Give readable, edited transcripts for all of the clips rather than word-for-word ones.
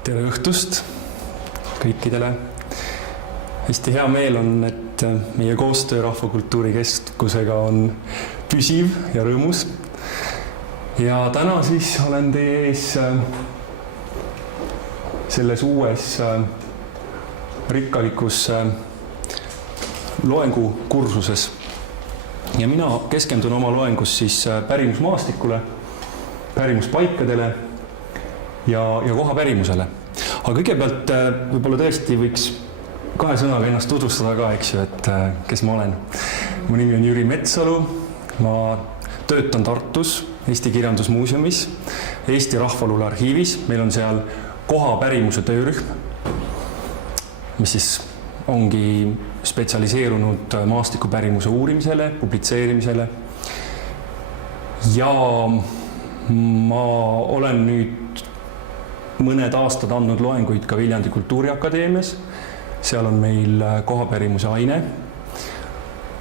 Tere õhtust kõikidele. Hästi hea meel on, et meie koostöö Rahvakultuuri Keskusega on püsiv ja rõõmus. Ja täna siis olen teie ees selles uues rikkalikus loengukursuses. Ja mina keskendun oma loengus siis pärimusmaastikule, pärimuspaikadele ja kohapärimusele. Aga kõigepealt võib-olla tõesti võiks kahe sõnaga ennast tutvustada ka, eks ju, et kes ma olen. Mu nimi on Jüri Metsalu, ma töötan Tartus Eesti Kirjandusmuuseumis, Eesti Rahvaluule arhiivis. Meil on seal kohapärimuse töörühm, mis siis ongi spetsialiseerunud maastikupärimuse uurimisele, publitseerimisele. Ja ma olen nüüd mõned aastad andnud loenguid ka Viljandi Kultuuriakadeemias. Seal on meil kohapärimuse aine.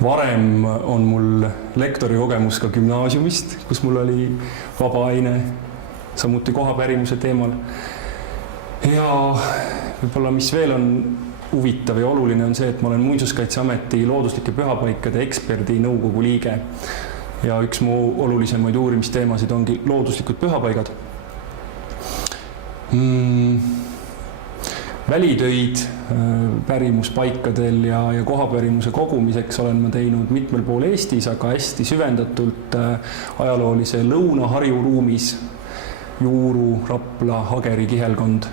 Varem on mul lektori kogemus ka gümnaasiumist, kus mul oli vaba aine, samuti kohapärimuse teemal. Ja võib-olla mis veel on huvitav ja oluline on see, et ma olen Muinsuskaitseameti looduslike pühapaikade eksperdi nõukogu liige. Ja üks mu olulisemaid uurimisteemasid ongi looduslikud pühapaigad. Välitöid pärimuspaikadel ja kohapärimuse kogumiseks olen ma teinud mitmel pool Eestis, aga hästi süvendatult ajaloolise Lõuna-Harju ruumis, Juuru, Rapla, Hageri kihelkond.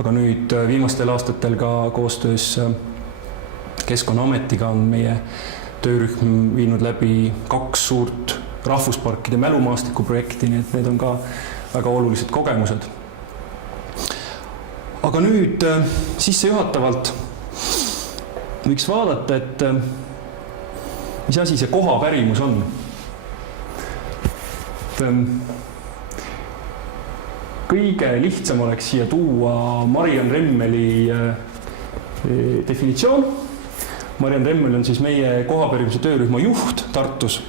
Aga nüüd viimastel aastatel ka koostöös Keskkonnaametiga on meie töörühm viinud läbi 2 suurt rahvusparkide mälumaastiku projekti, nii et need on ka väga olulised kogemused. Aga nüüd sissejuhatavalt võiks vaadata, et mis asi see kohapärimus on. Kõige lihtsam oleks siia tuua Mariann Remmeli definitsioon. Mariann Remmel on siis meie kohapärimuse töörühma juht Tartus.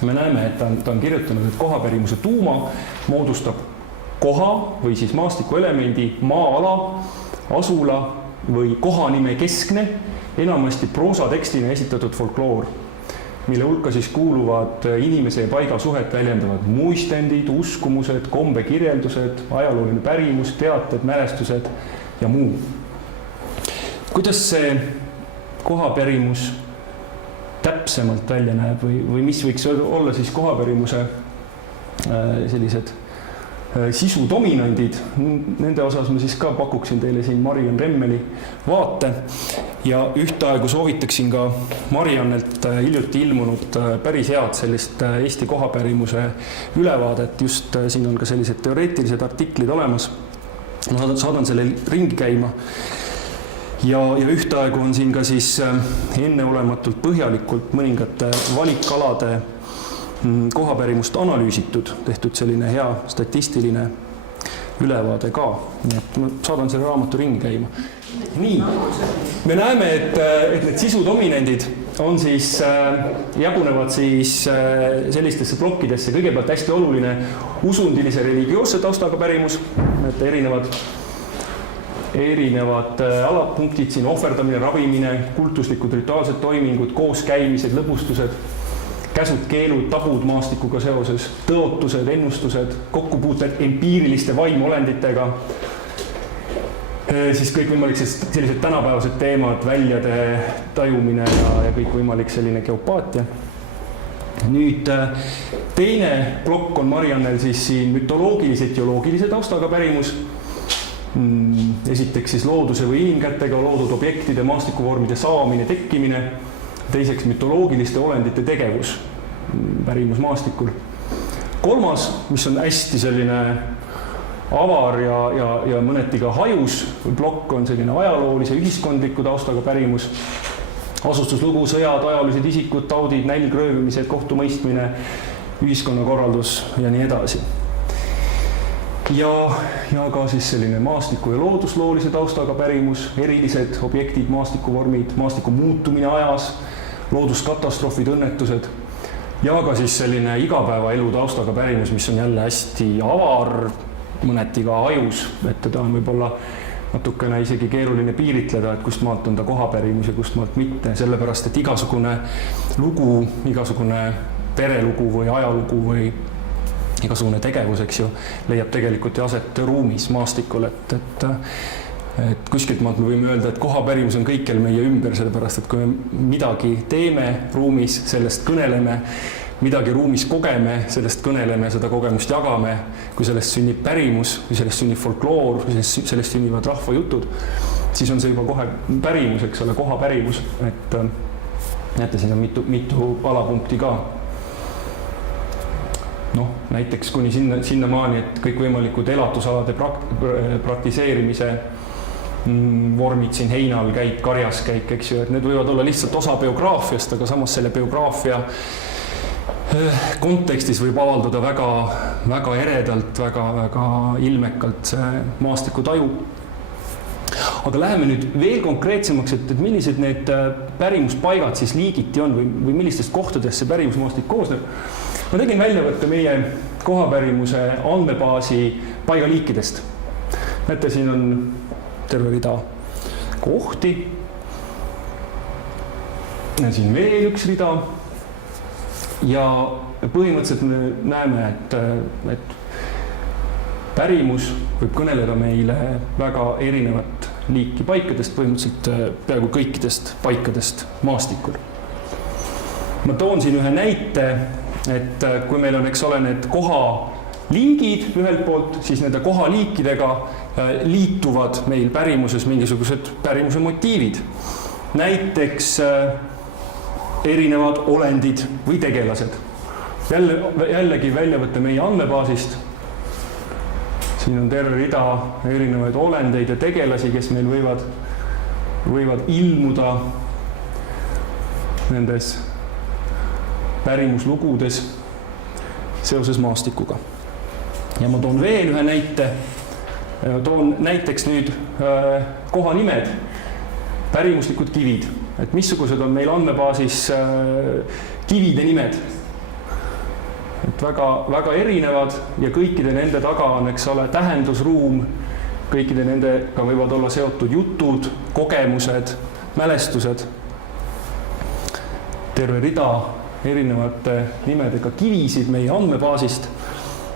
Me näeme, et ta on kirjutanud, et kohapärimuse tuuma moodustab koha või siis maastikuelemendi maa-ala, asula või kohanime keskne, enamasti proosatekstina esitatud folkloor, mille hulka siis kuuluvad inimese ja paiga suhet väljendavad muistendid, uskumused, kombekirjeldused, ajalooline pärimus, teated, mälestused ja muu. Kuidas see kohapärimus täpsemalt välja näeb või mis võiks olla siis kohapärimuse sellised sisudominandid? Nende osas ma siis ka pakuksin teile siin Mariann Remmeli vaate ja ühtaegu soovitaksin ka Mariannelt hiljuti ilmunud päris head sellist Eesti kohapärimuse ülevaadet. Just siin on ka sellised teoreetilised artiklid olemas. Ma saadan selle ringi käima. Ja ühtaegu on siin ka siis enneolematult põhjalikult mõningate valikalade kohapärimust analüüsitud, tehtud selline hea statistiline ülevaade ka. Nii et ma saadan selle raamatu ringi käima. Nii, me näeme, et need sisudominendid on siis, jagunevad siis sellistesse plokkidesse. Kõigepealt hästi oluline usundilise religioosse taustaga pärimus, et erinevad alapunktid siin, ohverdamine, ravimine, kultuslikud rituaalsed toimingud, kooskäimised, lõbustused, käsud, keelud, tabud maastikuga seoses, tõotused, ennustused, kokkupuuted empiiriliste vaimolenditega, siis kõik võimalik sellised tänapäevased teemad, väljade tajumine ja kõik võimalik selline geopaatia. Nüüd teine plokk on Mariannel siis siin mütoloogilise, etioloogilise taustaga pärimus. Esiteks siis looduse või inimkätega loodud objektide, maastikuvormide saamine, tekkimine. Teiseks mütoloogiliste olendite tegevus pärimus maastikul. Kolmas, mis on hästi selline avar ja mõneti ka hajus plokk, on selline ajaloolise ühiskondliku taustaga pärimus. Asustuslugu, sõjad, ajaloolised isikud, taudid, nälg, röövimised, kohtumõistmine, ühiskonnakorraldus ja nii edasi. Ja ka siis selline maastiku ja loodusloolise taustaga pärimus, erilised objektid, maastikuvormid, maastiku muutumine ajas, looduskatastroofid, õnnetused ja ka siis selline igapäevaelu taustaga pärimus, mis on jälle hästi avar, mõneti ka ajus, et teda on võib-olla natukene isegi keeruline piiritleda, et kust maalt on ta kohapärimus ja kust maalt mitte, sellepärast et igasugune lugu, igasugune perelugu või ajalugu või igasugune tegevus, eks ju, leiab tegelikult aset ruumis, maastikul, et kuskilt maalt me võime öelda, et kohapärimus on kõikjal meie ümber, sellepärast et kui me midagi teeme ruumis, sellest kõneleme, midagi ruumis kogeme, sellest kõneleme, seda kogemust jagame, kui sellest sünnib pärimus, kui sellest sünnib folkloor, kui sellest sünnivad rahvajutud, siis on see juba kohe pärimus, eks ole, kohapärimus, et näete, siin on mitu alapunkti ka. Noh, näiteks kuni sinnamaani, et kõikvõimalikud elatusalade praktiseerimise vormid siin heinal käik, karjas käik, eks ju, et need võivad olla lihtsalt osa biograafiast, aga samas selle biograafia kontekstis võib avalduda väga eredalt, väga ilmekalt see maastikutaju. Aga läheme nüüd veel konkreetsemaks, et millised need pärimuspaigad siis liigiti on või millistest kohtadest see pärimusmaastik koosneb. Ma tegin väljavõtte meie kohapärimuse andmebaasi paigaliikidest. Näete, siin on terve rida kohti. Ja siin veel üks rida. Ja põhimõtteliselt me näeme, et pärimus võib kõneleda meile väga erinevat liiki paikadest, põhimõtteliselt peaaegu kõikidest paikadest maastikul. Ma toon siin ühe näite, et kui meil on, eks ole, need kohaliigid ühelt poolt, siis nende kohaliikidega liituvad meil pärimuses mingisugused pärimuse motiivid. Näiteks erinevad olendid või tegelased. Jällegi väljavõtte meie andmebaasist. Siin on terve rida erinevaid olendeid ja tegelasi, kes meil võivad ilmuda nendes pärimuslugudes seoses maastikuga. Ja ma toon veel ühe näite. Toon näiteks nüüd kohanimed, pärimuslikud kivid. Et missugused on meil andmebaasis kivide nimed. Et väga erinevad ja kõikide nende taga on, eks ole, tähendusruum, kõikide nendega võivad olla seotud jutud, kogemused, mälestused. Terve rida erinevate nimedega kivisid meie andmebaasist.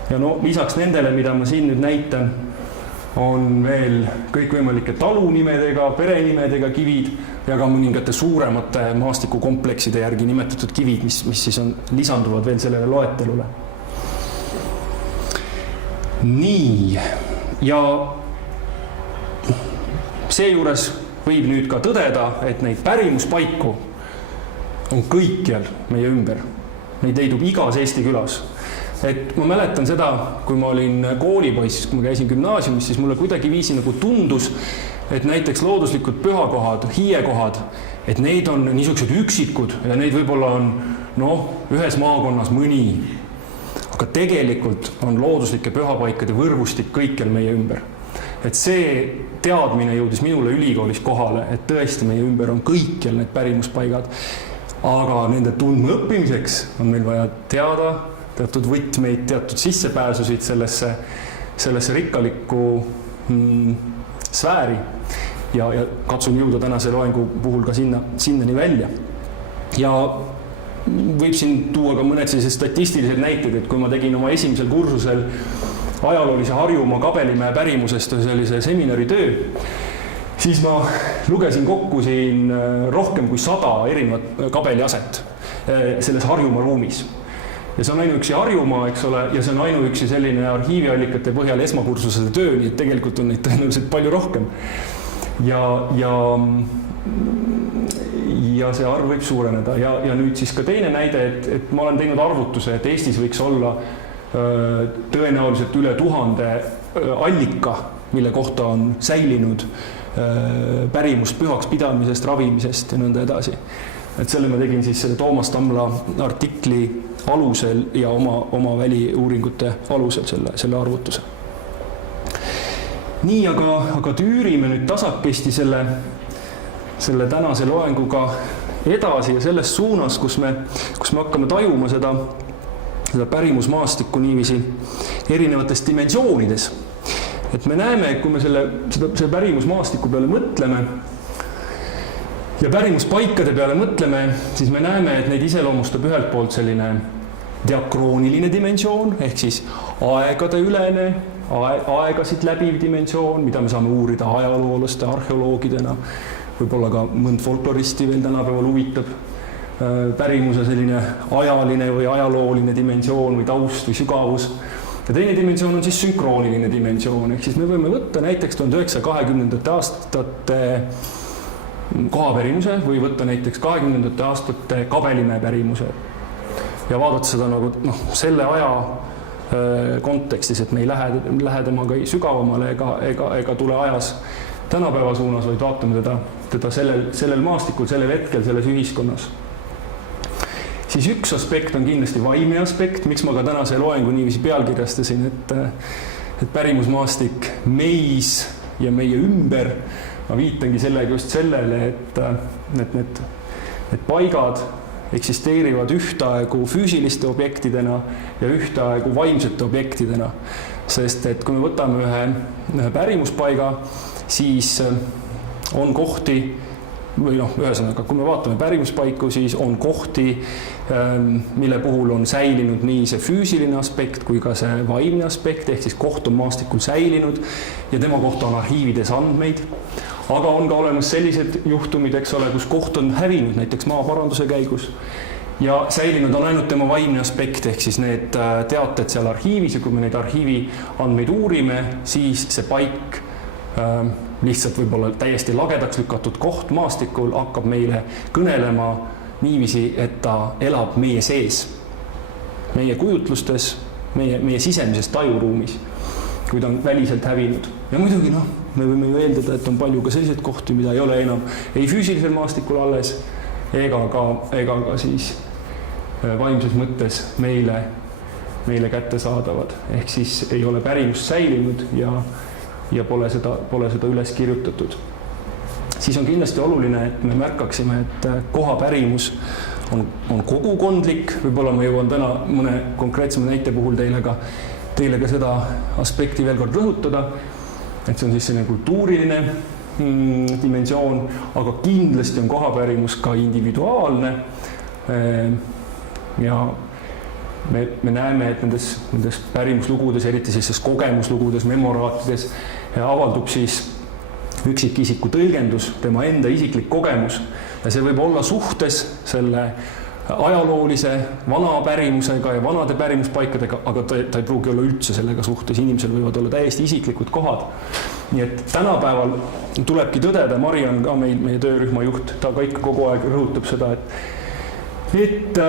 Ja no lisaks nendele, mida ma siin nüüd näitan, on veel kõikvõimalike talunimedega, perenimedega kivid ja ka mõningate suuremate maastikukomplekside järgi nimetatud kivid, mis siis lisanduvad veel sellele loetelule. Nii, ja seejuures võib nüüd ka tõdeda, et neid pärimuspaiku on kõikjal meie ümber. Neid leidub igas Eesti külas. Et ma mäletan seda, kui ma olin koolipoiss, kui ma käisin gümnaasiumis, siis mulle kuidagi viisi nagu tundus, et näiteks looduslikud pühakohad, hiiekohad, et neid on niisugused üksikud ja neid võib-olla on ühes maakonnas mõni. Aga tegelikult on looduslike pühapaikade võrgustik kõikjal meie ümber. Et see teadmine jõudis minule ülikoolis kohale, et tõesti meie ümber on kõikjal need pärimuspaigad. Aga nende tundma õppimiseks on meil vaja teada teatud võtmeid, teatud sissepääsusid sellesse rikkalikku sfääri ja katsun jõuda tänase loengu puhul ka sinnani välja. Ja võib siin tuua ka mõned sellised statistilised näited, et kui ma tegin oma esimesel kursusel ajaloolise Harjumaa Kabelimäe pärimusest sellise seminaritöö, siis ma lugesin kokku siin rohkem kui 100 erinevat kabeliaset selles Harjumaa ruumis. Ja see on ainuüksi Harjumaa, eks ole, ja see on ainuüksi selline arhiiviallikate põhjal esmakursusede töö, nii et tegelikult on neid tõenäoliselt palju rohkem. Ja see arv võib suureneda. Ja nüüd siis ka teine näide, et ma olen teinud arvutuse, et Eestis võiks olla tõenäoliselt üle 1000 allika, mille kohta on säilinud pärimust pühaks pidamisest, ravimisest ja nõnda edasi. Et selle ma tegin siis selle Toomas Tamla artikli alusel ja oma väliuuringute alusel selle arvutuse. Nii, aga tüürime nüüd tasakesti selle tänase loenguga edasi ja selles suunas, kus me hakkame tajuma seda pärimusmaastikku niiviisi erinevates dimensioonides. et me näeme, et kui me selle pärimusmaastiku peale mõtleme ja pärimuspaikade peale mõtleme, siis me näeme, et neid iseloomustab ühelt poolt selline diakrooniline dimensioon, ehk siis aegade ülene, aegasid läbiv dimensioon, mida me saame uurida ajaloolaste, arheoloogidena, võib-olla ka mõnd folkloristi veel tänapäeval huvitab. Pärimuse selline ajaline või ajalooline dimensioon või taust või sügavus. Ja teine dimensioon on siis sünkrooniline dimensioon, ehk siis me võime võtta näiteks 1920. aastate kohapärimuse või võtta näiteks 20. aastate Kabelimäe pärimuse ja vaadata seda nagu selle aja kontekstis, et me ei lähe temaga sügavamale ega tule ajas tänapäeva suunas, vaid vaatame teda sellel maastikul, sellel hetkel, selles ühiskonnas. Siis üks aspekt on kindlasti vaimne aspekt, miks ma ka tänase loengu niiviisi pealkirjastasin, et pärimusmaastik meis ja meie ümber, ma viitangi sellega just sellele, et need paigad eksisteerivad ühtaegu füüsiliste objektidena ja ühtaegu vaimsete objektidena. Sest et kui me võtame ühe pärimuspaiga, siis on kohti, või ühesõnaga, kui me vaatame pärimuspaiku, siis on kohti, mille puhul on säilinud nii see füüsiline aspekt kui ka see vaimne aspekt, ehk siis koht on maastikul säilinud ja tema kohta on arhiivides andmeid. Aga on ka olemas sellised juhtumid, eks ole, kus koht on hävinud näiteks maaparanduse käigus ja säilinud on ainult tema vaimne aspekt, ehk siis need teated seal arhiivis ja kui me neid arhiivi andmeid uurime, siis see paik lihtsalt võib-olla täiesti lagedaks lükatud koht maastikul hakkab meile kõnelema niiviisi, et ta elab meie sees, meie kujutlustes, meie sisemises tajuruumis, kui ta on väliselt hävinud. Ja muidugi me võime ju eeldada, et on palju ka selliseid kohti, mida ei ole enam ei füüsilisel maastikul alles ega ka siis vaimses mõttes meile kätte saadavad. Ehk siis ei ole pärimust säilinud ja pole seda üles kirjutatud. Siis on kindlasti oluline, et me märkaksime, et kohapärimus on kogukondlik. Võib-olla ma jõuan täna mõne konkreetsema näite puhul teile ka seda aspekti veel kord rõhutada, et see on siis selline kultuuriline dimensioon, aga kindlasti on kohapärimus ka individuaalne. Ja me näeme, et nendes pärimuslugudes, eriti sellises kogemuslugudes, memoraatides avaldub siis üksikisiku tõlgendus, tema enda isiklik kogemus ja see võib olla suhtes selle ajaloolise vana pärimusega ja vanade pärimuspaikadega, aga ta ei pruugi olla üldse sellega suhtes. Inimesel võivad olla täiesti isiklikud kohad. Nii et tänapäeval tulebki tõdeda, Mariann ka meie töörühma juht, ta ka ikka kogu aeg rõhutab seda, et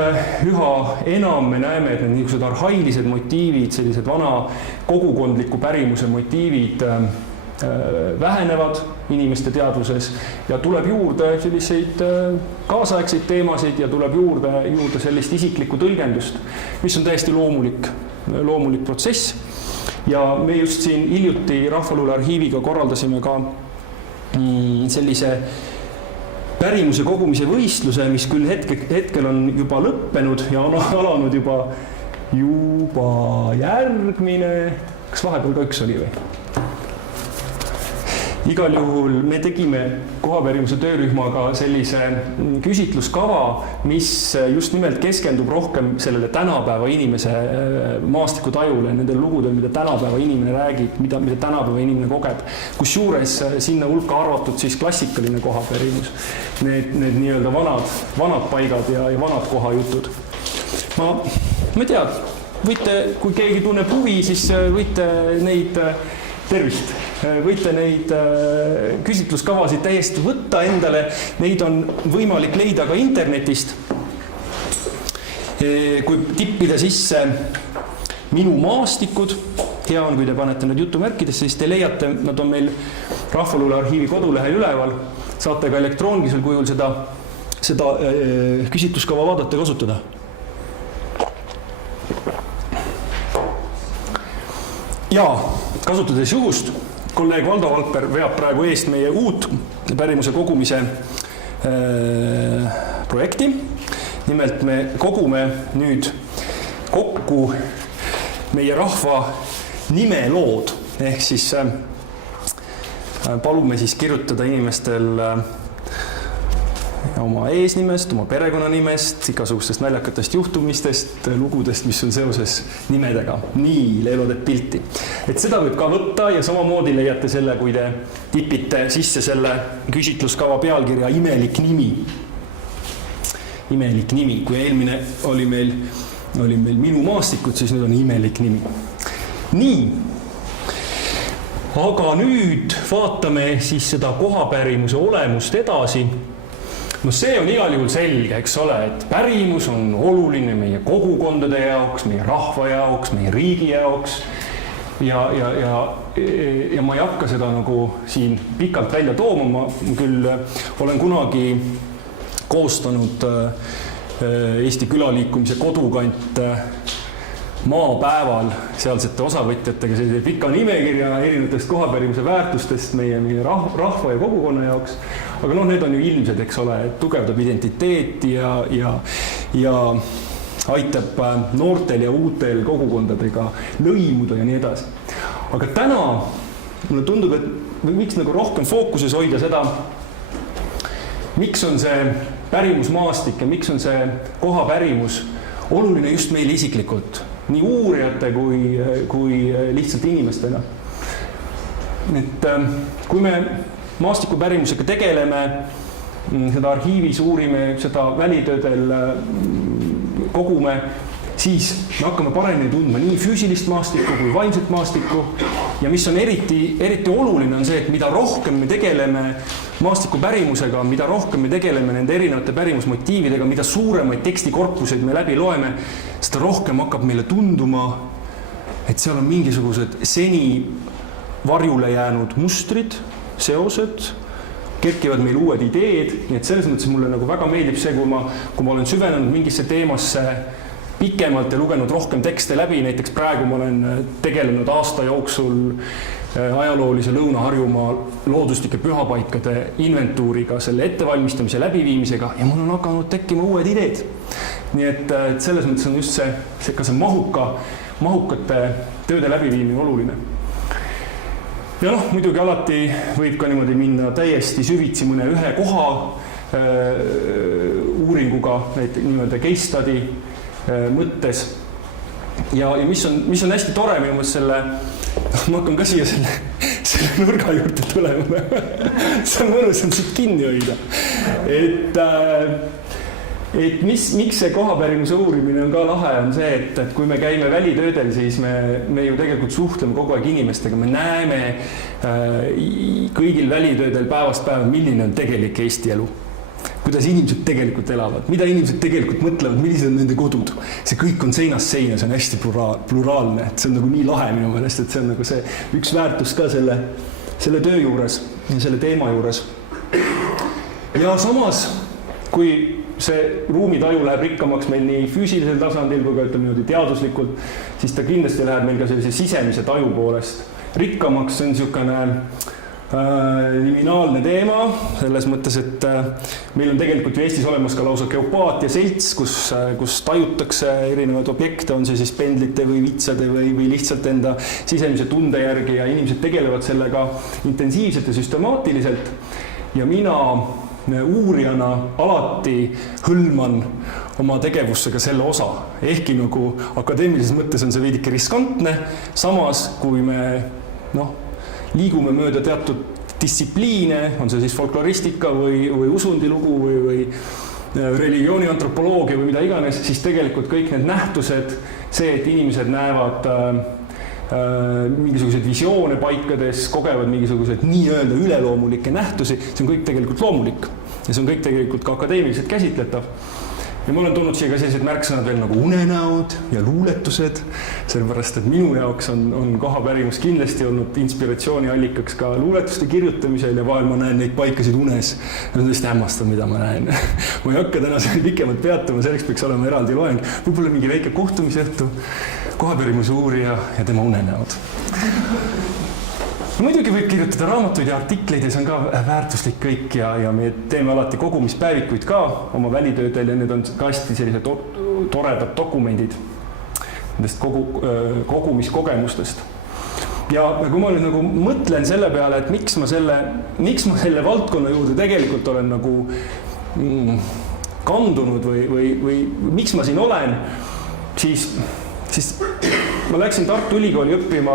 üha enam me näeme, et need niisugused arhailised motiivid, sellised vana kogukondliku pärimuse motiivid vähenevad inimeste teadvuses ja tuleb juurde selliseid kaasaegseid teemasid ja tuleb juurde sellist isiklikku tõlgendust, mis on täiesti loomulik protsess. Ja me just siin hiljuti Rahvaluule arhiiviga korraldasime ka sellise pärimuse kogumise võistluse, mis küll hetkel on juba lõppenud ja on alanud juba järgmine, kas vahepeal ka üks oli või? Igal juhul me tegime kohapärimuse töörühmaga sellise küsitluskava, mis just nimelt keskendub rohkem sellele tänapäeva inimese maastikutajule, nendel lugudel, mida tänapäeva inimene räägib, mida tänapäeva inimene kogeb. Kusjuures sinna hulka arvatud siis klassikaline kohapärimus, need nii-öelda vanad paigad ja vanad kohajutud. Ma ei tea, kui keegi tunneb huvi, siis võite neid võite neid küsitluskavasid täiesti võtta endale, neid on võimalik leida ka internetist. Kui tippida sisse minu maastikud, hea on, kui te panete need jutumärkidesse, siis te leiate, nad on meil Rahvaluule arhiivi kodulehel üleval, saate ka elektroonilisel kujul seda küsitluskava vaadata ja kasutada. Ja kasutades juhust, kolleeg Valdo Valper veab praegu eest meie uut pärimuse kogumise projekti. Nimelt me kogume nüüd kokku meie rahva nimelood ehk siis palume siis kirjutada inimestel oma eesnimest, oma perekonnanimest, igasugustest naljakatest juhtumistest, lugudest, mis on seoses nimedega. Nii, Leelo teeb pilti. Et seda võib ka võtta ja samamoodi leiate selle, kui te tipite sisse selle küsitluskava pealkirja imelik nimi. Imelik nimi. Kui eelmine oli meil minu maastikud, siis nüüd on imelik nimi. Nii. Aga nüüd vaatame siis seda kohapärimuse olemust edasi. No see on igal juhul selge, eks ole, et pärimus on oluline meie kogukondade jaoks, meie rahva jaoks, meie riigi jaoks ja ma ei hakka seda nagu siin pikalt välja tooma, ma küll olen kunagi koostanud Eesti külaliikumise kodukant maapäeval sealsete osavõtjatega sellise pika nimekirja erinevatest kohapärimuse väärtustest meie rahva ja kogukonna jaoks. Aga need on ju ilmsed, eks ole, et tugevdab identiteeti ja aitab noortel ja uutel kogukondadega lõimuda ja nii edasi. Aga täna mulle tundub, et võiks nagu rohkem fookuses hoida seda, miks on see pärimusmaastik ja miks on see kohapärimus oluline just meile isiklikult, nii uurijate kui lihtsalt inimestena. Et kui me maastikupärimusega tegeleme, seda arhiivis uurime, seda välitöödel kogume, siis me hakkame paremini tundma nii füüsilist maastikku kui vaimset maastikku. Ja mis on eriti oluline on see, et mida rohkem me tegeleme maastikupärimusega, mida rohkem me tegeleme nende erinevate pärimusmotiividega, mida suuremaid tekstikorpuseid me läbi loeme, seda rohkem hakkab meile tunduma, et seal on mingisugused seni varjule jäänud mustrid, seosed, kerkivad meil uued ideed, nii et selles mõttes mulle nagu väga meeldib see, kui ma olen süvenenud mingisse teemasse pikemalt ja lugenud rohkem tekste läbi, näiteks praegu ma olen tegelenud aasta jooksul ajaloolise Lõuna-Harjumaa looduslike pühapaikade inventuuriga, selle ettevalmistamise läbiviimisega ja mul on hakanud tekkima uued ideed. Nii et selles mõttes on just see mahukate tööde läbiviimine oluline. Ja muidugi alati võib ka niimoodi minna täiesti süvitsi mõne ühe koha uuringuga, niimoodi case study mõttes. Ja mis on hästi tore minu mõttes ma hakkan ka siia selle nurga juurde tulema. See on mõnus on siit kinni hoida. Et miks see kohapärimuse uurimine on ka lahe, on see, et kui me käime välitöödel, siis me ju tegelikult suhtleme kogu aeg inimestega. Me näeme kõigil välitöödel päevast päeva, milline on tegelik Eesti elu. Kuidas inimesed tegelikult elavad, mida inimesed tegelikult mõtlevad, millised on nende kodud. See kõik on seinast seina, see on hästi pluraalne, et see on nagu nii lahe minu meelest, et see on nagu see üks väärtus ka selle töö juures ja selle teema juures. Ja samas, kui see ruumitaju läheb rikkamaks meil nii füüsilisel tasandil kui ka ütleme niimoodi teaduslikult, siis ta kindlasti läheb meil ka sellise sisemise taju poolest rikkamaks. See on niisugune liminaalne teema, selles mõttes, et meil on tegelikult ju Eestis olemas ka lausa geopaatia selts, kus tajutakse erinevaid objekte, on see siis pendlite või vitsade või lihtsalt enda sisemise tunde järgi ja inimesed tegelevad sellega intensiivselt ja süstemaatiliselt. Ja mina uurijana alati hõlman oma tegevusse ka selle osa. Ehkki nagu akadeemilises mõttes on see veidike riskantne, samas kui me liigume mööda teatud distsipliine, on see siis folkloristika või usundilugu või religiooni antropoloogia või mida iganes, siis tegelikult kõik need nähtused, see, et inimesed näevad mingisuguseid visioone paikades, kogevad mingisuguseid nii-öelda üleloomulikke nähtusi, see on kõik tegelikult loomulik ja see on kõik tegelikult ka akadeemiliselt käsitletav. Ja ma olen tulnud siia ka sellised märksõnad veel nagu unenäod ja luuletused, sellepärast, et minu jaoks on kohapärimus kindlasti olnud inspiratsiooniallikaks ka luuletuste kirjutamisel ja vahel ma näen neid paikasid unes. See on tõesti hämmastav, mida ma näen. Ma ei hakka täna seal pikemalt peatuma, selleks peaks olema eraldi loeng. Võib-olla mingi väike kohtumisõhtu, kohapärimuse uurija ja tema unenäod. Muidugi võib kirjutada raamatuid ja artikleid ja see on ka väärtuslik kõik ja me teeme alati kogumispäevikuid ka oma välitöödel ja need on ka hästi sellised toredad dokumendid nendest kogumiskogemustest. ja kui ma nüüd nagu mõtlen selle peale, et miks ma selle valdkonna juurde tegelikult olen nagu kandunud või miks ma siin olen, siis ma läksin Tartu Ülikooli õppima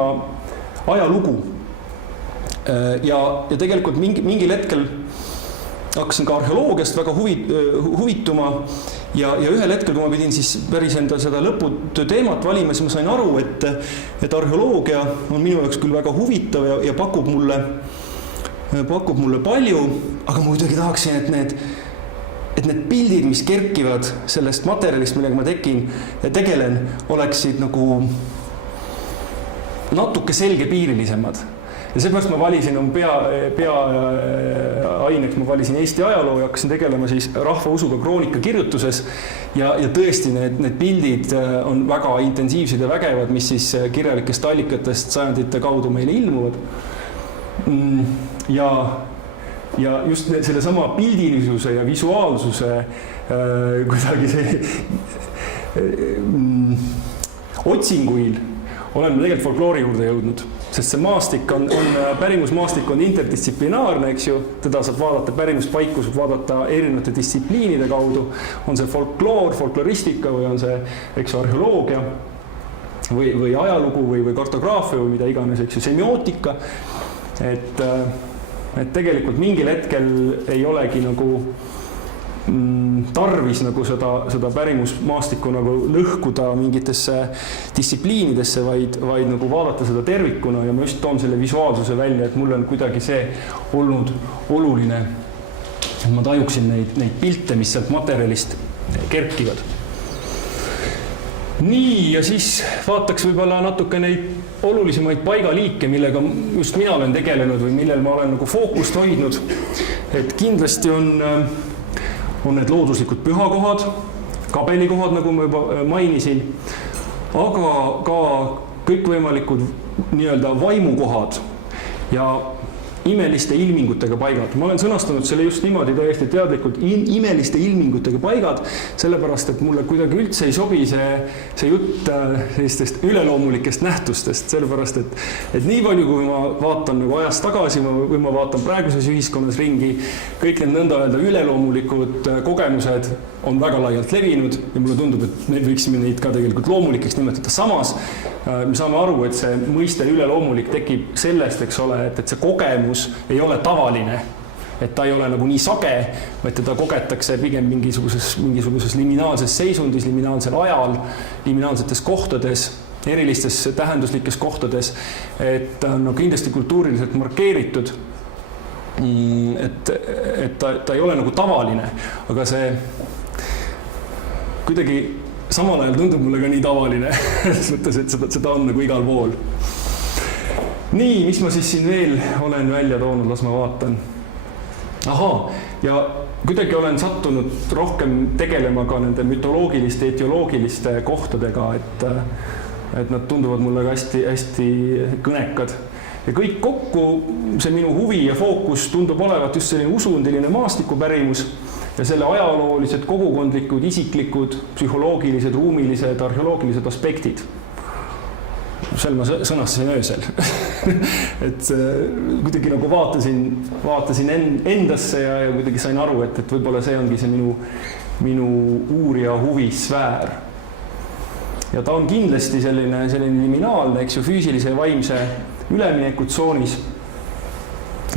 ajalugu. Ja tegelikult mingil hetkel hakkasin ka arheoloogiast väga huvituma ja ühel hetkel, kui ma pidin siis päris enda seda lõputöö teemat valima, siis ma sain aru, et arheoloogia on minu jaoks küll väga huvitav ja pakub mulle palju, aga ma kuidagi tahaksin, et need pildid, mis kerkivad sellest materjalist, millega ma tegelen, oleksid nagu natuke selgepiirilisemad. Ja seepärast ma valisin peaaineks, ma valisin Eesti ajaloo ja hakkasin tegelema siis rahvausuga kroonika kirjutuses ja tõesti need pildid on väga intensiivsed ja vägevad, mis siis kirjalikest allikatest sajandite kaudu meile ilmuvad. Ja just selle sama pildilisuse ja visuaalsuse kuidagi otsinguil olen tegelikult folkloori juurde jõudnud, sest see maastik pärimusmaastik on interdistsiplinaarne, eks ju, teda saab vaadata pärimuspaiku, saab vaadata erinevate distsipliinide kaudu, on see folkloor, folkloristika või on see, eks, arheoloogia või ajalugu või kartograafia või mida iganes, eks ju, semiootika, et tegelikult mingil hetkel ei olegi nagu tarvis nagu seda pärimusmaastikku nagu lõhkuda mingitesse distsipliinidesse, vaid nagu vaadata seda tervikuna ja ma just toon selle visuaalsuse välja, et mul on kuidagi see olnud oluline, et ma tajuksin neid pilte, mis sealt materjalist kerkivad. Nii, ja siis vaataks võib-olla natuke neid olulisemaid paigaliike, millega just mina olen tegelenud või millel ma olen nagu fookust hoidnud, et kindlasti on need looduslikud pühakohad, kabelikohad, nagu ma juba mainisin, aga ka kõikvõimalikud nii-öelda vaimukohad ja imeliste ilmingutega paigad. Ma olen sõnastanud selle just niimoodi täiesti teadlikult imeliste ilmingutega paigad, sellepärast, et mulle kuidagi üldse ei sobi see jutt sellistest üleloomulikest nähtustest, sellepärast, et nii palju, kui ma vaatan nagu ajast tagasi või ma vaatan praeguses ühiskonnas ringi, kõik need nõnda öelda üleloomulikud kogemused on väga laialt levinud ja mulle tundub, et me võiksime neid ka tegelikult loomulikeks nimetada. Samas me saame aru, et see mõiste üleloomulik tekib sellest, eks ole, et see kogemus ei ole tavaline, et ta ei ole nagu nii sage, vaid teda kogetakse pigem mingisuguses liminaalses seisundis, liminaalsel ajal, liminaalsetes kohtades, erilistes tähenduslikes kohtades, et no kindlasti kultuuriliselt markeeritud, et ta ei ole nagu tavaline, aga see kuidagi samal ajal tundub mulle ka nii tavaline, selles mõttes, et seda on nagu igal pool. Nii, mis ma siis siin veel olen välja toonud, las ma vaatan. Ja kuidagi olen sattunud rohkem tegelema ka nende mütoloogiliste, etioloogiliste kohtadega, et nad tunduvad mulle ka hästi kõnekad. Ja kõik kokku see minu huvi ja fookus tundub olevat just selline usundiline maastikupärimus ja selle ajaloolised, kogukondlikud, isiklikud, psühholoogilised, ruumilised, arheoloogilised aspektid. Seal ma sõnastasin öösel. Et kuidagi nagu vaatasin endasse ja kuidagi sain aru, et võib-olla see ongi see minu uurija huvisfäär. Ja ta on kindlasti selline liminaalne, eks ju, füüsilise ja vaimse üleminekutsoonis.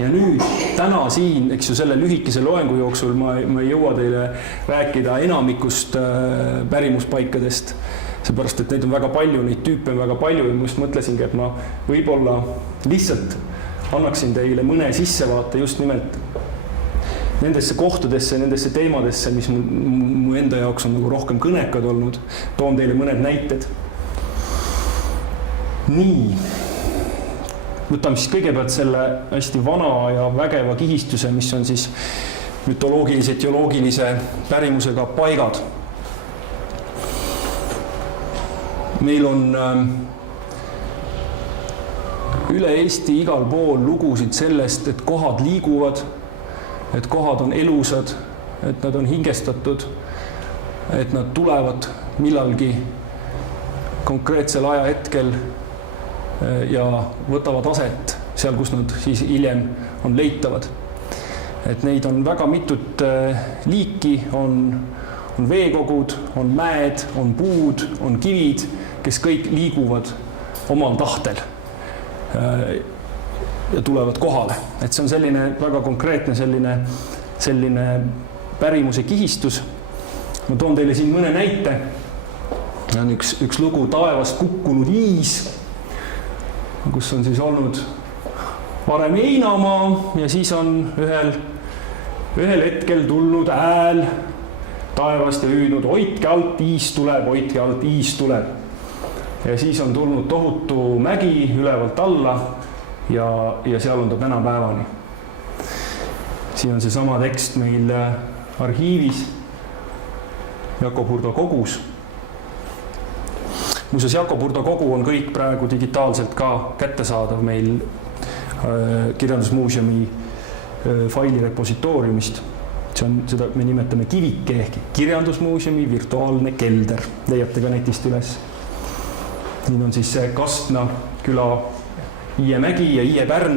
Ja nüüd täna siin, eks ju, selle lühikese loengu jooksul ma ei jõua teile rääkida enamikust pärimuspaikadest, seepärast, et neid on väga palju, neid tüüpe on väga palju ja ma just mõtlesingi, et ma võib-olla lihtsalt annaksin teile mõne sissevaate just nimelt nendesse kohtadesse, nendesse teemadesse, mis mu enda jaoks on nagu rohkem kõnekad olnud. Toon teile mõned näited. Nii. Võtame siis kõigepealt selle hästi vana ja vägeva kihistuse, mis on siis mütoloogilise, etioloogilise pärimusega paigad. Meil on üle Eesti igal pool lugusid sellest, et kohad liiguvad, et kohad on elusad, et nad on hingestatud, et nad tulevad millalgi konkreetsel ajahetkel ja võtavad aset seal, kus nad siis hiljem on leitavad. Et neid on väga mitut liiki, on veekogud, on mäed, on puud, on kivid, kes kõik liiguvad omal tahtel ja tulevad kohale. Et see on selline väga konkreetne selline pärimuse kihistus. Ma toon teile siin mõne näite. On üks lugu Taevast kukkunud iis, kus on siis olnud varem heinamaa ja siis on ühel hetkel tulnud hääl taevast ja hüüdnud, hoidke alt, iis tuleb, hoidke alt, iis tuleb. Ja siis on tulnud tohutu mägi ülevalt alla ja seal on ta tänapäevani. Siin on see sama tekst meil arhiivis Jakob Hurda kogus. Muuseas, Jakob Hurda kogu on kõik praegu digitaalselt ka kättesaadav meil Kirjandusmuuseumi failirepositooriumist. Seda me nimetame kivike ehk Kirjandusmuuseumi virtuaalne kelder. Leiate ka netist üles. Siin on siis see Kastna küla Iiemägi ja Iie-Pärn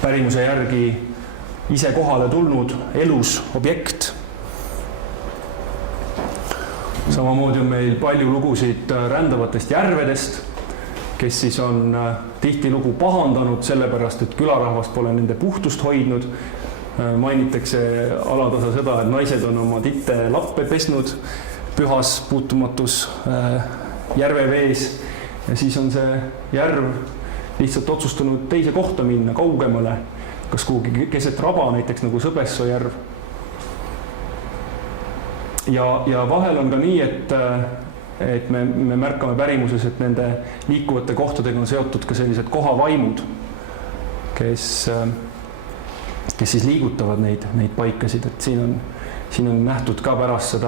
pärimuse järgi ise kohale tulnud elus objekt. Samamoodi on meil palju lugusid rändavatest järvedest, kes siis on tihtilugu pahandanud sellepärast, et külarahvast pole nende puhtust hoidnud. Mainitakse alatasa seda, et naised on oma titte lappe pesnud pühas puutumatus järvevees ja siis on see järv lihtsalt otsustanud teise kohta minna, kaugemale, kas kuhugi keset raba, näiteks nagu Sõbessoo järv. Ja vahel on ka nii, et me märkame pärimuses, et nende liikuvate kohtadega on seotud ka sellised kohavaimud, kes siis liigutavad neid paikasid, et siin on nähtud ka pärast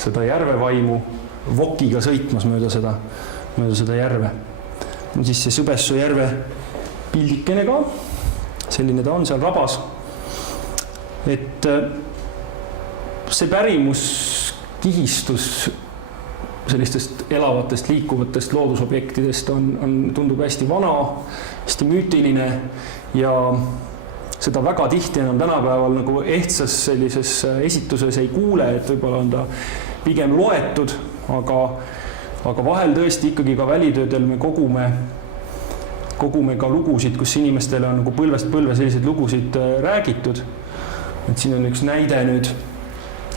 seda järvevaimu vokiga sõitmas mööda seda järve. Siis see Sõbessoo järve pildikene ka, selline ta on seal rabas. Et see pärimuskihistus sellistest elavatest, liikuvatest loodusobjektidest tundub hästi vana, hästi müütiline ja seda väga tihti enam tänapäeval nagu ehtsas sellises esituses ei kuule, et võib-olla on ta pigem loetud, aga vahel tõesti ikkagi ka välitöödel me kogume ka lugusid, kus inimestele on nagu põlvest põlve selliseid lugusid räägitud. Et siin on üks näide nüüd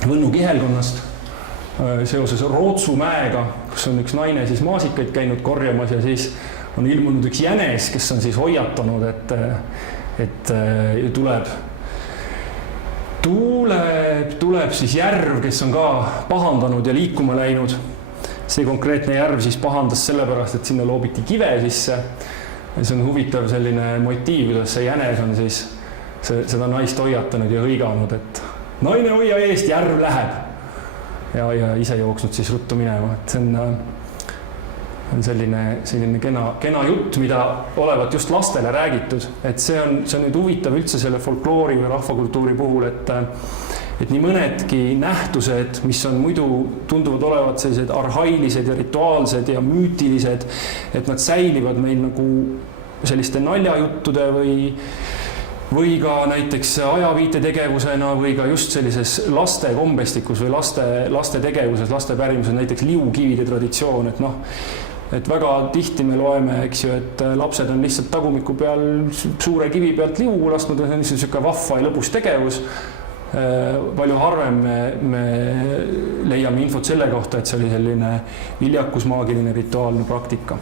Võnnu kihelkonnast seoses Rootsu mäega, kus on üks naine siis maasikaid käinud korjamas ja siis on ilmunud üks jänes, kes on siis hoiatanud, et tuleb siis järv, kes on ka pahandanud ja liikuma läinud. See konkreetne järv siis pahandas sellepärast, et sinna loobiti kive sisse. See on huvitav selline motiiv, kuidas see jänes on siis seda naist hoiatanud ja hõiganud, et naine hoia eest, järv läheb. Ja ise jooksnud siis ruttu minema. Et see on selline kena jutt, mida olevat just lastele räägitud. Et see on nüüd huvitav üldse selle folkloori või rahvakultuuri puhul, et nii mõnedki nähtused, mis on muidu tunduvad olevat sellised arhailised ja rituaalsed ja müütilised, et nad säilivad meil nagu selliste naljajuttude või ka näiteks ajaviitetegevusena või ka just sellises laste kombestikus või laste tegevuses, laste pärimises, näiteks liukivide traditsioon, et väga tihti me loeme, eks ju, et lapsed on lihtsalt tagumiku peal suure kivi pealt liugu lasknud, see on niisugune vahva ja lõbus tegevus. Palju harvem me leiame infot selle kohta, et see oli selline viljakusmaagiline rituaalne praktika.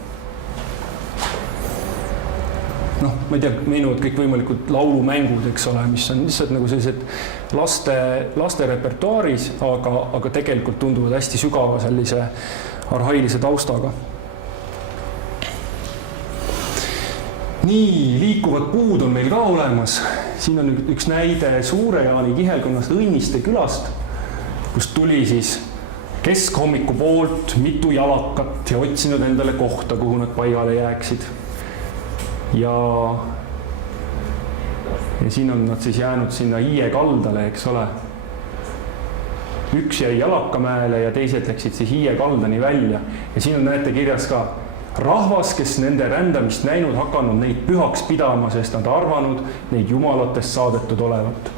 Ma ei tea, meenuvad kõik võimalikud laulumängud, eks ole, mis on lihtsalt nagu sellised laste repertuaaris, aga tegelikult tunduvad hästi sügava sellise arhailise taustaga. Nii, liikuvad puud on meil ka olemas. Siin on üks näide Suure-Jaani kihelkonnast Õnniste külast, kus tuli siis keskhommiku poolt mitu jalakat ja otsinud endale kohta, kuhu nad paigale jääksid. Ja siin on nad siis jäänud sinna Iie kaldale, eks ole. Üks jäi Jalakamäele ja teised läksid siis Iie kaldani välja. Ja siin on näete kirjas ka rahvas, kes nende rändamist näinud, hakanud neid pühaks pidama, sest nad arvanud neid jumalatest saadetud olevat.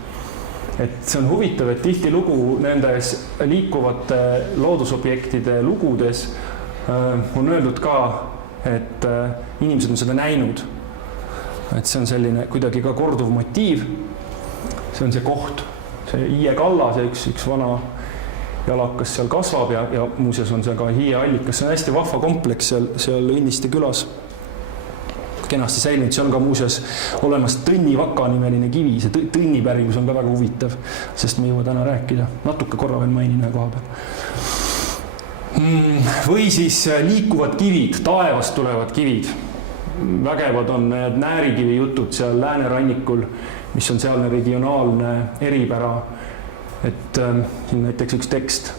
Et see on huvitav, et tihtilugu nendes liikuvate loodusobjektide lugudes on öeldud ka, et inimesed on seda näinud. Et see on selline kuidagi ka korduv motiiv. See on see koht, see Hiie kalla, see üks vana jalakas seal kasvab ja muuseas on see ka Hiie allikas. See on hästi vahva kompleks seal Õnniste külas. Kenasti säilinud, see on ka muuseas olemas Tõnnivaka nimeline kivi, see Tõnni pärimus on ka väga huvitav, sest me jõua täna rääkida, natuke korra veel mainin koha peal. Või siis liikuvad kivid, taevast tulevad kivid. Vägevad on need Näärikivi jutud seal läänerannikul, mis on sealne regionaalne eripära. Et siin näiteks üks tekst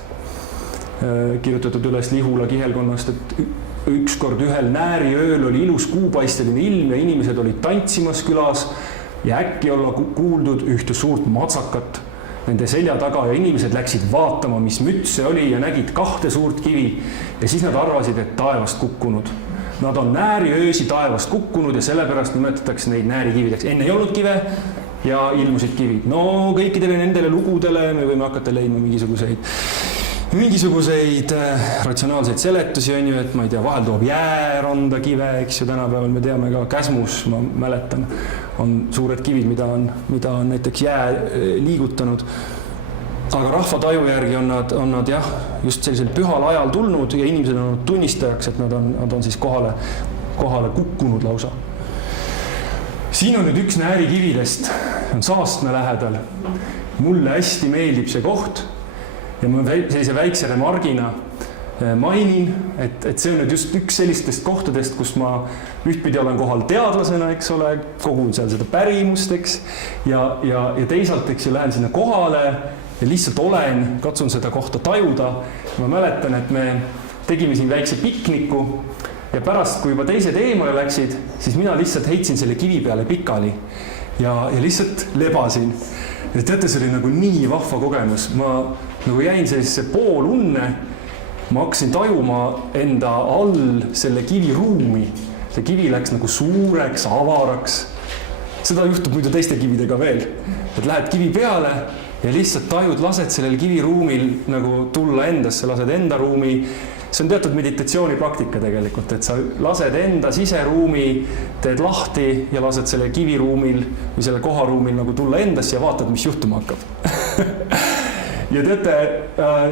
kirjutatud üles Lihula kihelkonnast, et ükskord ühel nääriööl oli ilus kuupaisteline ilm ja inimesed olid tantsimas külas ja äkki olla kuuldud ühte suurt matsakat nende selja taga ja inimesed läksid vaatama, mis müts see oli ja nägid 2 suurt kivi ja siis nad arvasid, et taevast kukkunud. Nad on nääriöösi taevast kukkunud ja sellepärast nimetatakse neid näärikivideks. Enne ei olnud kive ja ilmusid kivid. No kõikidele nendele lugudele me võime hakata leidma mingisuguseid ratsionaalseid seletusi on ju, et ma ei tea, vahel toob jääranda kive, eks ju, tänapäeval me teame ka Käsmus, ma mäletan, on suured kivid, mida on näiteks jää liigutanud. Aga rahva taju järgi on nad jah, just sellisel pühal ajal tulnud ja inimesed on olnud tunnistajaks, et nad on siis kohale kukkunud lausa. Siin on nüüd üks näärikividest, on Saastme lähedal. Mulle hästi meeldib see koht. Ja ma sellise väikse remargina mainin, et see on nüüd just üks sellistest kohtadest, kus ma ühtpidi olen kohal teadlasena, eks ole, kogun seal seda pärimust, eks, ja teisalt, eks ju, lähen sinna kohale ja lihtsalt katsun seda kohta tajuda. Ma mäletan, et me tegime siin väikse pikniku ja pärast, kui juba teised eemale läksid, siis mina lihtsalt heitsin selle kivi peale pikali ja lihtsalt lebasin. Ja teate, see oli nagu nii vahva kogemus. Ma nagu jäin sellisesse poolunne, ma hakkasin tajuma enda all selle kivi ruumi. See kivi läks nagu suureks, avaraks. Seda juhtub muidu teiste kividega veel. Et lähed kivi peale ja lihtsalt tajud, lased sellel kiviruumil nagu tulla endasse, lased enda ruumi. See on teatud meditatsioonipraktika tegelikult, et sa lased enda siseruumi, teed lahti ja lased selle kiviruumil või selle koharuumil nagu tulla endasse ja vaatad, mis juhtuma hakkab. Ja teate,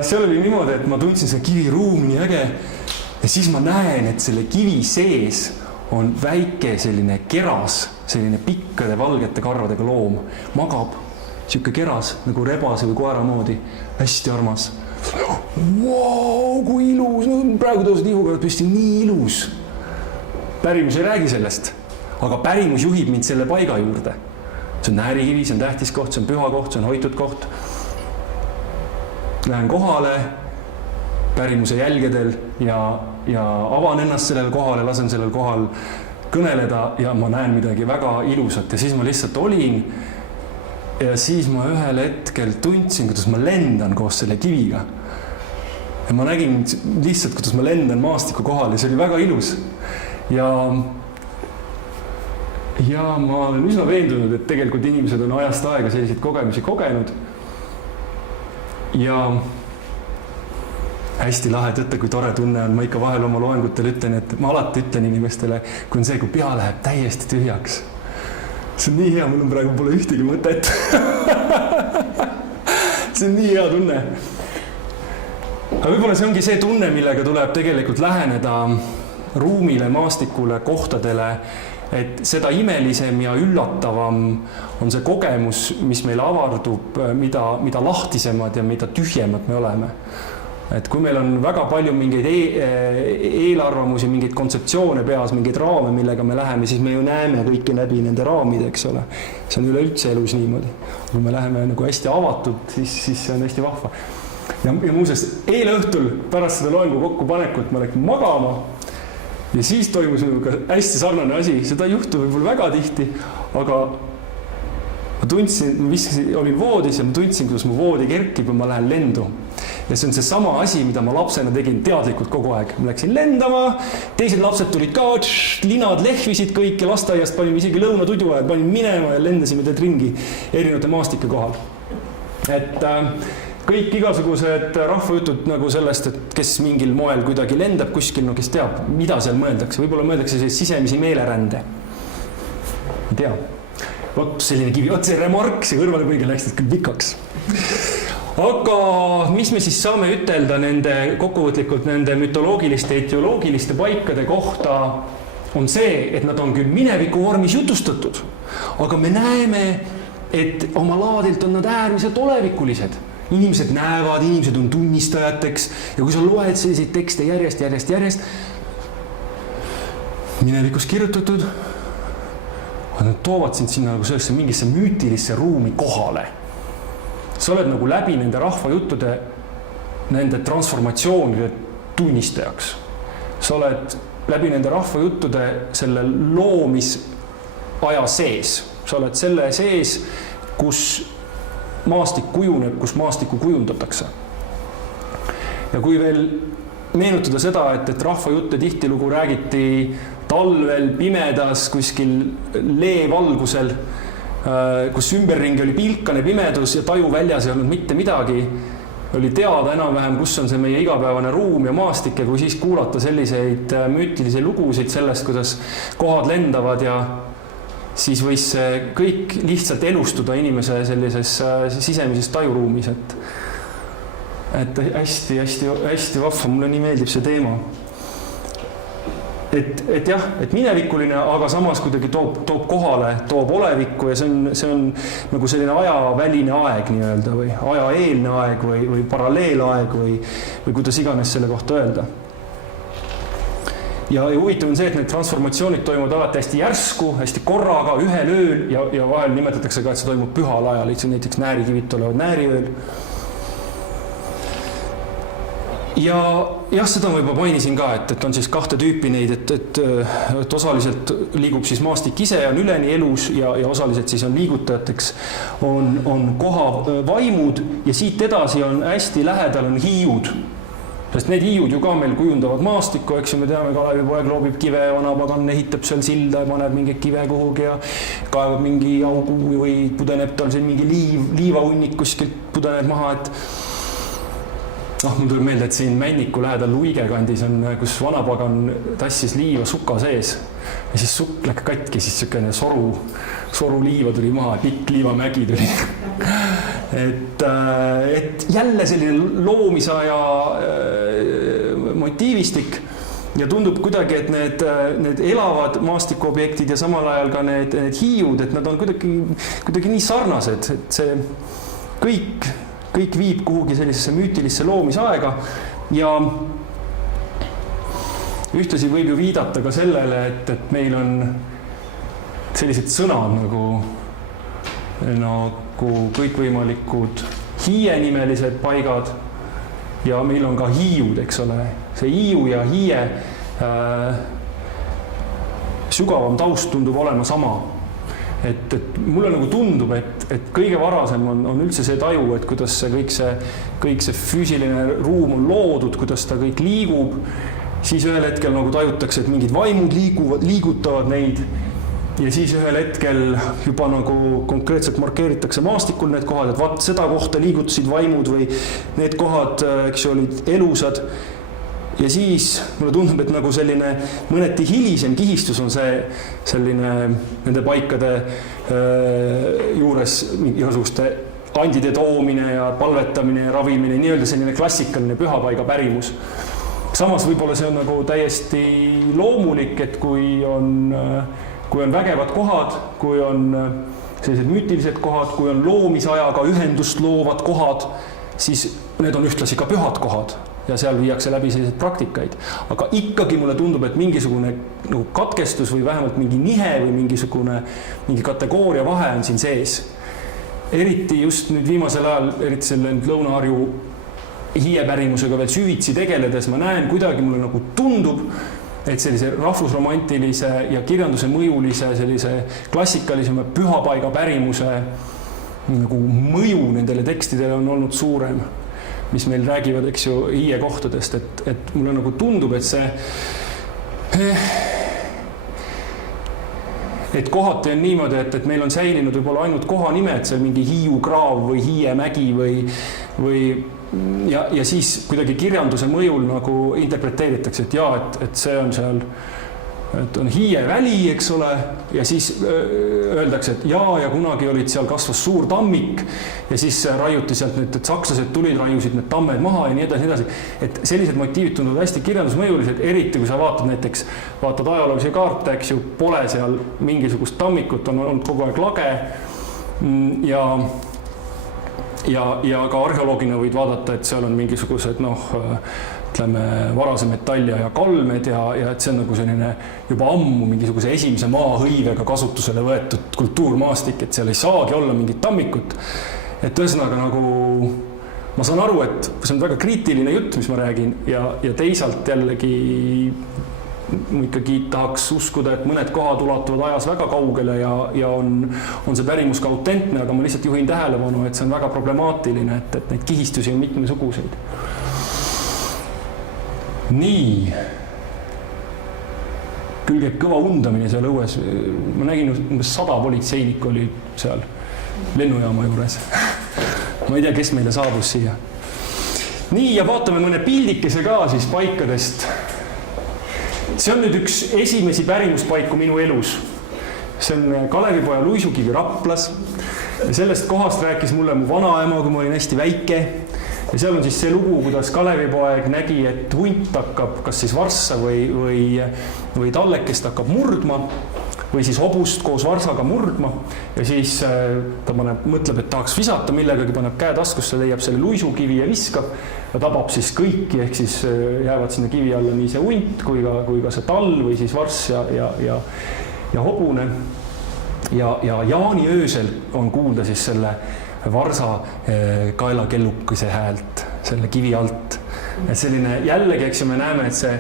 seal oli niimoodi, et ma tundsin selle kiviruumi nii äge ja siis ma näen, et selle kivi sees on väike selline keras, selline pikkade valgete karvadega loom. Magab, siuke keras nagu rebase või koera moodi, hästi armas. Wow, kui ilus, praegu tõused ihuga püsti, nii ilus. Pärimus ei räägi sellest, aga pärimus juhib mind selle paiga juurde. See on näärikivi, see on tähtis koht, see on püha koht, see on hoitud koht. Lähen kohale pärimuse jälgedel ja avan ennast sellel kohal ja lasen sellel kohal kõneleda ja ma näen midagi väga ilusat ja siis ma lihtsalt olin ja siis ma ühel hetkel tundsin, kuidas ma lendan koos selle kiviga. Ja ma nägin lihtsalt, kuidas ma lendan maastiku kohal ja see oli väga ilus. Ja ma olen üsna veendunud, et tegelikult inimesed on ajast aega selliseid kogemusi kogenud. Ja hästi lahe, teate, kui tore tunne on. Ma ikka vahel oma loengutel ütlen, et ma alati ütlen inimestele, kui on see, kui pea läheb täiesti tühjaks. See on nii hea, mul on praegu pole ühtegi mõtet. See on nii hea tunne. Aga võib-olla see ongi see tunne, millega tuleb tegelikult läheneda ruumile, maastikule, kohtadele, et seda imelisem ja üllatavam on see kogemus, mis meil avardub, mida lahtisemad ja mida tühjemad me oleme. Et kui meil on väga palju mingeid eelarvamusi, mingeid kontseptsioone peas, mingeid raame, millega me läheme, siis me ju näeme kõike läbi nende raamide, eks ole. See on üleüldse elus niimoodi. Kui me läheme nagu hästi avatud, siis see on hästi vahva. Ja muuseas, eile õhtul pärast seda loengu kokkupanekut ma läksin magama ja siis toimus hästi sarnane asi. Seda juhtu võib-olla väga tihti, aga ma tundsin, olin voodis ja ma tundsin, kuidas mu voodi kerkib ja ma lähen lendu. ja see on see sama asi, mida ma lapsena tegin teadlikult kogu aeg. Ma läksin lendama, teised lapsed tulid ka, linad lehvisid kõik ja lasteaiast panime isegi lõunatudu ajal, panin minema ja lendasime teed ringi erinevate maastike kohal. Et kõik igasugused rahvajutud nagu sellest, et kes mingil moel kuidagi lendab kuskil, no kes teab, mida seal mõeldakse. Võib-olla mõeldakse sisemisi meelerände. Ei tea. Vot selline kivi, vot see remark, see kõrvale kõige läksid küll pikaks. Aga mis me siis saame ütelda nende kokkuvõtlikult nende mütoloogiliste, etioloogiliste paikade kohta on see, et nad on küll mineviku vormis jutustatud, aga me näeme, et oma laadilt on nad äärmiselt olevikulised. Inimesed näevad, inimesed on tunnistajateks ja kui sa loed selliseid tekste järjest, minevikus kirjutatud, nad toovad sind sinna nagu sellesse mingisse müütilisse ruumi kohale. Sa oled nagu läbi nende rahvajuttude, nende transformatsioonide tunnistajaks. Sa oled läbi nende rahvajuttude selle loomisaja sees. Sa oled selle sees, kus maastik kujuneb, kus maastikku kujundatakse. Ja kui veel meenutada seda, et rahvajutte tihtilugu räägiti talvel pimedas kuskil leevalgusel, kus ümberringi oli pilkane pimedus ja taju väljas ei olnud mitte midagi, oli teada enam-vähem, kus on see meie igapäevane ruum ja maastik ja kui siis kuulata selliseid müütilisi lugusid sellest, kuidas kohad lendavad ja siis võis see kõik lihtsalt elustuda inimese sellises sisemises tajuruumis, et hästi vahva, mulle nii meeldib see teema. Et jah, et minevikuline, aga samas kuidagi toob kohale, toob olevikku ja see on nagu selline ajaväline aeg nii-öelda või ajaeelne aeg või paralleelaeg või kuidas iganes selle kohta öelda. Ja huvitav on see, et need transformatsioonid toimuvad alati hästi järsku, hästi korraga, ühel ööl ja vahel nimetatakse ka, et see toimub pühal ajal, näiteks näärikivid tulevad nääriööl. Ja jah, seda ma juba mainisin ka, et on siis kahte tüüpi neid, et osaliselt liigub siis maastik ise, on üleni elus ja osaliselt siis on liigutajateks, on koha vaimud ja siit edasi on hästi lähedal on hiiud. Sest need hiiud ju ka meil kujundavad maastikku, eks ju, me teame, Kalevipoeg loobib kive, vanapagan ehitab seal silda ja paneb mingi kive kuhugi ja kaevab mingi augu või pudeneb tal siin mingi liivahunnik kuskilt pudeneb maha, et mul tuleb meelde, et siin Männiku lähedal Luige kandis on, kus vanapagan tassis liiva suka sees ja siis sukk läks katki, siis sükene soru liiva tuli maha, pikk liivamägi tuli. et jälle selline loomisaja motiivistik ja tundub kuidagi, et need elavad maastikuobjektid ja samal ajal ka need hiiud, et nad on kuidagi nii sarnased, et see kõik viib kuhugi sellisesse müütilisse loomisaega ja ühtlasi võib ju viidata ka sellele, et meil on sellised sõnad nagu kõikvõimalikud hiienimelised paigad ja meil on ka hiiud, eks ole. See hiiu ja hiie sügavam taust tundub olema sama. Et mulle nagu tundub, et kõige varasem on üldse see taju, et kuidas kõik see füüsiline ruum on loodud, kuidas ta kõik liigub, siis ühel hetkel nagu tajutakse, et mingid vaimud liigutavad neid ja siis ühel hetkel juba nagu konkreetselt markeeritakse maastikul need kohad, et vaat seda kohta liigutasid vaimud või need kohad, eks ju, olid elusad. Ja siis mulle tundub, et nagu selline mõneti hilisem kihistus on see selline nende paikade juures igasuguste andide toomine ja palvetamine ja ravimine, nii-öelda selline klassikaline pühapaiga pärimus. Samas võib-olla see on nagu täiesti loomulik, et kui on vägevad kohad, kui on sellised müütilised kohad, kui on loomisajaga ühendust loovad kohad, siis need on ühtlasi ka pühad kohad. Ja seal viiakse läbi selliseid praktikaid. Aga ikkagi mulle tundub, et mingisugune nagu katkestus või vähemalt mingi nihe või mingi kategooria vahe on siin sees. Eriti just nüüd viimasel ajal, eriti selle Lõuna-Harju hiiepärimusega veel süvitsi tegeledes, ma näen kuidagi mulle nagu tundub, et sellise rahvusromantilise ja kirjanduse mõjulise sellise klassikalisema pühapaiga pärimuse nagu mõju nendele tekstidele on olnud suurem. mis meil räägivad, eks ju, hiiekohtadest, et mulle nagu tundub, et see et kohati on niimoodi, et meil on säilinud võib-olla ainult kohanimed, seal mingi Hiiu kraav või Hiiemägi või ja siis kuidagi kirjanduse mõjul nagu interpreteeritakse, et jaa, et see on seal, et on Hiie väli, eks ole, ja siis öeldakse, et jaa, ja kunagi olid seal kasvas suur tammik ja siis raiuti sealt nüüd, et sakslased tulid, raiusid need tammed maha ja nii edasi. Et sellised motiivid tunduvad hästi kirjandusmõjulised, eriti kui sa vaatad ajaloolisi kaarte, eks ju, pole seal mingisugust tammikut, on olnud kogu aeg lage ja ka arheoloogina võid vaadata, et seal on mingisugused, ütleme, varase metallia ja kalmed ja et see on nagu selline juba ammu mingisuguse esimese maahõivega kasutusele võetud kultuurmaastik, et seal ei saagi olla mingit tammikut. Et ühesõnaga nagu, ma saan aru, et see on väga kriitiline jutt, mis ma räägin ja teisalt jällegi ma ikkagi tahaks uskuda, et mõned kohad ulatuvad ajas väga kaugele ja on see pärimus ka autentne, aga ma lihtsalt juhin tähelepanu, et see on väga problemaatiline, et neid kihistusi on mitmesuguseid. Nii. Küll käib kõva undamine seal õues. Ma nägin, umbes 100 politseinik oli seal lennujaama juures. Ma ei tea, kes meile saabus siia. Nii, ja vaatame mõne pildikese ka siis paikadest. See on nüüd üks esimesi pärimuspaiku minu elus. See on Kalevipoja luisukivi Raplas. Ja sellest kohast rääkis mulle mu vanaema, kui ma olin hästi väike. Ja seal on siis see lugu, kuidas Kalevipoeg nägi, et hunt hakkab kas siis varssa või tallekest hakkab murdma või siis hobust koos varsaga murdma ja siis ta mõtleb, et tahaks visata millegagi, paneb käe taskusse, leiab selle luisukivi ja viskab ja tabab siis kõiki, ehk siis jäävad sinna kivi alla nii see hunt kui ka see tall või siis varss ja hobune ja jaani öösel on kuulda siis selle varsa kaelakellukese häält selle kivi alt. Et selline jällegi, eks ju, me näeme, et see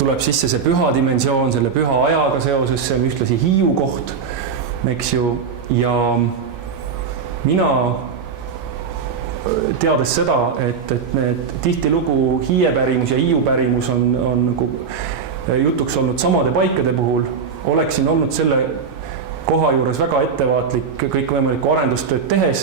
tuleb sisse see püha dimensioon, selle püha ajaga seoses, see on ühtlasi Hiiu koht, eks ju, ja mina teades seda, et need tihtilugu Hiiepärimus ja Hiiupärimus on nagu jutuks olnud samade paikade puhul, oleksin olnud selle koha juures väga ettevaatlik kõikvõimalikku arendustööd tehes.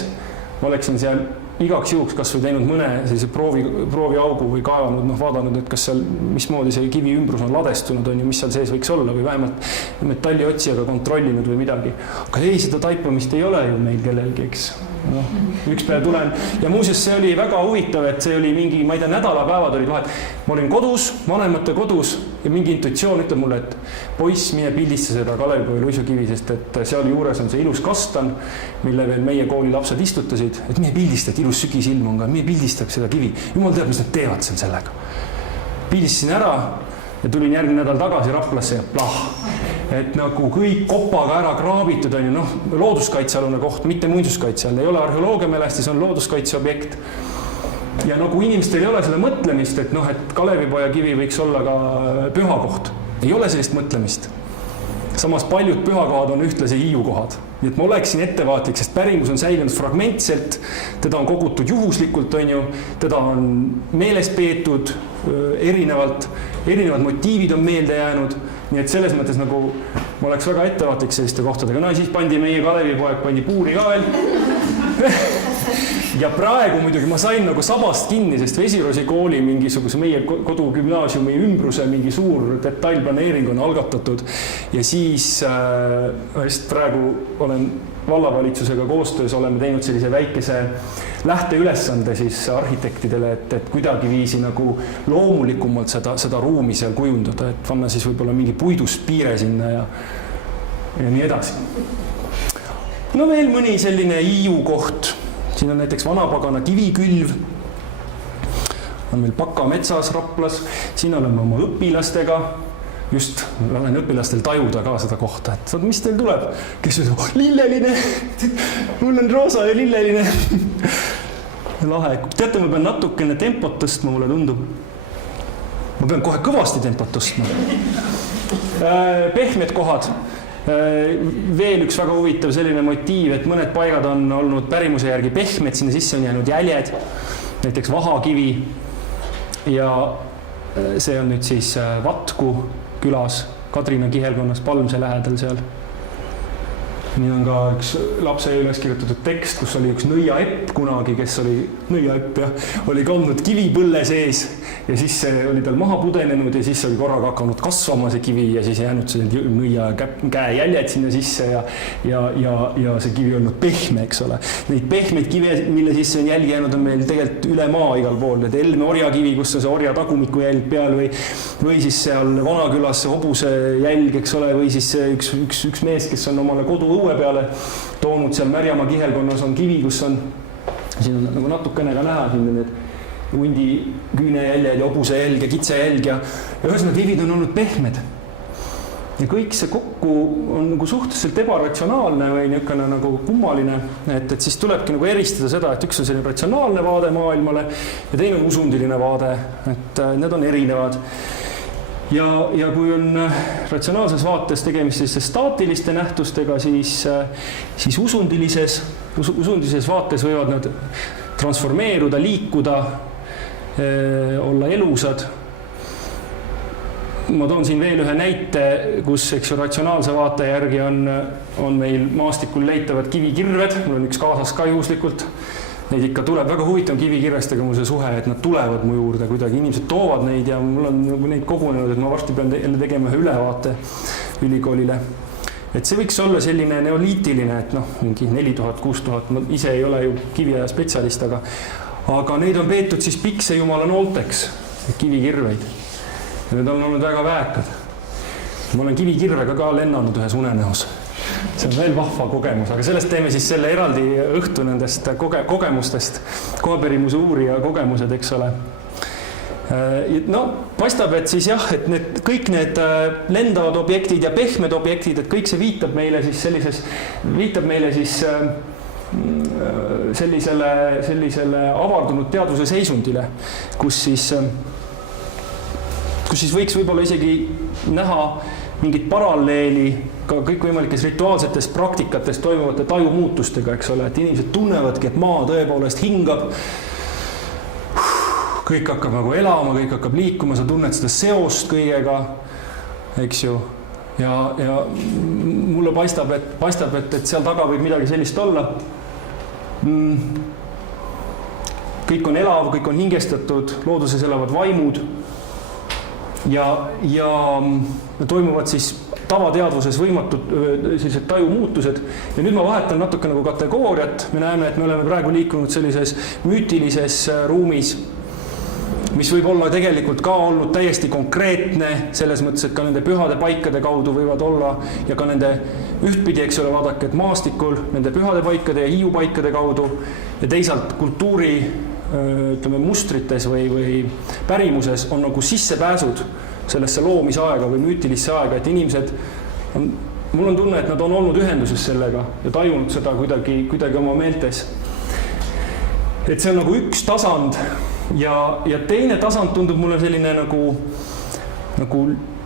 Ma oleksin seal igaks juhuks kas või teinud mõne sellise prooviaugu või kaevanud, vaadanud, et kas seal, mismoodi see kivi ümbrus on ladestunud, on ju, mis seal sees võiks olla või vähemalt metalliotsijaga kontrollinud või midagi. Aga ei, seda taipamist ei ole ju meil kellelgi, eks. Üks päev tulen ja muuseas see oli väga huvitav, et see oli mingi, ma ei tea, nädalapäevad olid vahet. Ma olin kodus, vanemate kodus ja mingi intuitsioon ütleb mulle, et poiss, mine pildista seda Kalevipoja luisukivi, sest et seal juures on see ilus kastan, mille veel meie kooli lapsed istutasid, et mine pildista, et ilus sügisilm on ka, mine pildistab seda kivi. Jumal teab, mis nad teevad seal sellega. Pildistasin ära ja tulin järgmine nädal tagasi Raplasse ja plah. Et nagu kõik kopaga ära kraabitud on ju, looduskaitsealune koht, mitte muinsuskaitse all, ei ole arheoloogiamälestis, on looduskaitseobjekt. Ja nagu inimestel ei ole seda mõtlemist, et et Kalevipoja kivi võiks olla ka pühakoht. Ei ole sellist mõtlemist. Samas paljud pühakohad on ühtlasi Hiiu kohad. Nii et ma oleksin ettevaatlik, sest pärimus on säilinud fragmentselt, teda on kogutud juhuslikult, on ju, teda on meeles peetud erinevad motiivid on meelde jäänud. Nii et selles mõttes nagu ma oleks väga ettevaatlik selliste kohtadega. Siis pandi meie Kalevipoeg, pandi puuri ka veel. Ja praegu muidugi ma sain nagu sabast kinni, sest Vesirosi kooli mingisuguse meie kodugümnaasiumi ümbruse mingi suur detailplaneering on algatatud. Ja siis praegu olen vallavalitsusega koostöös oleme teinud sellise väikese lähteülesande siis arhitektidele, et kuidagi viisi nagu loomulikumalt seda ruumi seal kujundada, et panna siis võib-olla mingi puidust piire sinna ja nii edasi. Veel mõni selline Hiiu koht. Siin on näiteks Vanapagana kivikülv. On meil Paka metsas Raplas. Siin oleme oma õpilastega. Just olen õpilastel tajuda ka seda kohta, et mis teil tuleb? Kes ütleb, lilleline, mul on roosa ja lilleline. Lahe. Teate, ma pean natukene tempot tõstma, mulle tundub. Ma pean kohe kõvasti tempot tõstma. Pehmed kohad. Veel üks väga huvitav selline motiiv, et mõned paigad on olnud pärimuse järgi pehmed, sinna sisse on jäänud jäljed. näiteks Vahakivi ja see on nüüd siis Vatku külas, Kadrina kihelkonnas Palmse lähedal seal. Nii on ka üks lapse üles kirjutatud tekst, kus oli üks nõiaepp kunagi, kes oli nõiaepp ja oli kandnud kivipõlle sees ja siis oli tal maha pudenenud ja siis oli korraga hakanud kasvama see kivi ja siis jäänud see nõia käe jäljed sinna sisse ja see kivi olnud pehme, eks ole. Neid pehmeid kive, mille sisse on jälgi jäänud, on meil tegelikult üle maa igal pool. Et Helme orjakivi, kus on see orja tagumiku jälg peal või siis seal Vanakülas see hobuse jälg, eks ole, või siis üks mees, kes on omale kodu õue peale toonud seal Märjamaa kihelkonnas on kivi, kus on, siin on nagu natukene ka näha, siin need hundi küünejäljed ja hobuse jälg ja kitse jälg ja ühesõnaga kivid on olnud pehmed. Ja kõik see kokku on nagu suhteliselt ebaratsionaalne või niisugune nagu kummaline, et siis tulebki nagu eristada seda, et üks on selline ratsionaalne vaade maailmale ja teine on usundiline vaade, et need on erinevad. Ja kui on ratsionaalses vaates tegemist selliste staatiliste nähtustega, siis usundilises vaates võivad nad transformeeruda, liikuda, olla elusad. Ma toon siin veel ühe näite, kus ratsionaalse vaate järgi on meil maastikul leitavad kivikirved, mul on üks kaasas ka juhuslikult. Neid ikka tuleb väga huvitav kivikirvestega mul see suhe, et nad tulevad mu juurde, kuidagi inimesed toovad neid ja mul on neid kogunenud, et ma varsti pean jälle tegema ühe ülevaate ülikoolile. Et see võiks olla selline neoliitiline, et mingi 4000, 6000, ma ise ei ole ju kiviaja spetsialist, aga neid on peetud siis pikse jumala noolteks, kivikirveid. Ja need on olnud väga väekad. Ma olen kivikirvega ka lennanud ühes unenäos. See on veel vahva kogemus, aga sellest teeme siis selle eraldi õhtu nendest kogemustest, kohaperimuse uurija kogemused, eks ole. Paistab, et siis jah, et kõik need lendavad objektid ja pehmed objektid, et kõik see viitab meile siis sellisele avardunud teadvuse seisundile, kus siis võiks võib-olla isegi näha mingit paralleeli ka kõikvõimalikes rituaalsetes praktikates toimuvate tajumuutustega, eks ole, et inimesed tunnevadki, et maa tõepoolest hingab, kõik hakkab nagu elama, kõik hakkab liikuma, sa tunned seda seost kõigega, eks ju, ja mulle paistab, et seal taga võib midagi sellist olla. Kõik on elav, kõik on hingestatud, looduses elavad vaimud ja toimuvad siis tavateadvuses võimatud sellised tajumuutused. Ja nüüd ma vahetan natuke nagu kategooriat. Me näeme, et me oleme praegu liikunud sellises müütilises ruumis, mis võib olla tegelikult ka olnud täiesti konkreetne, selles mõttes, et ka nende pühade paikade kaudu võivad olla ja ka nende ühtpidi, eks ole, vaadake, et maastikul nende pühade paikade ja hiiupaikade kaudu ja teisalt kultuuri mustrites või pärimuses on nagu sissepääsud sellesse loomisaega või müütilisse aega, et inimesed, mul on tunne, et nad on olnud ühenduses sellega ja tajunud seda kuidagi oma meeltes. Et see on nagu üks tasand ja teine tasand tundub mulle selline nagu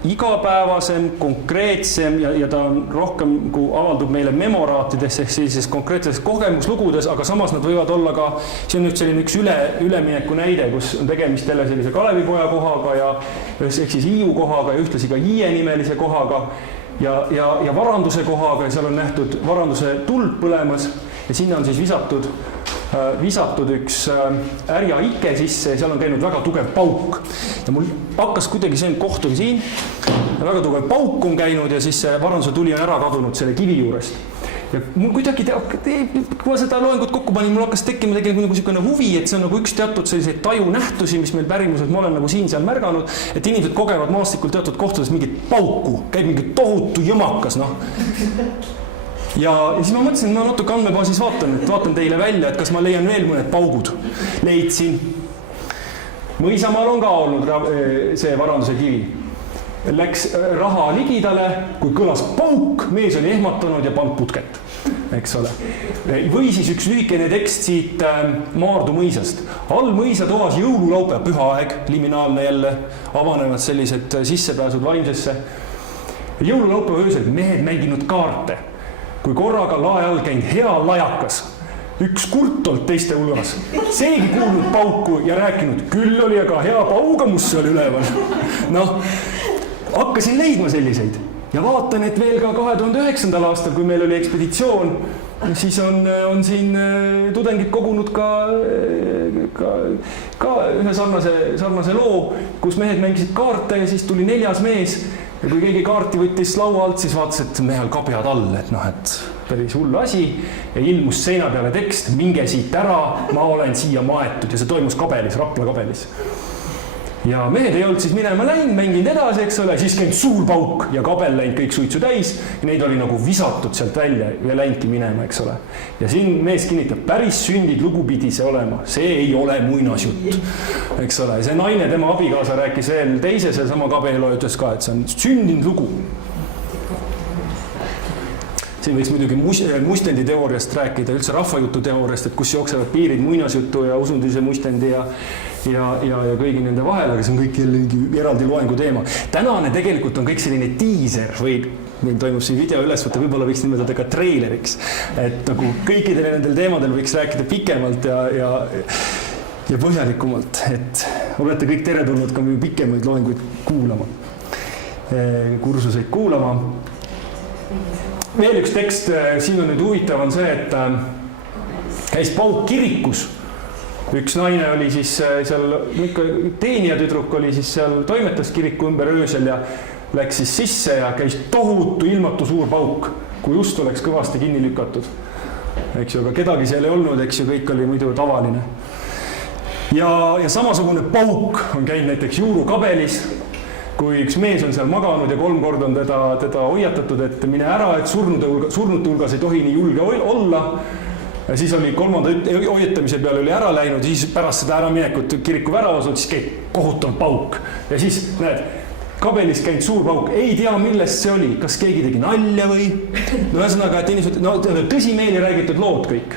igapäevasem, konkreetsem ja ta on rohkem avaldub meile memoraatides ehk sellises konkreetses kogemuslugudes, aga samas nad võivad olla ka, see on nüüd selline üks ülemineku näide, kus on tegemist jälle sellise Kalevipoja kohaga ja ehk siis Hiiu kohaga ja ühtlasi ka Hiie nimelise kohaga ja varanduse kohaga ja seal on nähtud varanduse tuld põlemas ja sinna on siis visatud üks ärja ike sisse ja seal on käinud väga tugev pauk. Ja mul hakkas kuidagi see koht on siin ja väga tugev pauk on käinud ja siis see varanduse tuli on ära kadunud selle kivi juurest. Ja mul kuidagi, kui ma seda loengut kokku panin, mul hakkas tekkima nagu selline huvi, et see on nagu üks teatud selliseid tajunähtusi, mis meil pärimuses, ma olen nagu siin-seal märganud, et inimesed kogevad maastikul teatud kohtades mingit pauku, käib mingi tohutu jõmakas, Ja siis ma mõtlesin, et ma natuke andmebaasis vaatan teile välja, et kas ma leian veel mõned paugud. Leidsin. Mõisamaal on ka olnud see varanduse kivi. Läks raha ligidale, kui kõlas pauk, mees oli ehmatanud ja pannud putket, eks ole. Või siis üks lühikene tekst siit Maardu mõisast. All mõisa toas jõululaupäeva pühaaeg, liminaalne jälle, avanevad sellised sissepääsud vaimsesse. Jõululaupäeva öösel mehed mänginud kaarte. Kui korraga lae all käinud hea lajakas, üks kurt olnud teiste hulgas. Seegi kuulnud pauku ja rääkinud, küll oli aga hea paugamus seal üleval. Noh, hakkasin leidma selliseid ja vaatan, et veel ka 2009. aastal, kui meil oli ekspeditsioon, siis on siin tudengid kogunud ka ühe sarnase loo, kus mehed mängisid kaarte ja siis tuli 4. mees ja kui keegi kaarti võttis laua alt, siis vaatas, et mehel kabjad all, et noh, et päris hull asi ja ilmus seina peale tekst, minge siit ära, ma olen siia maetud ja see toimus kabelis, Rapla kabelis. Ja mehed ei olnud siis minema läinud, mänginud edasi, eks ole, siis käinud suur pauk ja kabel läinud kõik suitsu täis ja neid oli nagu visatud sealt välja ja läinudki minema, eks ole. Ja siin mees kinnitab, päris sündid lugu pidi see olema, see ei ole muinasjutt, eks ole. See naine, tema abikaasa rääkis veel teise, see sama kabelilo ütles ka, et see on sündinud lugu. Siin võiks muidugi mustendi teooriast rääkida, üldse rahvajutu teooriast, et kus jooksevad piirid muinasjutu ja usundise mustendi ja kõigi nende vahel, aga see on kõik jällegi eraldi loengu teema. Tänane tegelikult on kõik selline teaser või meil toimub siin video ülesvõte, võib-olla võiks nimetada ka treileriks. Et nagu kõikidele nendel teemadel võiks rääkida pikemalt ja põhjalikumalt, et olete kõik teretulnud ka pikemaid loenguid kuulama, kursuseid kuulama. Veel üks tekst, siin on nüüd huvitav on see, et käis pauk kirikus. Üks naine oli siis seal, teenijatüdruk oli siis seal, toimetas kiriku ümber öösel ja läks siis sisse ja käis tohutu ilmatu suur pauk, kui just oleks kõvasti kinni lükatud. Eks ju, aga kedagi seal ei olnud, eks ju, kõik oli muidu tavaline. Ja samasugune pauk on käinud näiteks juurukabelis, kui üks mees on seal maganud ja 3 korda on teda hoiatatud, et mine ära, et surnute hulgas ei tohi nii julge olla. Ja siis oli 3. hoiatamise peale oli ära läinud, siis pärast seda äraminekut kiriku väravas, siis käib kohutav pauk. Ja siis näed, kabelis käinud suur pauk, ei tea millest see oli, kas keegi tegi nalja või? No ühesõnaga, et inimesed, no tõsimeeli räägitud lood kõik,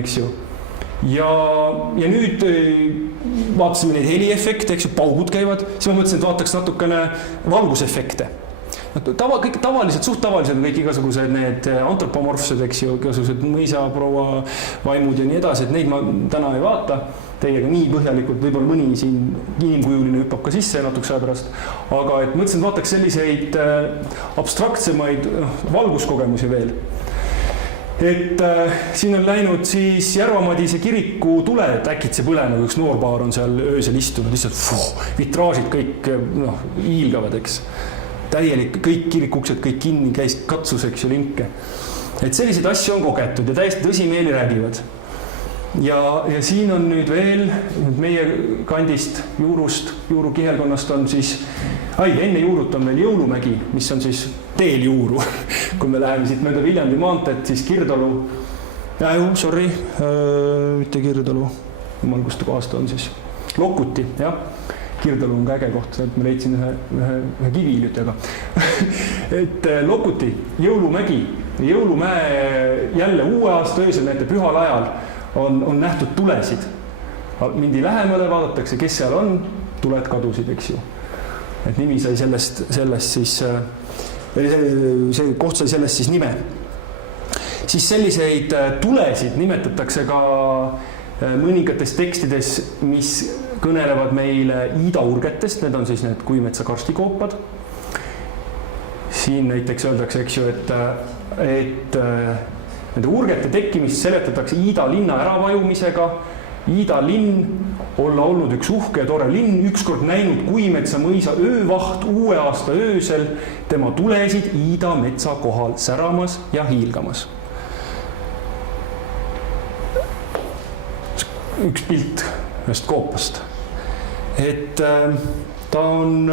eks ju. Ja nüüd vaatasime neid heliefekte, eks ju, paugud käivad, siis ma mõtlesin, et vaataks natukene valgusefekte. Kõik tavalised, suht tavalised on kõik igasugused need antropomorfsed, eks ju, igasugused mõisaproua vaimud ja nii edasi, et neid ma täna ei vaata teiega nii põhjalikult, võib-olla mõni siin inimkujuline hüppab ka sisse natukese aja pärast, aga et mõtlesin, et vaataks selliseid abstraktsemaid valguskogemusi veel. Et siin on läinud siis Järva-Madise kiriku tuled äkitse põlenud, üks noorpaar on seal öösel istunud, lihtsalt vitraažid kõik hiilgavad, eks. Täielik, kõik kirikuksed, kõik kinni, käis katsus, eks ju, linke. Et selliseid asju on kogetud ja täiesti tõsimeeli räägivad. Ja siin on nüüd veel meie kandist, juuru kihelkonnast on siis, enne juurut on veel Jõulumägi, mis on siis teel juuru. Kui me läheme siit mööda Viljandi maanteed, siis Kirdalu, mitte Kirdalu, jumal, kust kohast on siis, Lokuti, jah. Kirdalu on ka äge koht, me leidsin ühe kivi hiljuti, aga et Lokuti, Jõulumägi, Jõulumäe jälle uue aasta öösel, näete pühal ajal on nähtud tulesid. Mindi lähemale, vaadatakse, kes seal on, tuled kadusid, eks ju. Et nimi sai sellest siis, see koht sai sellest siis nime. Siis selliseid tulesid nimetatakse ka mõningates tekstides, mis kõnelevad meile iidaurgetest, need on siis need Kuimetsa karstikoopad. Siin näiteks öeldakse, eks ju, et nende urgete tekkimist seletatakse Iida linna äravajumisega. Iida linn olla olnud üks uhke ja tore linn, ükskord näinud Kuimetsa mõisa öövaht uue aasta öösel, tema tulesid Iida metsa kohal säramas ja hiilgamas. Üks pilt ühest koopast. Et ta on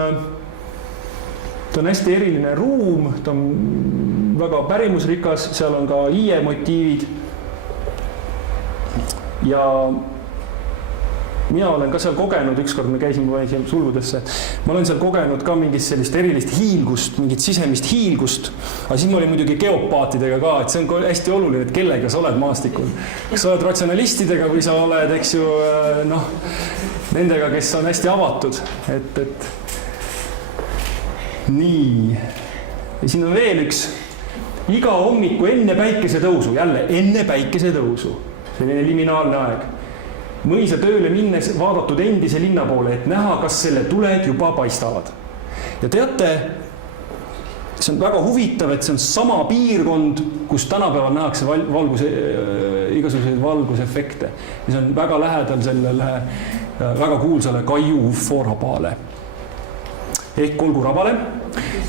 hästi eriline ruum, ta on väga pärimusrikas, seal on ka IE motiivid. Ja mina olen ka seal kogenud, ükskord me käisime sulgudesse, ma olen seal kogenud ka mingit sellist erilist hiilgust, mingit sisemist hiilgust, aga siis ma olin muidugi geopaatidega ka, et see on hästi oluline, et kellega sa oled maastikul. Kas sa oled ratsionalistidega või sa oled, eks ju, nendega, kes on hästi avatud, et nii. Ja siin on veel üks iga hommiku enne päikesetõusu, jälle enne päikesetõusu, selline liminaalne aeg, mõisa tööle minnes vaadatud endise linna poole, et näha, kas selle tuled juba paistavad. Ja teate, see on väga huvitav, et see on sama piirkond, kus tänapäeval nähakse igasuguseid valgusefekte. Ja see on väga lähedal sellele väga kuulsale Kaiu UFO rabale ehk Kolgu rabale.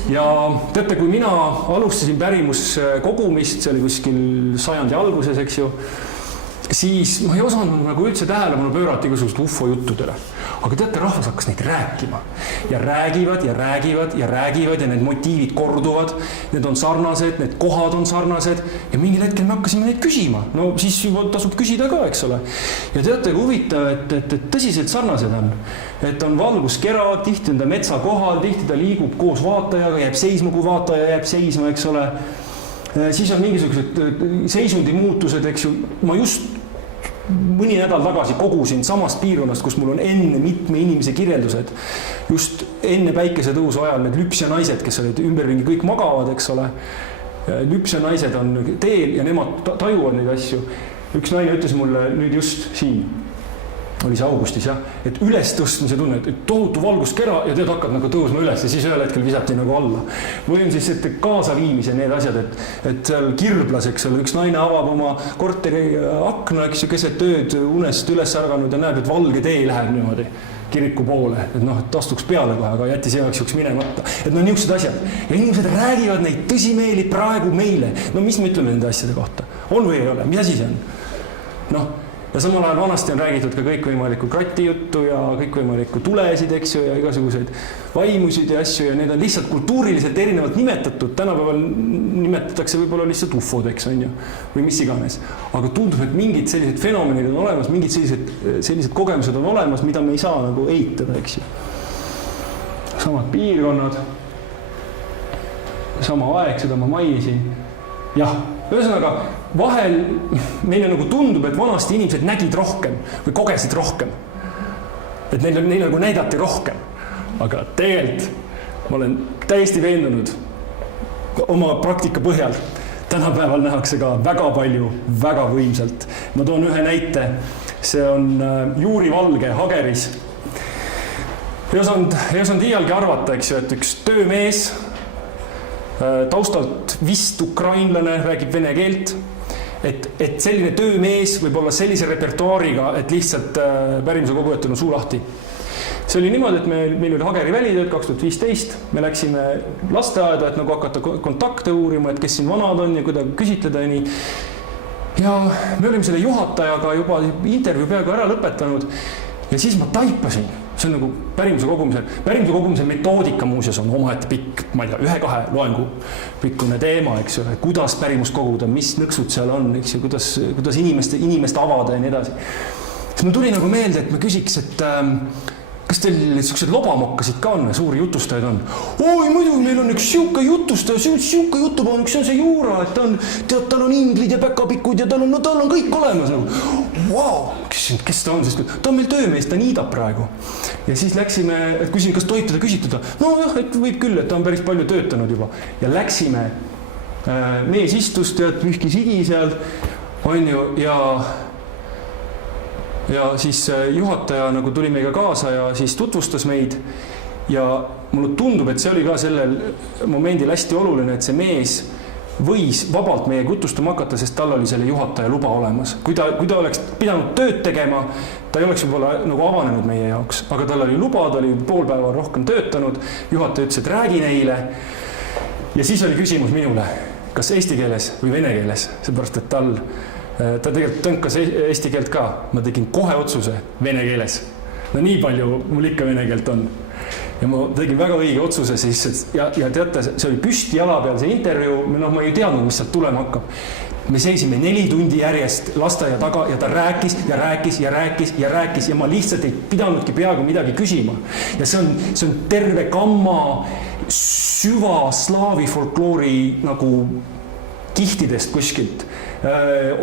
Ja teate, kui mina alustasin pärimuskogumist, see oli kuskil sajandi alguses, eks ju, siis ma ei osanud nagu üldse tähelepanu pöörata igasugust UFO juttudele. Aga teate, rahvas hakkas neid rääkima ja räägivad ja räägivad ja räägivad ja need motiivid korduvad, need on sarnased, need kohad on sarnased ja mingil hetkel me hakkasime neid küsima. No siis juba tasub küsida ka, eks ole. Ja teate, kui huvitav, et tõsiselt sarnased on. Et on valguskera, tihti on ta metsa kohal, tihti ta liigub koos vaatajaga, jääb seisma, kui vaataja jääb seisma, eks ole. Siis on mingisugused seisundi muutused, eks ju. Ma just mõni nädal tagasi kogusin samast piirkonnast, kus mul on enne mitme inimese kirjeldused. Just enne päikesetõusu ajal need lüpsjanaised, kes olid ümberringi, kõik magavad, eks ole. Lüpsjanaised on teel ja nemad tajuvad neid asju. Üks naine ütles mulle nüüd just siin, oli see augustis, jah, et üles tõstmise tunne, et tohutu valguskera ja tead hakkad nagu tõusma üles ja siis ühel hetkel visati nagu alla. Või on siis ette kaasaviimise need asjad, et seal kirblas, eks ole, üks naine avab oma korteri akna, eks ju, keset tööd unest üles ärganud ja näeb, et valge tee läheb niimoodi kiriku poole, et noh, et astuks peale kohe, aga jättis heaks juks minemata. Et no niisugused asjad. Ja inimesed räägivad neid tõsimeeli praegu meile. No mis me ütleme nende asjade kohta? On või ei ole? Mis asi see on? Noh, ja samal ajal vanasti on räägitud ka kõikvõimalikku kratijuttu ja kõikvõimalikku tulesid, eks ju, ja igasuguseid vaimusid ja asju ja need on lihtsalt kultuuriliselt erinevalt nimetatud. Tänapäeval nimetatakse võib-olla lihtsalt ufodeks, on ju, või mis iganes. Aga tundub, et mingid sellised fenomenid on olemas, mingid sellised kogemused on olemas, mida me ei saa nagu eitada, eks ju. Samad piirkonnad, sama aeg, seda ma mainisin. Jah, ühesõnaga, vahel meile nagu tundub, et vanasti inimesed nägid rohkem või kogesid rohkem. Et neile nagu näidati rohkem. Aga tegelikult ma olen täiesti veendunud oma praktika põhjal. Tänapäeval nähakse ka väga palju, väga võimsalt. Ma toon ühe näite. See on Juuri Valge Hageris. Ei osanud iialgi arvata, eks ju, et üks töömees taustalt vist ukrainlane räägib vene keelt, et selline töömees võib olla sellise repertuaariga, et lihtsalt pärimuse kogujatel on suu lahti. See oli niimoodi, et meil oli Hageri välitööd 2015, me läksime lasteaeda, et nagu hakata kontakte uurima, et kes siin vanad on ja kuidagi küsitleda ja nii. Ja me olime selle juhatajaga juba intervjuu peaaegu ära lõpetanud ja siis ma taipasin. See on nagu pärimuse kogumise metoodika muuseas on omaette pikk, ma ei tea, 1-2 loengu pikkune teema, eks ju, kuidas pärimust koguda, mis nõksud seal on, eks ju, kuidas inimeste avada ja nii edasi. Siis mul tuli nagu meelde, et me küsiks, et kas teil sellised lobamokkasid ka on, suuri jutustajaid on? Oi, muidugi, meil on üks siuke jutustaja, siuke jutupanik, see on see Juura, et tal on inglid ja päkapikud ja tal on kõik olemas. Wow, kes ta on? Ta on meil töömees, ta niidab praegu. Ja siis läksime, et küsin, kas tohib teda küsitleda? No jah, et võib küll, et ta on päris palju töötanud juba. Ja läksime, mees istus, tead, pühki sigi seal, on ju, ja siis juhataja nagu tuli meiga kaasa ja siis tutvustas meid ja mulle tundub, et see oli ka sellel momendil hästi oluline, et see mees võis vabalt meie jutustama hakata, sest tal oli selle juhataja luba olemas. Kui ta oleks pidanud tööd tegema, ta ei oleks võib-olla nagu avanenud meie jaoks, aga tal oli luba, ta oli pool päeva rohkem töötanud, juhataja ütles, et räägi neile ja siis oli küsimus minule, kas eesti keeles või vene keeles, seepärast, et ta tegelikult tõnkas eesti keelt ka. Ma tegin kohe otsuse vene keeles. No nii palju mul ikka vene keelt on. Ja ma tegin väga õige otsuse siis, ja teate, see oli püsti jala peal see intervjuu, ma ei teadnud, mis sealt tulema hakkab. Me seisime 4 tundi järjest lasteaia taga ja ta rääkis ja ma lihtsalt ei pidanudki peaaegu midagi küsima. Ja see on terve gamma süva slaavi folkloori nagu kihtidest kuskilt,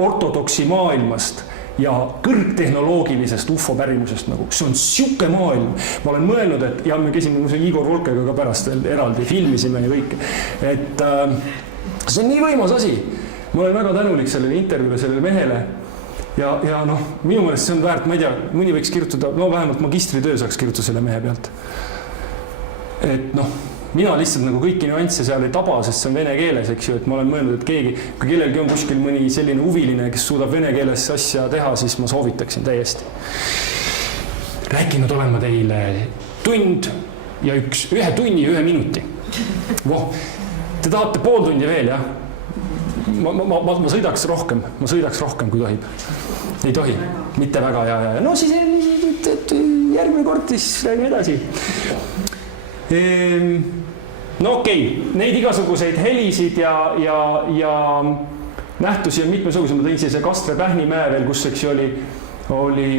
ortodoksi maailmast ja kõrgtehnoloogilisest UFO pärimusest nagu. See on siuke maailm. Ma olen mõelnud, et ja me käisime Igor Volkega ka pärast eraldi, filmisime ja kõik. see on nii võimas asi. Ma olen väga tänulik sellele intervjuule, sellele mehele. Ja noh, minu mõelest see on väärt, ma ei tea, mõni võiks kirjutada, no vähemalt magistritöö saaks kirjutada selle mehe pealt. Et noh, mina lihtsalt nagu kõiki nüansse seal ei taba, sest see on vene keeles, eks ju, et ma olen mõelnud, et keegi, kui kellelgi on kuskil mõni selline huviline, kes suudab vene keeles asja teha, siis ma soovitaksin täiesti. Rääkinud olen ma teile tund ja ühe tunni ja 1 minuti. Voh, te tahate pool tundi veel, jah? Ma sõidaks rohkem, kui tohib. Ei tohi, mitte väga, ja. No siis järgmine kord siis räägime edasi. No okei, neid igasuguseid helisid ja nähtusi on mitmesugused. Ma tõin see Kastre Pähnimäe veel, kus eks oli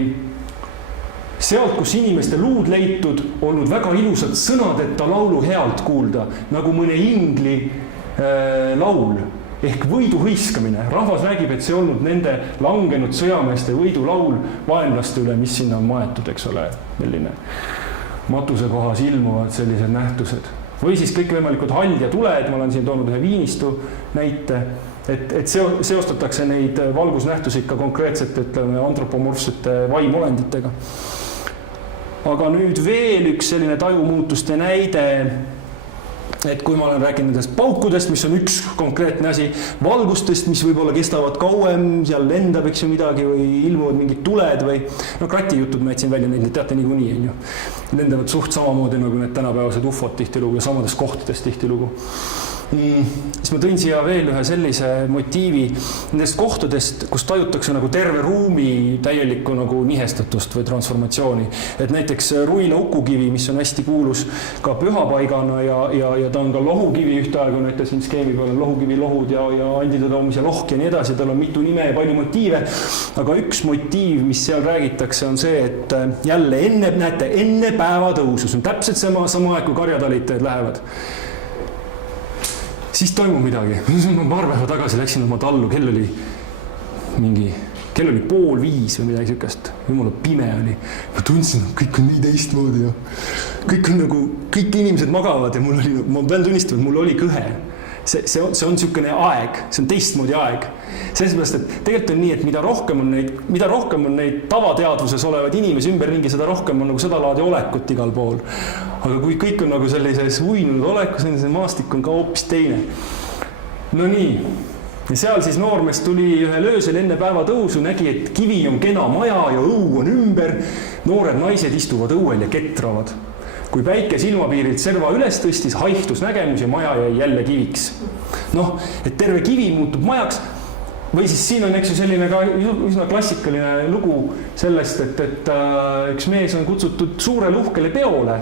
sealt, kus inimeste luud leitud, olnud väga ilusad sõnadeta laulu healt kuulda, nagu mõne ingli laul ehk võidu hõiskamine. Rahvas räägib, et see olnud nende langenud sõjameeste võidulaul vaenlaste üle, mis sinna on maetud, eks ole, milline matuse kohas ilmuvad sellised nähtused. Või siis kõik võimalikud hald ja tuled, ma olen siin toonud ühe Viinistu näite, et seostatakse neid valgusnähtusi ikka konkreetselt, ütleme, antropomorfsete vaimolenditega. Aga nüüd veel üks selline tajumuutuste näide, et kui ma olen rääkinud nendest paukudest, mis on üks konkreetne asi, valgustest, mis võib-olla kestavad kauem, seal lendab, eks ju midagi, või ilmuvad mingid tuled või no kratijutud ma jätsin välja, neid teate niikuinii, on ju. Lendavad suht samamoodi nagu need tänapäevased ufod tihtilugu ja samades kohtades tihtilugu. Siis ma tõin siia veel ühe sellise motiivi nendest kohtadest, kus tajutakse nagu terve ruumi täielikku nagu nihestatust või transformatsiooni. Et näiteks Ruila Ukukivi, mis on hästi kuulus ka pühapaigana ja ta on ka lohukivi ühtaegu, näite siin skeemi peal on lohukivi lohud ja anditõdaumise lohk ja nii edasi, tal on mitu nime ja palju motiive. Aga üks motiiv, mis seal räägitakse, on see, et jälle enne päevatõusu, see on täpselt sama aeg, kui karjatalitajad lähevad. Siis toimub midagi. Ma paar päeva tagasi läksin oma tallu, kell oli 4:30 või midagi sükast. Jumala pime oli. Ma tundsin, et kõik on nii teistmoodi. Kõik on nagu, kõik inimesed magavad ja ma pean tunnistama, et mul oli kõhe. See on niisugune aeg, see on teistmoodi aeg. Sellepärast, et tegelikult on nii, et mida rohkem on neid tavateadvuses olevad inimesi ümberringi, seda rohkem on nagu seda laadi olekut igal pool. Aga kui kõik on nagu sellises uinunud olekus, see maastik on ka hoopis teine. No nii, ja seal siis noormees tuli ühel öösel enne päevatõusu, nägi, et kivi on kena maja ja õu on ümber, noored naised istuvad õuel ja ketravad. Kui päike silmapiirilt serva üles tõstis, haihtus nägemus ja maja jäi jälle kiviks. Noh, et terve kivi muutub majaks. Või siis siin on selline ka üsna klassikaline lugu sellest, et üks mees on kutsutud suurele uhkele peole,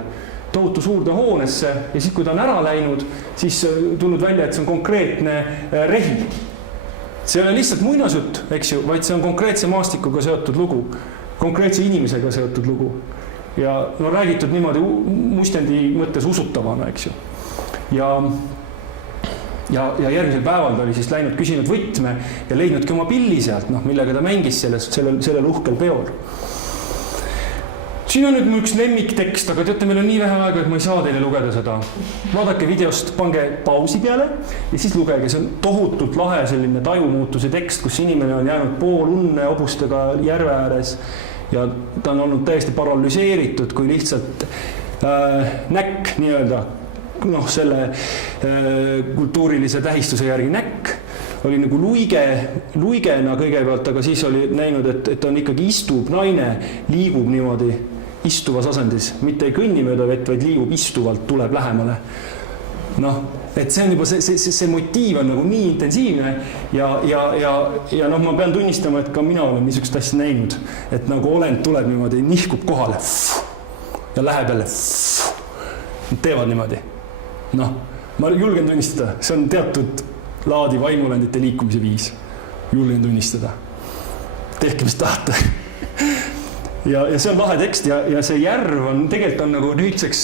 tohutu suurde hoonesse ja siis, kui ta on ära läinud, siis tulnud välja, et see on konkreetne rehi. See ei ole lihtsalt muinasjutt, eks ju, vaid see on konkreetse maastikuga seotud lugu, konkreetse inimesega seotud lugu. Ja no räägitud niimoodi mustendi mõttes usutavana, eks ju. Ja järgmisel päeval ta oli siis läinud küsinud võtme ja leidnudki oma pilli sealt, millega ta mängis sellel uhkel peol. Siin on nüüd mu üks lemmiktekst, aga teate, meil on nii vähe aega, et ma ei saa teile lugeda seda. Vaadake videost, pange pausi peale ja siis lugege, see on tohutult lahe selline tajumuutuse tekst, kus inimene on jäänud pool unne hobustega järve ääres ja ta on olnud täiesti paralüseeritud, kui lihtsalt näkk nii-öelda, selle kultuurilise tähistuse järgi näkk oli nagu luigena kõigepealt, aga siis oli näinud, et on ikkagi istub naine, liigub niimoodi istuvas asendis, mitte ei kõnni mööda vett, vaid liigub istuvalt, tuleb lähemale. Et see on juba, see motiiv on nagu nii intensiivne ja ma pean tunnistama, et ka mina olen niisugust asja näinud, et nagu olend tuleb niimoodi, nihkub kohale ja läheb jälle, teevad niimoodi. Ma julgen tunnistada, see on teatud laadi vaimulendite liikumise viis. Julgen tunnistada. Tehke, mis tahate. Ja see on lahe tekst ja see järv on tegelikult on nagu nüüdseks,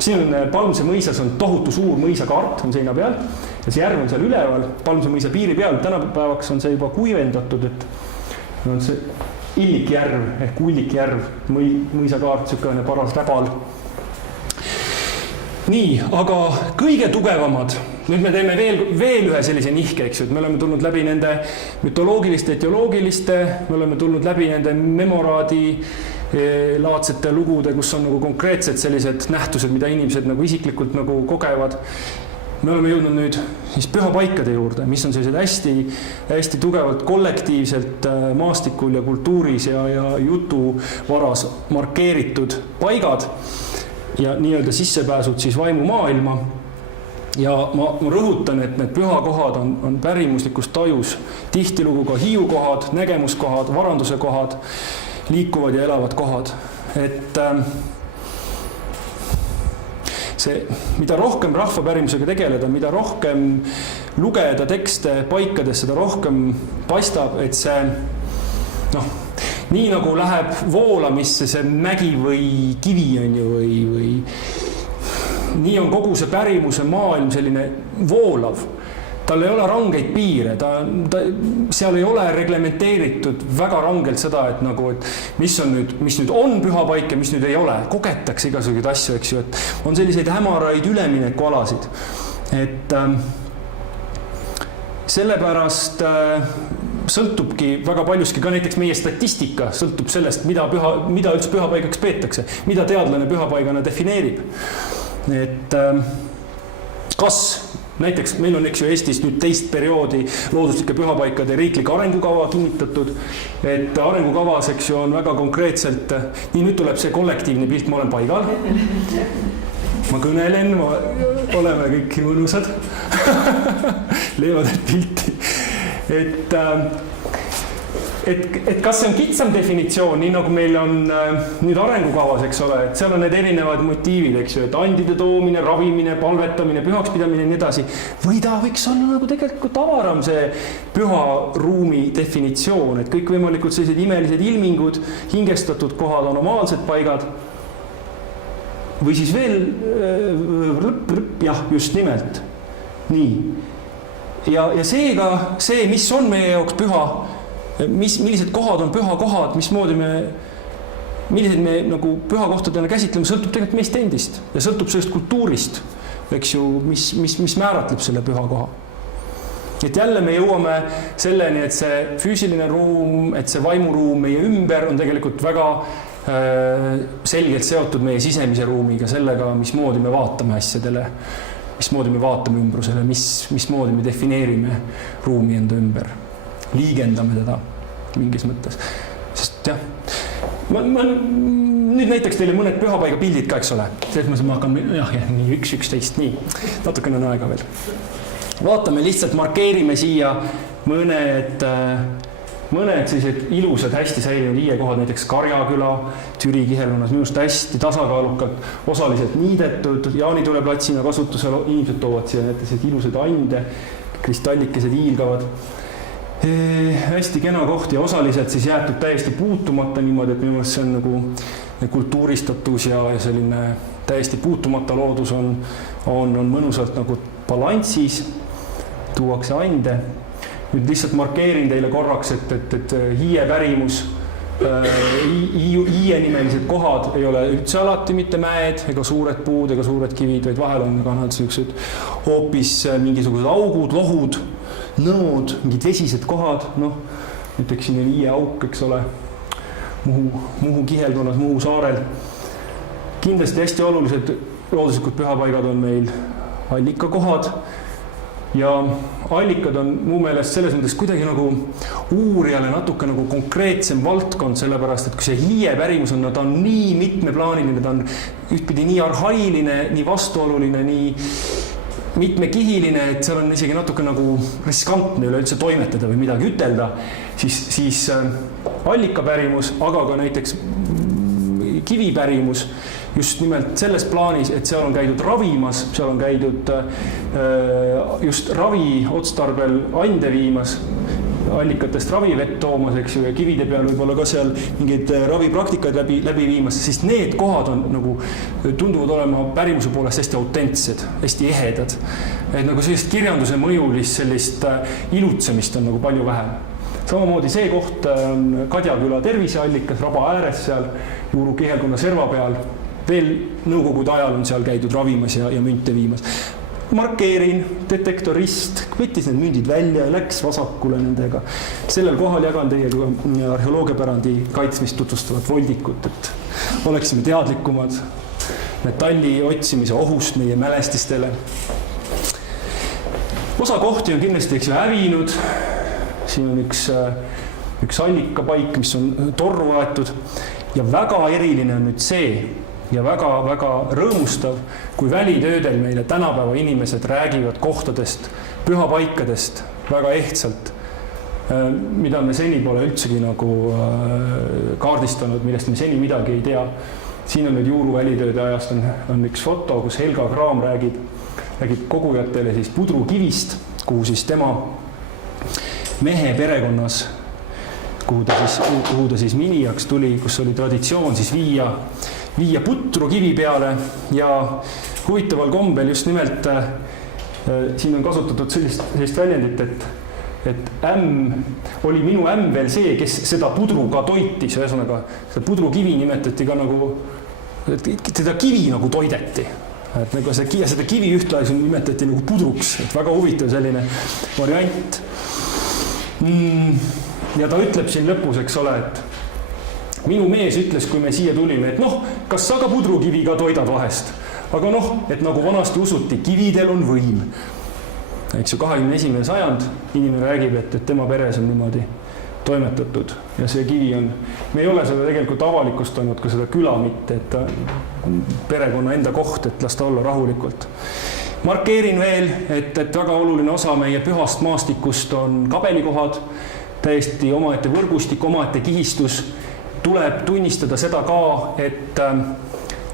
siin on Palmse mõisas on tohutu suur mõisakaart, on seina peal ja see järv on seal üleval, Palmse mõisa piiri peal, tänapäevaks on see juba kuivendatud, et on see Illikjärv ehk Ullikjärv, mõisakaart, niisugune paras räbal. nii, aga kõige tugevamad, nüüd me teeme veel ühe sellise nihke, eks ju, et me oleme tulnud läbi nende mütoloogiliste, etioloogiliste, me oleme tulnud läbi nende memoraadi laadsete lugude, kus on nagu konkreetsed sellised nähtused, mida inimesed nagu isiklikult nagu kogevad. Me oleme jõudnud nüüd siis pühapaikade juurde, mis on sellised hästi tugevalt kollektiivselt maastikul ja kultuuris ja jutuvaras markeeritud paigad ja nii-öelda sissepääsud siis vaimumaailma. Ja ma rõhutan, et need pühakohad on pärimuslikus tajus tihtilugu ka hiiukohad, nägemuskohad, varanduse kohad, liikuvad ja elavad kohad. Et see, mida rohkem rahvapärimusega tegeleda, mida rohkem lugeda tekste paikades, seda rohkem paistab, et see, nii nagu läheb voolamisse see mägi või kivi on ju, või nii on kogu see pärimuse maailm selline voolav. Tal ei ole rangeid piire, seal ei ole reglementeeritud väga rangelt seda, et nagu, et mis nüüd on pühapaik ja mis nüüd ei ole. Kogetakse igasuguseid asju, eks ju, et on selliseid hämaraid üleminekualasid. Et sellepärast sõltubki väga paljuski ka näiteks meie statistika sõltub sellest, mida üldse pühapaigaks peetakse, mida teadlane pühapaigana defineerib. Et kas näiteks meil on eks ju Eestis nüüd teist perioodi looduslike pühapaikade riiklik arengukava kinnitatud, et arengukavas eks ju on väga konkreetselt, nii nüüd tuleb see kollektiivne pilt, ma olen paigal, ma kõnelen, oleme kõik mõnusad, leiavad pilti, et kas see on kitsam definitsioon, nii nagu meil on nüüd arengukavas, eks ole, et seal on need erinevad motiivid, eks ju, et andide toomine, ravimine, palvetamine, pühaks pidamine ja nii edasi. Või ta võiks olla nagu tegelikult avaram see püha ruumi definitsioon, et kõik võimalikud sellised imelised ilmingud, hingestatud kohad, anomaalsed paigad. Või siis veel, jah, just nimelt. Nii. Ja seega see, mis on meie jaoks püha, millised kohad on pühakohad, millised me nagu pühakohtadena käsitleme, sõltub tegelikult meist endist ja sõltub sellest kultuurist, eks ju, mis määratleb selle pühakoha. Et jälle me jõuame selleni, et see füüsiline ruum, et see vaimuruum meie ümber on tegelikult väga selgelt seotud meie sisemise ruumiga, sellega, mismoodi me vaatame asjadele, mismoodi me vaatame ümbrusele, mismoodi me defineerime ruumi enda ümber. Liigendame teda mingis mõttes. Sest jah, ma nüüd näiteks teile mõned pühapaiga pildid ka, eks ole. Selles ma hakkan, nii 1-11, nii, natukene on aega veel. Vaatame lihtsalt, markeerime siia mõned sellised ilusad, hästi säilinud hiiekohad, näiteks Karjaküla, Türi kihelkonnas, minust hästi tasakaalukalt, osaliselt niidetud, Jaanitule platsina kasutusel, inimesed toovad siia näiteks ilusad ande, kristallikesed hiilgavad. Hästi kena koht ja osaliselt siis jäetud täiesti puutumata niimoodi, et minu meelest see on nagu kultuuristatus ja selline täiesti puutumata loodus on mõnusalt nagu balanssis, tuuakse ande. Nüüd lihtsalt markeerin teile korraks, et hiiepärimus, hiienimelised kohad ei ole üldse alati mitte mäed ega suured puud ega suured kivid, vaid vahel on sellised hoopis mingisugused augud, lohud, nõud, mingid vesised kohad, näiteks siin on hiieauk, eks ole, Muhu kihelkonnas, Muhu saarel. Kindlasti hästi olulised looduslikud pühapaigad on meil allikakohad ja allikad on mu meelest selles mõttes kuidagi nagu uurijale natuke nagu konkreetsem valdkond, sellepärast, et kui see hiiepärimus on, ta on nii mitmeplaaniline, ta on ühtpidi nii arhailine, nii vastuoluline, nii mitmekihiline, et seal on isegi natuke nagu riskantne üleüldse toimetada või midagi ütelda, siis allikapärimus, aga ka näiteks kivipärimus just nimelt selles plaanis, et seal on käidud ravimas, seal on käidud just ravi otstarbel ande viimas, allikatest ravivett toomas, eks ju, ja kivide peal võib-olla ka seal mingeid ravipraktikaid läbi viimas, siis need kohad on nagu, tunduvad olema pärimuse poolest hästi autentsed, hästi ehedad. Et nagu sellist kirjanduse mõjulist, sellist ilutsemist on nagu palju vähem. Samamoodi see koht on Kadjaküla terviseallikas, raba ääres seal, Juuru kihelkonna serva peal. veel nõukogude ajal on seal käidud ravimas ja münte viimas. Markeerin, detektorist, võttis need mündid välja ja läks vasakule nendega. Sellel kohal jagan teiega arheoloogiapärandi kaitsmist tutvustavat voldikut, et oleksime teadlikumad metalli otsimise ohust meie mälestistele. Osa kohti on kindlasti hävinud. Siin on üks allikapaik, mis on torru aetud ja väga eriline on nüüd see, ja väga rõõmustav, kui välitöödel meile tänapäeva inimesed räägivad kohtadest, pühapaikadest väga ehtsalt, mida me seni pole üldsegi nagu kaardistanud, millest me seni midagi ei tea. Siin on nüüd Juuru välitööde ajast on üks foto, kus Helga Kraam räägib kogujatele siis pudrukivist, kuhu siis tema mehe perekonnas, kuhu ta siis minijaks tuli, kus oli traditsioon siis viia putru kivi peale ja huvitaval kombel just nimelt siin on kasutatud sellist väljendit, et oli minu ämm veel see, kes seda pudru ka toitis, ühesõnaga seda pudrukivi nimetati ka nagu, teda kivi nagu toideti. Et nagu seda kivi ühtlaisi nimetati nagu pudruks, et väga huvitav selline variant. Ja ta ütleb siin lõpus, eks ole, et minu mees ütles, kui me siia tulime, et kas sa ka pudrukivi ka toidad vahest? Aga et nagu vanasti usuti, kividel on võim. Eks ju, 21. sajand inimene räägib, et tema peres on niimoodi toimetatud ja see kivi on, me ei ole seda tegelikult avalikustanud ka seda küla mitte, et perekonna enda koht, et las ta olla rahulikult. Markeerin veel, et väga oluline osa meie pühast maastikust on kabelikohad, täiesti omaette võrgustik, omaette kihistus. Tuleb tunnistada seda ka, et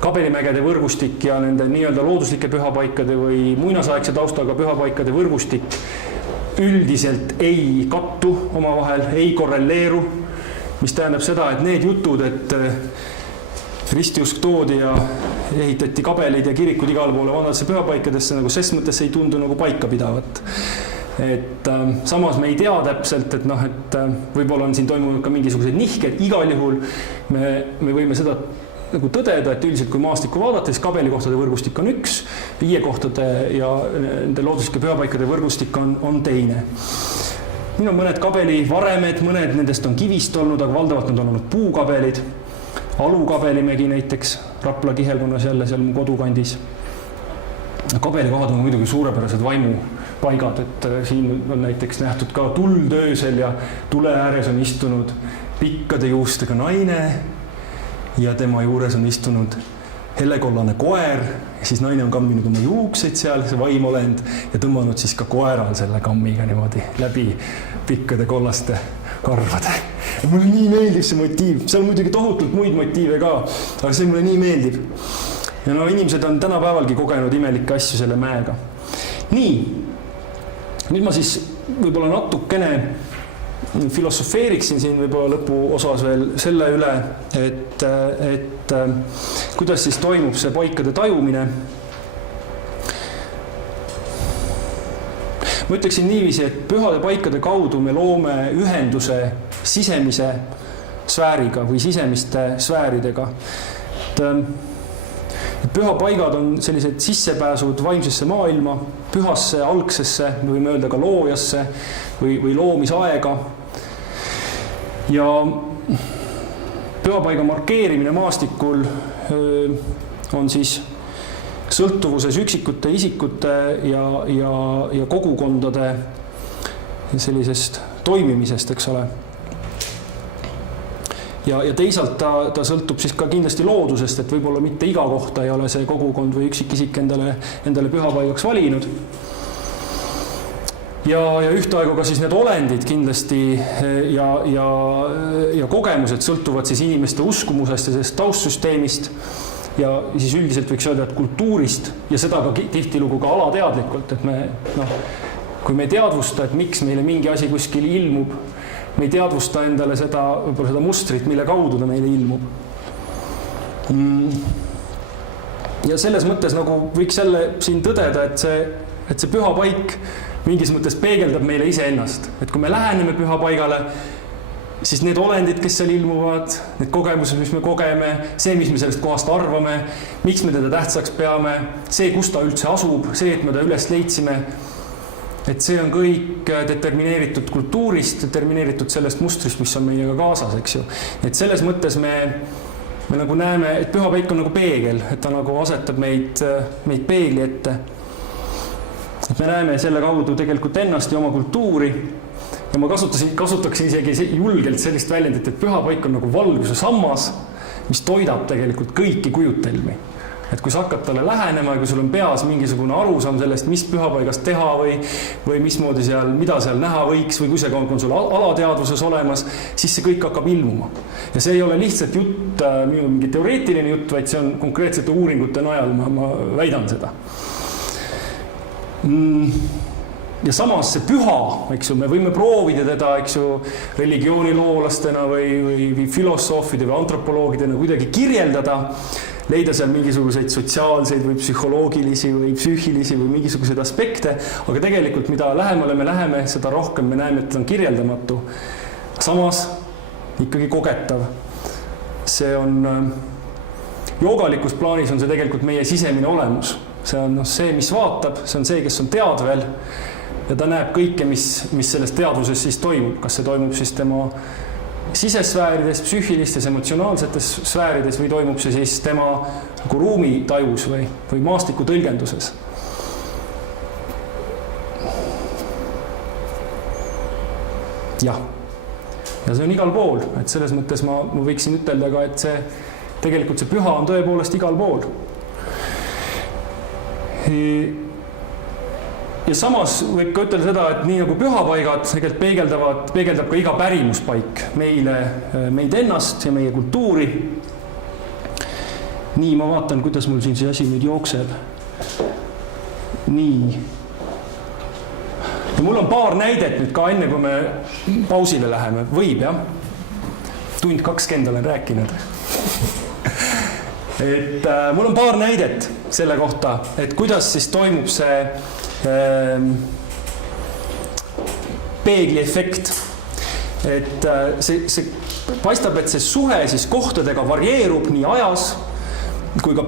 Kabelimägede võrgustik ja nende nii-öelda looduslike pühapaikade või muinasaegse taustaga pühapaikade võrgustik üldiselt ei kattu omavahel, ei korrelleeru, mis tähendab seda, et need jutud, et ristiusk toodi ja ehitati kabeleid ja kirikud igale poole vanadesse pühapaikadesse, nagu ses mõttes ei tundu nagu paika pidavat. Et samas me ei tea täpselt, et võib-olla on siin toimunud ka mingisugused nihked, igal juhul me võime seda nagu tõdeda, et üldiselt kui maastikku vaadata, siis kabelikohtade võrgustik on üks, viiekohtade ja nende looduslike pühapaikade võrgustik on teine. Siin on mõned kabelivaremed, mõned nendest on kivist olnud, aga valdavalt need on olnud puukabelid. Alukabelimägi näiteks, Rapla kihelkonnas jälle seal mu kodukandis. Kabelikohad on muidugi suurepärased vaimupaigad, et siin on näiteks nähtud ka tuld öösel ja tule ääres on istunud pikkade juustega naine ja tema juures on istunud hellekollane koer ja siis naine on kamminud oma juukseid seal, see vaimolend ja tõmmanud siis ka koeral selle kammiga niimoodi läbi pikkade kollaste karvade. Ja mulle nii meeldib see motiiv, seal on muidugi tohutult muid motiive ka, aga see mulle nii meeldib. Ja inimesed on tänapäevalgi kogenud imelikke asju selle mäega. Nii, nüüd ma siis võib-olla natukene filosofeeriksin siin võib-olla lõpu osas veel selle üle, et kuidas siis toimub see paikade tajumine. Ma ütleksin niiviisi, et pühade paikade kaudu me loome ühenduse sisemise sfääriga või sisemiste sfääridega. Pühapaigad on sellised sissepääsud vaimsesse maailma, pühasse, algsesse, me võime öelda ka loojasse või loomisaega. Ja pühapaiga markeerimine maastikul on siis sõltuvuses üksikute isikute ja kogukondade sellisest toimimisest, eks ole. Ja teisalt ta sõltub siis ka kindlasti loodusest, et võib-olla mitte iga kohta ei ole see kogukond või üksikisik endale pühapaigaks valinud. Ja ühtaegu ka siis need olendid kindlasti ja kogemused sõltuvad siis inimeste uskumusest ja sellest taustsüsteemist ja siis üldiselt võiks öelda, et kultuurist ja seda ka tihtilugu ka alateadlikult, et kui me ei teadvusta, et miks meile mingi asi kuskil ilmub, me ei teadvusta endale seda mustrit, mille kaudu ta meile ilmub. Ja selles mõttes võiks jälle siin tõdeda, et see pühapaik mingis mõttes peegeldab meile iseennast. Et kui me läheneme pühapaigale siis need olendid, kes seal ilmuvad, need kogemused, mis me kogeme, see, mis me sellest kohast arvame, miks me teda tähtsaks peame, see, kus ta üldse asub, see, et me ta üles leidsime, et see on kõik determineeritud kultuurist, determineeritud sellest mustrist, mis on meiega kaasas, eks ju. Et selles mõttes me nagu näeme, et pühapaik on nagu peegel, et ta nagu asetab meid peegli ette. Et me näeme selle kaudu tegelikult ennast ja oma kultuuri ja ma kasutaksin isegi julgelt sellist väljendit, et pühapaik on nagu valguse sammas, mis toidab tegelikult kõiki kujutelmi. Et kui sa hakkad talle lähenema ja kui sul on peas mingisugune arusaam sellest, mis pühapaigast teha või mismoodi seal, mida seal näha võiks või kui see on sul alateadvuses olemas, siis see kõik hakkab ilmuma. Ja see ei ole lihtsalt jutt, mingi teoreetiline jutt, vaid see on konkreetsete uuringute najal, ma väidan seda. Ja samas see püha, eks ju, me võime proovida teda, eks ju, religiooniloolastena või filosoofide või antropoloogidena kuidagi kirjeldada, leida seal mingisuguseid sotsiaalseid või psühholoogilisi või psüühilisi või mingisuguseid aspekte, aga tegelikult mida lähemale me läheme, seda rohkem me näeme, et ta on kirjeldamatu. Samas ikkagi kogetav. See on, joogalikus plaanis on see tegelikult meie sisemine olemus. See on see, mis vaatab, see on see, kes on teadvel ja ta näeb kõike, mis selles teadvuses siis toimub. Kas see toimub siis tema sisesfäärides, psüühilistes, emotsionaalsetes sfäärides või toimub see siis tema nagu ruumitajus või maastiku tõlgenduses. Jah. Ja see on igal pool, et selles mõttes ma võiksin ütelda ka, et tegelikult see püha on tõepoolest igal pool. Ja samas võib ka ütelda seda, et nii nagu pühapaigad tegelikult peegeldab ka iga pärimuspaik meid ennast ja meie kultuuri. Nii, ma vaatan, kuidas mul siin see asi nüüd jookseb. Nii. Ja mul on paar näidet nüüd ka enne, kui me pausile läheme. Võib, jah? Tund 20 olen rääkinud. Et mul on paar näidet selle kohta, et kuidas siis toimub see peegli efekt. Et see paistab, et see suhe siis kohtadega varieerub nii ajas kui ka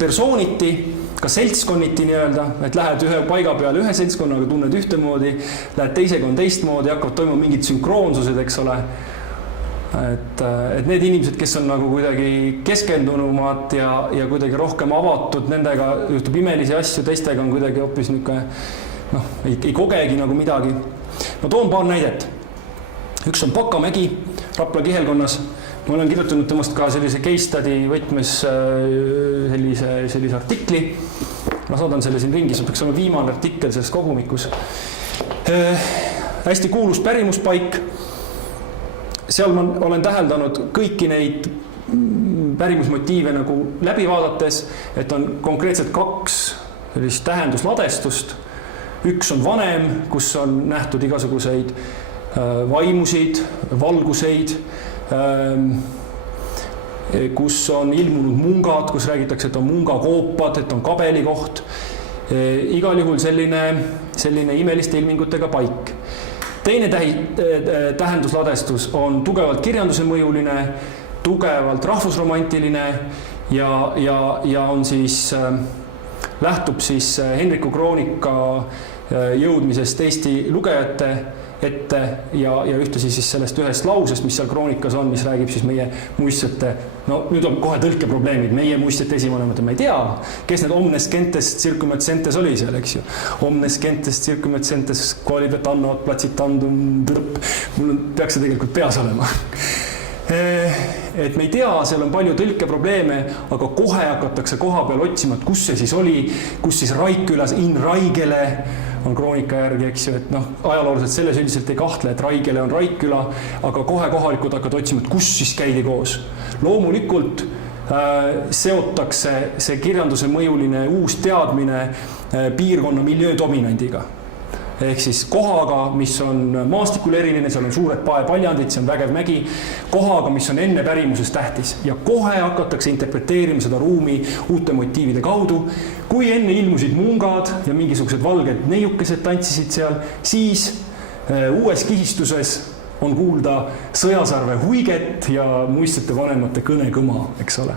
persooniti, ka seltskonniti nii-öelda, et lähed ühe paiga peale ühe seltskonnaga, tunned ühtemoodi, lähed teisega on teistmoodi, hakkavad toimuma mingid sünkroonsused, eks ole. Et need inimesed, kes on nagu kuidagi keskendunumad ja kuidagi rohkem avatud, nendega juhtub imelisi asju, teistega on kuidagi hoopis niisugune, ei kogegi nagu midagi. Ma toon paar näidet. Üks on Pakamägi Rapla kihelkonnas. Ma olen kirjutanud temast ka sellise case study võtmes sellise artikli. Ma saadan selle siin ringi, see peaks olema viimane artikkel selles kogumikus. Hästi kuulus pärimuspaik. Seal ma olen täheldanud kõiki neid pärimusmotiive nagu läbi vaadates, et on konkreetselt 2 sellist tähendusladestust. Üks on vanem, kus on nähtud igasuguseid vaimusid, valguseid, kus on ilmunud mungad, kus räägitakse, et on mungakoopad, et on kabelikoht. Igal juhul selline imeliste ilmingutega paik. Teine tähendusladestus on tugevalt kirjanduse mõjuline, tugevalt rahvusromantiline ja on siis, lähtub siis Henriku kroonika jõudmisest Eesti lugejate ette ja ühtlasi siis sellest ühest lausest, mis seal kroonikas on, mis räägib siis meie muistsete, nüüd on kohe tõlkeprobleemid, meie muistsete esivanemad, ma ei tea, kes need omnes gentes circumet centes oli seal, eks ju. Omnes gentes circumet centes qualibet annot placitandum drp. Mul peaks see tegelikult peas olema. Et me ei tea, seal on palju tõlkeprobleeme, aga kohe hakatakse koha peal otsima, et kus see siis oli, kus siis Raikülas in Raigele on kroonika järgi, eks ju, et ajaloolased selles üldiselt ei kahtle, et Raigele on Raikküla, aga kohe kohalikud hakkavad otsima, et kus siis käidi koos. Loomulikult seotakse see kirjanduse mõjuline uus teadmine piirkonna miljöö dominandiga. Ehk siis kohaga, mis on maastikul eriline, seal on suured paepaljandid, see on vägev mägi, kohaga, mis on enne pärimuses tähtis ja kohe hakatakse interpreteerima seda ruumi uute motiivide kaudu. Kui enne ilmusid mungad ja mingisugused valged neiukesed tantsisid seal, siis uues kihistuses on kuulda Sõjasarve huiget ja muistsete vanemate kõnekõma, eks ole.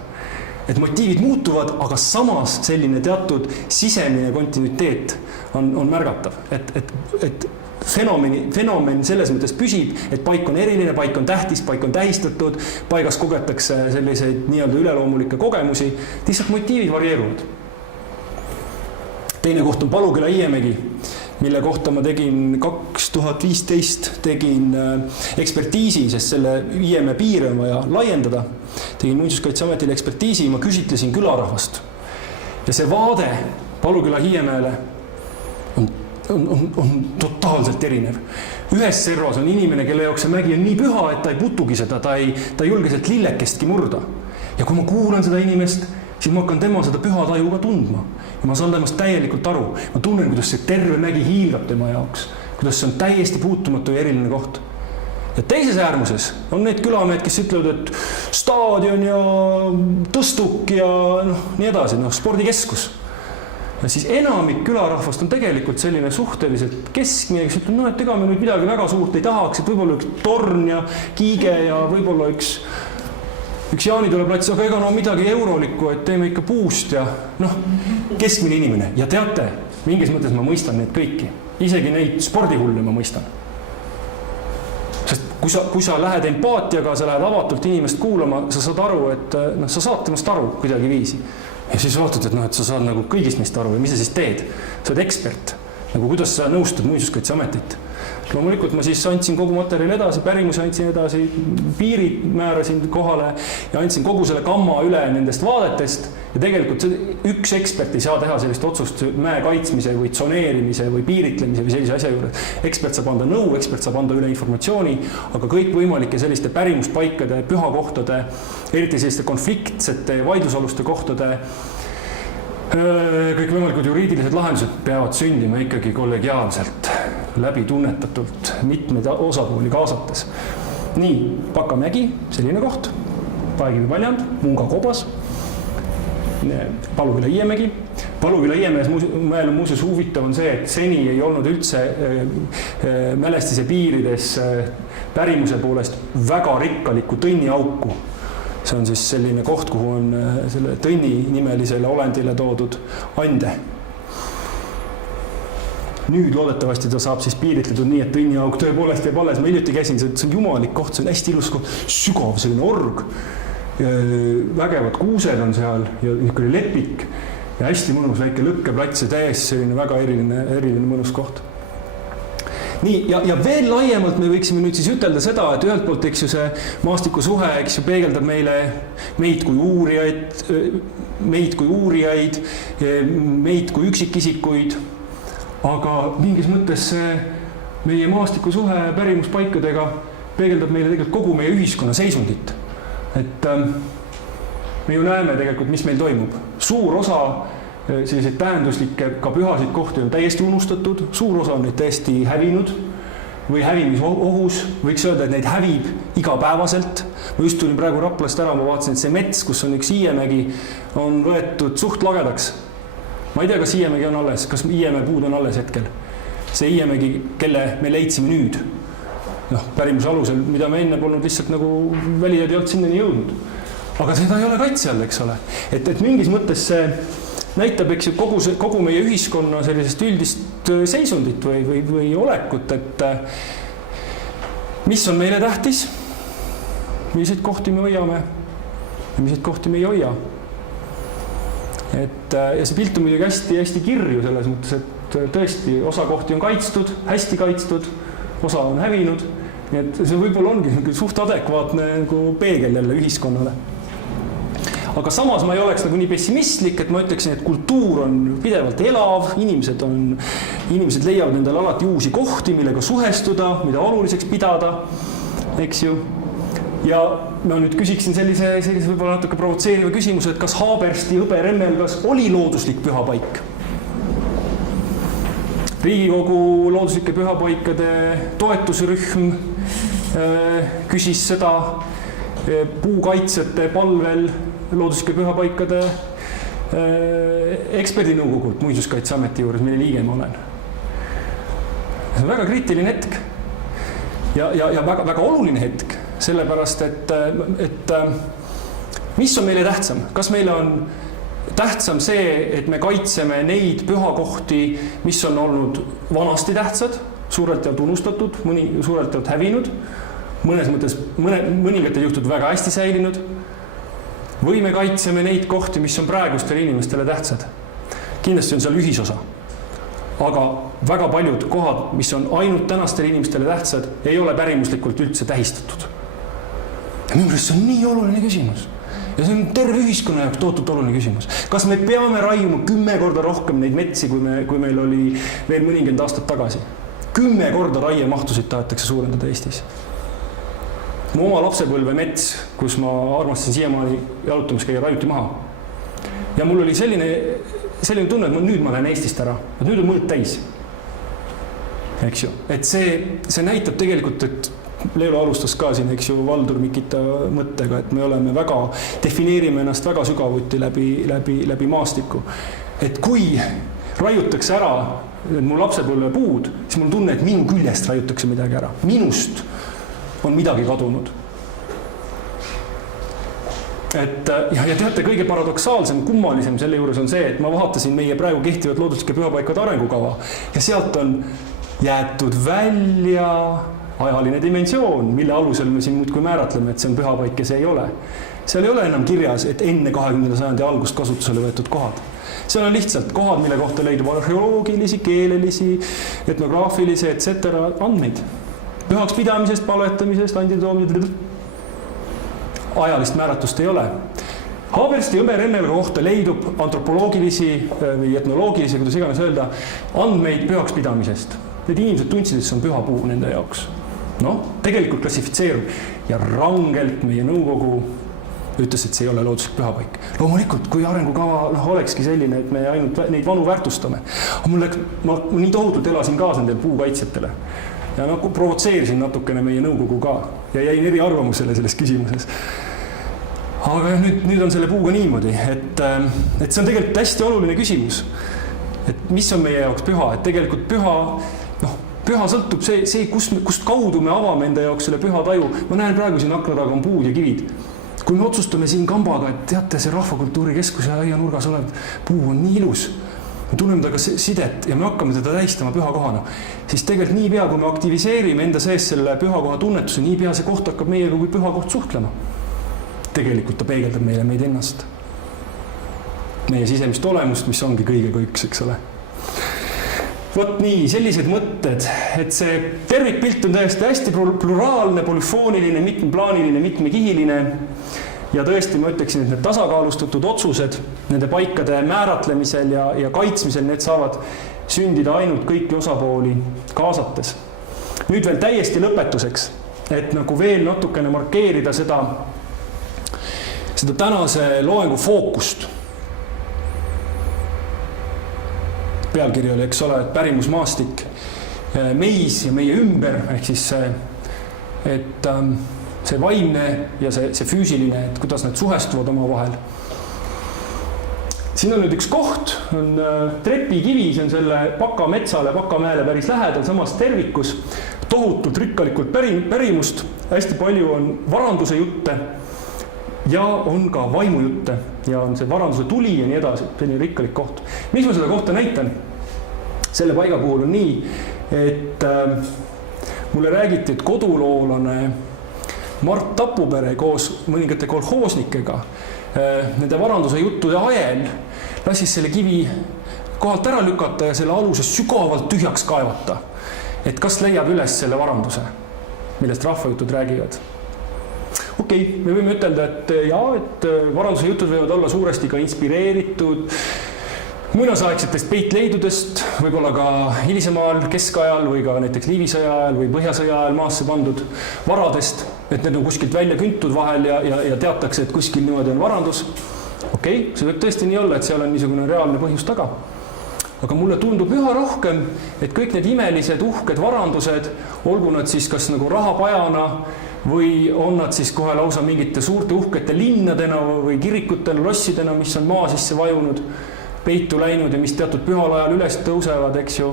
Et motiivid muutuvad, aga samas selline teatud sisemine kontinuiteet on märgatav. Et fenomen selles mõttes püsib, et paik on eriline, paik on tähtis, paik on tähistatud, paigas kogetakse selliseid nii-öelda üleloomulikke kogemusi, lihtsalt motiivid varieeruvad. Teine koht on Paluküla Hiiemägi, mille kohta ma tegin 2015 ekspertiisi, sest selle Hiiemäe piire on vaja laiendada. Tegin Muinsuskaitseametile ekspertiisi, ma küsitlesin külarahvast. Ja see vaade Paluküla Hiiemäele on totaalselt erinev. Ühes servas on inimene, kelle jaoks see mägi on nii püha, et ta ei putugi seda, ta ei julge sealt lillekestki murda. Ja kui ma kuulan seda inimest, siis ma hakkan tema seda püha taju ka tundma. Ja ma saan temast täielikult aru. Ma tunnen, kuidas see terve mägi hiilgab tema jaoks. Kuidas see on täiesti puutumatu ja eriline koht. Ja teises äärmuses on need külamehed, kes ütlevad, et staadion ja tõstuk ja nii edasi, spordikeskus. Ja siis enamik külarahvast on tegelikult selline suhteliselt keskmine, kes ütleb, et ega me nüüd midagi väga suurt ei tahaks, et võib-olla üks torn ja kiige ja võib-olla üks Jaanitule plats, aga ega midagi eurolikku, et teeme ikka puust ja keskmine inimene. Ja teate, mingis mõttes ma mõistan neid kõiki. Isegi neid spordihulle ma mõistan. Sest kui sa lähed empaatiaga, sa lähed avatult inimest kuulama, sa saad aru, et sa saad temast aru kuidagi viisi. Ja siis vaatad, et sa saad nagu kõigist neist aru ja mis sa siis teed? Sa oled ekspert. Nagu kuidas sa nõustud Muinsuskaitseametit? Loomulikult ma siis andsin kogu materjali edasi, pärimuse andsin edasi, piirid määrasin kohale ja andsin kogu selle kamma üle nendest vaadetest. Ja tegelikult üks ekspert ei saa teha sellist otsust mäe kaitsmise või tsoneerimise või piiritlemise või sellise asja juurde. Ekspert saab anda nõu, ekspert saab anda üle informatsiooni, aga kõik võimalike selliste pärimuspaikade, pühakohtade, eriti selliste konfliktsete ja vaidlusaluste kohtade kõik võimalikud juriidilised lahendused peavad sündima ikkagi kollegiaalselt, läbi tunnetatult, mitmed osapooli kaasates. Nii, Pakamägi, selline koht, Paekivi Paljand, Munga Kobas, Paluküla Hiiemägi. Paluküla Hiiemäes on muuseas huvitav on see, et seni ei olnud üldse mälestise piirides pärimuse poolest väga rikkalikku tõnniauku. See on siis selline koht, kuhu on selle tõnni nimelisele olendile toodud ande. Nüüd loodetavasti ta saab siis piiritletud nii, et tõnniauk tõepoolest jääb alles. Ma hiljuti käisin, see on jumalik koht, see on hästi ilus koht, sügav selline org. Vägevad kuused on seal ja niisugune lepik ja hästi mõnus väike lõkkeplats ja täiesti selline väga eriline mõnus koht. Nii, ja veel laiemalt me võiksime nüüd siis ütelda seda, et ühelt poolt eks ju see maastikusuhe peegeldab meid kui uurijaid, meid kui üksikisikuid, aga mingis mõttes see meie maastikusuhe pärimuspaikadega peegeldab meile tegelikult kogu meie ühiskonna seisundit. Et me ju näeme tegelikult, mis meil toimub. Suur osa selliseid tähenduslikke, ka pühasid kohti on täiesti unustatud, suur osa on neid täiesti hävinud või hävimisohus, võiks öelda, et neid hävib igapäevaselt. Ma just tulin praegu Raplast ära, ma vaatasin, et see mets, kus on üks Hiiemägi, on võetud suht lagedaks. Ma ei tea, kas Hiiemägi on alles, kas Hiiemäe puud on alles hetkel. See Hiiemägi, kelle me leidsime nüüd, pärimuse alusel, mida me enne polnud lihtsalt nagu välijad ei olnud sinnani jõudnud. Aga seda ei ole kaitse all, eks ole. Et mingis mõttes see näitab eks ju kogu meie ühiskonna sellisest üldist seisundit või olekut, et mis on meile tähtis, milliseid kohti me hoiame ja milliseid kohti me ei hoia. Ja see pilt on muidugi hästi kirju selles mõttes, et tõesti osa kohti on kaitstud, hästi kaitstud, osa on hävinud, nii et see võib-olla ongi suht adekvaatne peegel jälle ühiskonnale. Aga samas ma ei oleks nagu nii pessimistlik, et ma ütleksin, et kultuur on pidevalt elav, inimesed leiavad endale alati uusi kohti, millega suhestuda, mida oluliseks pidada, eks ju. Ja ma nüüd küsiksin sellise võib-olla natuke provotseeriva küsimuse, et kas Haabersti Hõberemmelgas oli looduslik pühapaik? Riigikogu looduslike pühapaikade toetusrühm küsis seda puukaitsjate palvel looduslike pühapaikade eksperdinõukogult Muinsuskaitseameti juures, mille liige ma olen. See on väga kriitiline hetk. ja väga, väga oluline hetk, sellepärast, et mis on meile tähtsam? Kas meile on tähtsam see, et me kaitseme neid pühakohti, mis on olnud vanasti tähtsad, suurelt jaolt unustatud, suurelt jaolt hävinud, mõnes mõttes mõningatel juhtud väga hästi säilinud, või me kaitseme neid kohti, mis on praegustele inimestele tähtsad. Kindlasti on seal ühisosa. Aga väga paljud kohad, mis on ainult tänastele inimestele tähtsad, ei ole pärimuslikult üldse tähistatud. Ja minu meelest see on nii oluline küsimus. Ja see on terve ühiskonna jaoks tohutult oluline küsimus. Kas me peame raiuma 10 korda rohkem neid metsi, kui meil oli veel mõningad aastad tagasi? 10 korda raiemahtusid tahetakse suurendada Eestis. Mu oma lapsepõlve mets, kus ma armastasin siiamaani jalutamas käia, raiuti maha. Ja mul oli selline tunne, et nüüd ma lähen Eestist ära. Et nüüd on mõõt täis. Eks ju? Et see näitab tegelikult, et Leelo alustas ka siin, eks ju, Valdur Mikita mõttega, et me oleme defineerime ennast väga sügavuti läbi maastiku. Et kui raiutakse ära mu lapsepõlve puud, siis mul tunne, et minu küljest raiutakse midagi ära. Minust on midagi kadunud. Ja teate, kõige paradoksaalsem, kummalisem selle juures on see, et ma vaatasin meie praegu kehtivat looduslike pühapaikade arengukava ja sealt on jäetud välja ajaline dimensioon, mille alusel me siin muudkui määratleme, et see on pühapaik ja see ei ole. Seal ei ole enam kirjas, et enne 20. sajandi algust kasutusele võetud kohad. Seal on lihtsalt kohad, mille kohta leidub arheoloogilisi, keelelisi, etnograafilisi, etc. andmeid. Pühaks pidamisest, palvetamisest, anditoomisest, ajalist määratust ei ole. Haabersti jõme rennelga kohta leidub antropoloogilisi või etnoloogilisi, kuidas iganes öelda, andmeid pühaks pidamisest. Need inimesed tundsid, et see on püha puu nende jaoks. Tegelikult klassifitseerub ja rangelt meie nõukogu ütles, et see ei ole looduslik pühapaik. Loomulikult, kui arengukava olekski selline, et me ainult neid vanu väärtustame. Ma nii tohutult elasin kaasa nendel puukaitsjatele. Ja provotseerisin natukene meie nõukogu ka ja jäin eri arvamusele selles küsimuses. Aga nüüd on selle puuga niimoodi, et see on tegelikult hästi oluline küsimus. Et mis on meie jaoks püha? Et tegelikult püha sõltub see kust kaudu me avame enda jaoks selle püha taju. Ma näen praegu siin akna taga on puud ja kivid. Kui me otsustame siin kambaga, et teate, see Rahvakultuuri Keskuse aianurgas olev puu on nii ilus, me tunneme taga sidet ja me hakkame teda tähistama pühakohana, siis tegelikult nii pea, kui me aktiviseerime enda sees selle pühakoha tunnetuse, nii pea see koht hakkab meiega kui pühakoht suhtlema. Tegelikult ta peegeldab meid ennast. Meie sisemist olemust, mis ongi kõigega üks, eks ole. Vot nii, sellised mõtted, et see tervikpilt on tõesti hästi pluraalne, polüfooniline, mitmeplaaniline, mitmekihiline ja tõesti ma ütleksin, et need tasakaalustatud otsused nende paikade määratlemisel ja kaitsmisel, need saavad sündida ainult kõiki osapooli kaasates. Nüüd veel täiesti lõpetuseks, et nagu veel natukene markeerida seda tänase loengu fookust. Pealkiri oli, eks ole, et pärimusmaastik meis ja meie ümber, ehk siis see vaimne ja see füüsiline, et kuidas need suhestuvad oma vahel. Siin on nüüd üks koht, on trepikivi, see on selle Pakametsale, Pakamäele päris lähedal, samas tervikus, tohutult rikkalikult pärimust, hästi palju on varanduse jutte ja on ka vaimujutte ja on see varanduse tuli ja nii edasi, selline rikkalik koht. Miks ma seda kohta näitan? Selle paiga puhul on nii, et mulle räägiti, et koduloolane Mart Tapupere koos mõningate kolhoosnikega nende varanduse juttude ajel lasis selle kivi kohalt ära lükata ja selle aluse sügavalt tühjaks kaevata. Et kas leiab üles selle varanduse, millest rahvajutud räägivad? Okei, me võime ütelda, et varanduse jutud võivad olla suuresti ka inspireeritud muinasaegsetest peitleidudest, võib-olla ka hilisemaal keskajal või ka näiteks Liivisõja ajal või Põhjasõja ajal maasse pandud varadest, et need on kuskilt välja küntud vahel ja teatakse, et kuskil niimoodi on varandus. Okei, see võib tõesti nii olla, et seal on niisugune reaalne põhjus taga. Aga mulle tundub üha rohkem, et kõik need imelised, uhked varandused, olgu nad siis kas nagu rahapajana või on nad siis kohe lausa mingite suurte uhkete linnadena või kirikutena, lossidena, mis on maa sisse vajunud, peitu läinud ja mis teatud pühal ajal üles tõusevad, eks ju.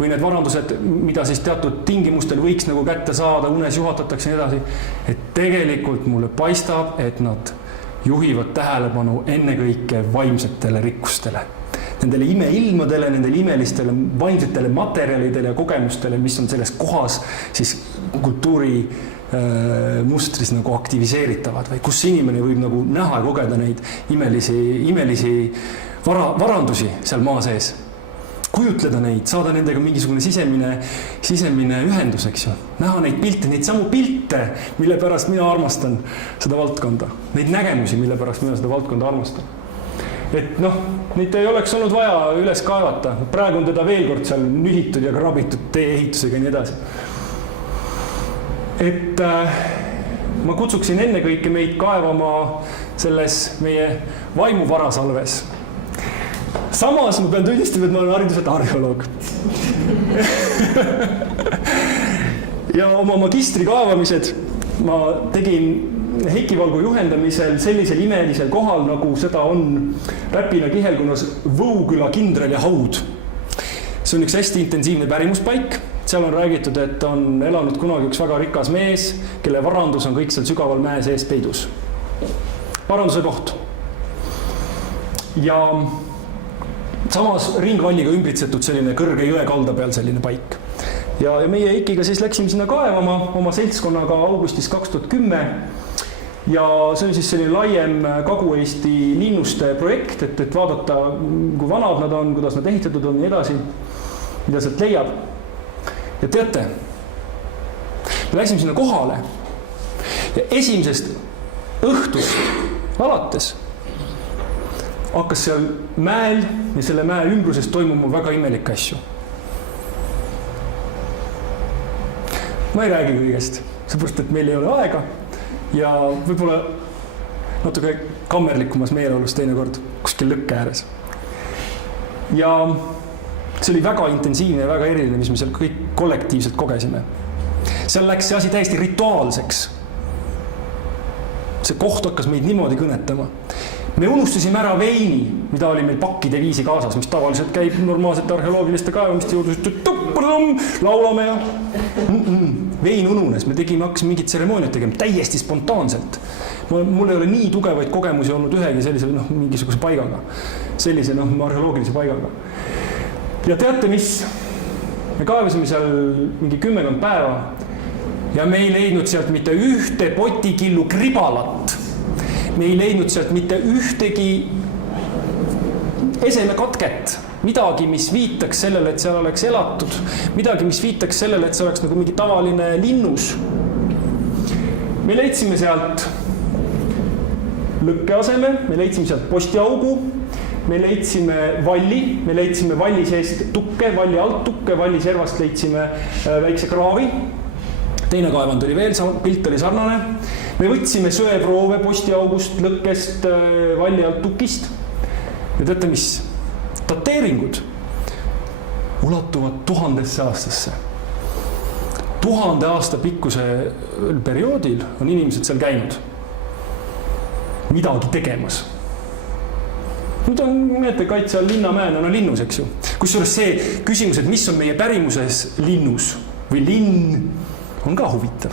või need varandused, mida siis teatud tingimustel võiks nagu kätte saada, unes juhatatakse ja nii edasi. Et tegelikult mulle paistab, et nad juhivad tähelepanu ennekõike vaimsetele rikkustele. Nendele imeilmadele, nendele imelistele vaimsetele materjalidele ja kogemustele, mis on selles kohas siis kultuuri mustris nagu aktiviseeritavad või kus inimene võib nagu näha ja kogeda neid imelisi varandusi seal maa sees. Kujutleda neid, saada nendega mingisugune sisemine ühendus, eks ju. Näha neid pilte, neid samu pilte, mille pärast mina armastan seda valdkonda. Neid nägemusi, mille pärast mina seda valdkonda armastan. Et neid ei oleks olnud vaja üles kaevata. Praegu on teda veel kord seal nühitud ja krabitud tee-ehitusega ja nii edasi. Et ma kutsuksin ennekõike meid kaevama selles meie vaimuvarasalves. Samas ma pean tunnistama, et ma olen hariduselt arheoloog. Ja oma magistri kaevamised ma tegin Heiki Valgu juhendamisel sellisel imelisel kohal, nagu seda on Räpina kihelkonnas Võuküla kindral ja haud. See on üks hästi intensiivne pärimuspaik. Seal on räägitud, et on elanud kunagi üks väga rikas mees, kelle varandus on kõik seal sügaval mäe sees peidus. Varanduse koht. Ja samas ringvalliga ümbritsetud selline kõrge jõe kalda peal selline paik. Ja meie Heikiga siis läksime sinna kaevama oma seltskonnaga augustis 2010. Ja see on siis selline laiem Kagu-Eesti linnuste projekt, et vaadata, kui vanad nad on, kuidas nad ehitatud on ja edasi, mida sealt leiab. Ja teate, me läksime sinna kohale ja esimesest õhtust alates hakkas seal mäel ja selle mäe ümbruses toimuma väga imelik asju. Ma ei räägi kõigest, seepärast, et meil ei ole aega ja võib-olla natuke kammerlikumas meeleolus teinekord kuskil lõkke ääres. Ja see oli väga intensiivne ja väga eriline, mis me seal kõik kollektiivselt kogesime. Seal läks see asi täiesti rituaalseks. See koht hakkas meid niimoodi kõnetama. Me unustasime ära veini, mida oli meil pakkide viisi kaasas, mis tavaliselt käib normaalsete arheoloogiliste kaevamiste juurde, laulame ja vein ununes. Me hakkasime mingit tseremooniat tegema täiesti spontaanselt. Mul ei ole nii tugevaid kogemusi olnud ühegi sellise mingisuguse paigaga, sellise arheoloogilise paigaga. Ja teate mis? Me kaevasime seal mingi 10 päeva ja me ei leidnud sealt mitte ühte potikillu kribalat. Me ei leidnud sealt mitte ühtegi esemekatket. Midagi, mis viitaks sellele, et seal oleks elatud. Midagi, mis viitaks sellele, et see oleks nagu mingi tavaline linnus. Me leidsime sealt lõkke aseme, me leidsime sealt postiaugu, me leidsime valli seest tukke, valli alt tukke, valli servast leidsime väikse kraavi. Teine kaevand oli veel, pilt oli sarnane. Me võtsime söeproove postiaugust, lõkkest, valli alt tukist. Ja teate mis? Dateeringud ulatuvad 1000 aastasse. 1000 aasta pikkuse perioodil on inimesed seal käinud. Midagi tegemas. Nüüd on kaitse all linnamäena, linnus, eks ju. Kusjuures see küsimus, et mis on meie pärimuses linnus või linn, on ka huvitav.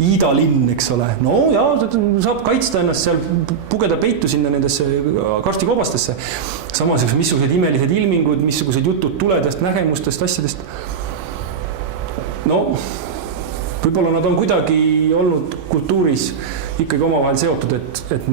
Iida linn, eks ole. No jaa, saab kaitsta ennast seal, pugeda peitu sinna nendesse karstikobastesse. Samas, missugused imelised ilmingud, missugused jutud tuledest, nägemustest, asjadest. No, võib-olla nad on kuidagi olnud kultuuris ikkagi omavahel seotud, et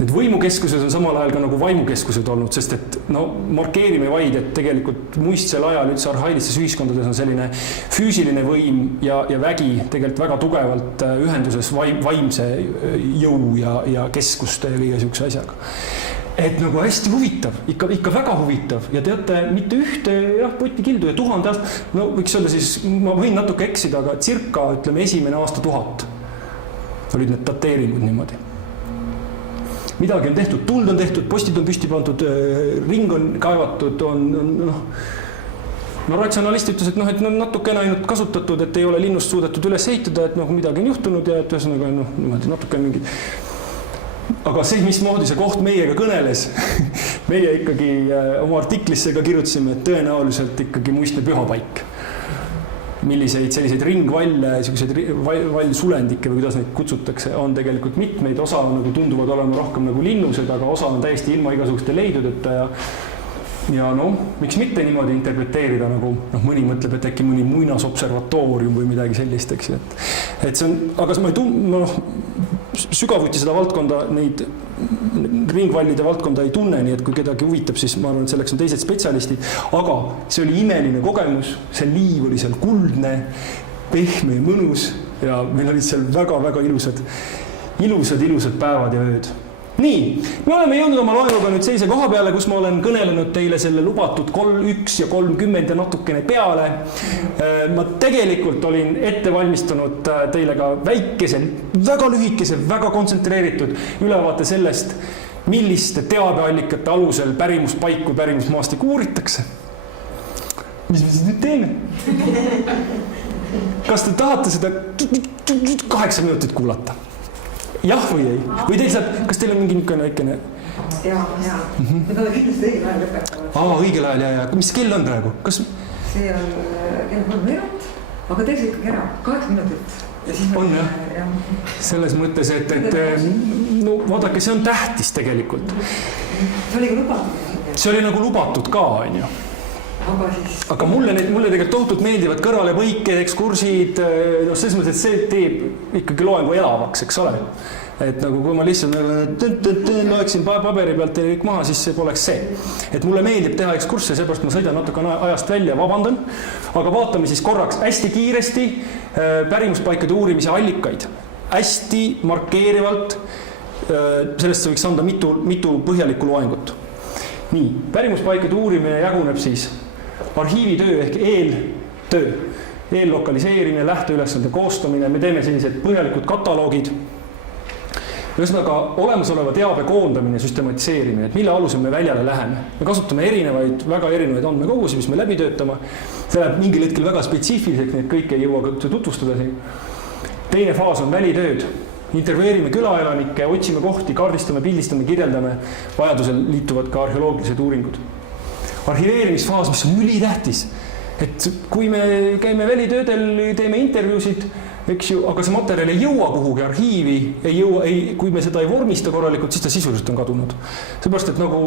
need võimukeskused on samal ajal ka nagu vaimukeskused olnud, sest et markeerime vaid, et tegelikult muistsel ajal üldse arhailistes ühiskondades on selline füüsiline võim ja vägi tegelikult väga tugevalt ühenduses vaimse jõu ja keskuste ja kõige siukse asjaga. Et nagu hästi huvitav, ikka väga huvitav ja teate, mitte ühte potikildu ja 1000 aastat, võiks öelda siis, ma võin natuke eksida, aga circa, esimene aasta 1000 olid need dateeringud niimoodi. Midagi on tehtud, tuld on tehtud, postid on püsti pandud, ring on kaevatud, ratsionalist ütles, et natukene ainult kasutatud, et ei ole linnust suudetud üles ehitada, et midagi on juhtunud ja et ühesõnaga niimoodi natuke mingid. aga see, mismoodi see koht meiega kõneles, meie ikkagi oma artiklisse ka kirjutasime, et tõenäoliselt ikkagi muistne pühapaik. Milliseid selliseid ringvalle, selliseid vallsulendikke või kuidas neid kutsutakse, on tegelikult mitmeid, osa nagu tunduvad olema rohkem nagu linnused, aga osa on täiesti ilma igasuguste leidudeta ja miks mitte niimoodi interpreteerida, nagu mõni mõtleb, et äkki mõni muinasobservatoorium või midagi sellist, eks ju. Et see on, aga ma ei sügavuti seda valdkonda, neid ringvallide valdkonda ei tunne, nii et kui kedagi huvitab, siis ma arvan, et selleks on teised spetsialistid, aga see oli imeline kogemus, see liiv oli seal kuldne, pehme ja mõnus ja meil olid seal väga-väga ilusad päevad ja ööd. Nii, me oleme jõudnud oma loenguga nüüd sellise koha peale, kus ma olen kõnelenud teile selle lubatud 1 ja 30 ja natukene peale. Ma tegelikult olin ette valmistunud teile ka väikese, väga lühikese, väga kontsentreeritud ülevaate sellest, milliste teabeallikate alusel pärimuspaiku pärimusmaastikku uuritakse. Mis me siis nüüd teeme? Kas te tahate seda 8 minutit kuulata? Jah või ei? Või teil saab, kas teil on mingi niisugune väikene? Jaa. Me oleme kindlasti õigel ajal lõpetavad. Õigel ajal, ja. Mis kell on praegu? See on kell 3:00, aga teeks ikkagi ära 8 minutit. On jah? Selles mõttes, et vaadake, see on tähtis tegelikult. See oli ka lubatud. See oli nagu lubatud ka, on ju. Aga mulle tegelikult tohutult meeldivad kõrvalepõiked, ekskursid, selles mõttes, et see teeb ikkagi loengu elavaks, eks ole. Et nagu kui ma lihtsalt loeksin paberi pealt teile kõik maha, siis see poleks see. Et mulle meeldib teha ekskursse, seepärast ma sõidan natuke ajast välja, vabandan. Aga vaatame siis korraks hästi kiiresti pärimuspaikade uurimise allikaid. Hästi markeerivalt, sellest võiks anda mitu põhjalikku loengut. Nii, pärimuspaikade uurimine jaguneb siis arhiivitöö ehk eeltöö, eellokaliseerimine, lähteülesande koostamine, me teeme sellised põhjalikud kataloogid. Ühesõnaga, olemasoleva teabe koondamine ja süstematiseerimine, et mille alusel me väljale läheme. Me kasutame väga erinevaid andmekogusid, mis me läbi töötame. See läheb mingil hetkel väga spetsiifiliseks, neid kõike ei jõua tutvustada siin. Teine faas on välitööd. Intervjueerime külaelanikke, otsime kohti, kaardistame, pildistame, kirjeldame. Vajadusel liituvad ka arheoloogilised uuringud. Arhiveerimisfaas, mis on ülitähtis. Et kui me käime välitöödel, teeme intervjuusid, eks ju, aga see materjal ei jõua kuhugi arhiivi, kui me seda ei vormista korralikult, siis ta sisuliselt on kadunud. Seepärast, et nagu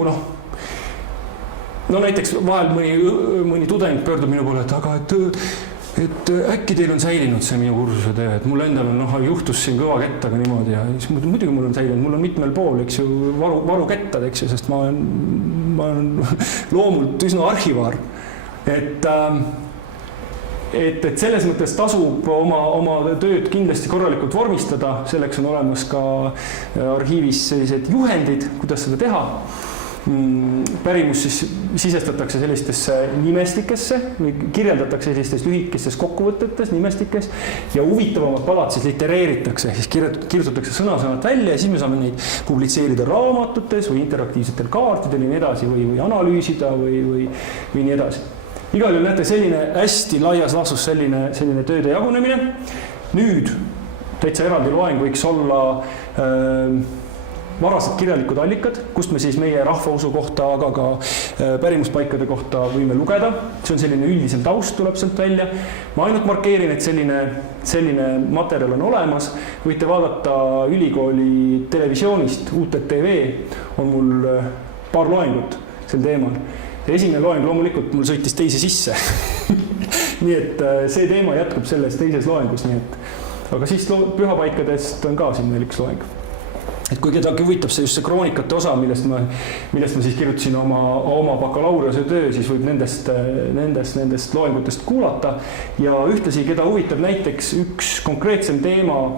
näiteks vahel mõni tudeng pöördub minu poole, et äkki teil on säilinud see minu kursuse töö, et mul endal on juhtus siin kõva kettaga niimoodi ja muidugi mul on säilinud, mul on mitmel pool, eks ju, varukettad, eks ju, sest ma olen loomult üsna arhivaar. Et selles mõttes tasub oma tööd kindlasti korralikult vormistada, selleks on olemas ka arhiivis sellised juhendid, kuidas seda teha. Pärimus siis sisestatakse sellistesse nimestikesse või kirjeldatakse sellistes lühikestes kokkuvõtetes, nimestikes ja huvitavamad palad siis litereeritakse, siis kirjutatakse sõna-sõnad välja ja siis me saame neid publitseerida raamatutes või interaktiivsetel kaartidel ja nii edasi või analüüsida või nii edasi. Igal juhul näete selline hästi laias laastus selline tööde jagunemine. Nüüd täitsa eraldi loeng võiks olla varased kirjalikud allikad, kust me siis meie rahvausu kohta, aga ka pärimuspaikade kohta võime lugeda. See on selline üldisem taust tuleb sealt välja. Ma ainult markeerin, et selline materjal on olemas. Võite vaadata ülikooli televisioonist, UTTV on mul paar loengut sel teemal. Ja esimene loeng loomulikult mul sõitis teise sisse. Nii et see teema jätkub selles teises loengus. Aga siis pühapaikadest on ka siin veel üks loeng. Et kui kedagi huvitab see just see kroonikate osa, millest ma siis kirjutasin oma bakalaureuse töö, siis võib nendest loengutest kuulata. Ja ühtlasi, keda huvitab näiteks üks konkreetsem teema,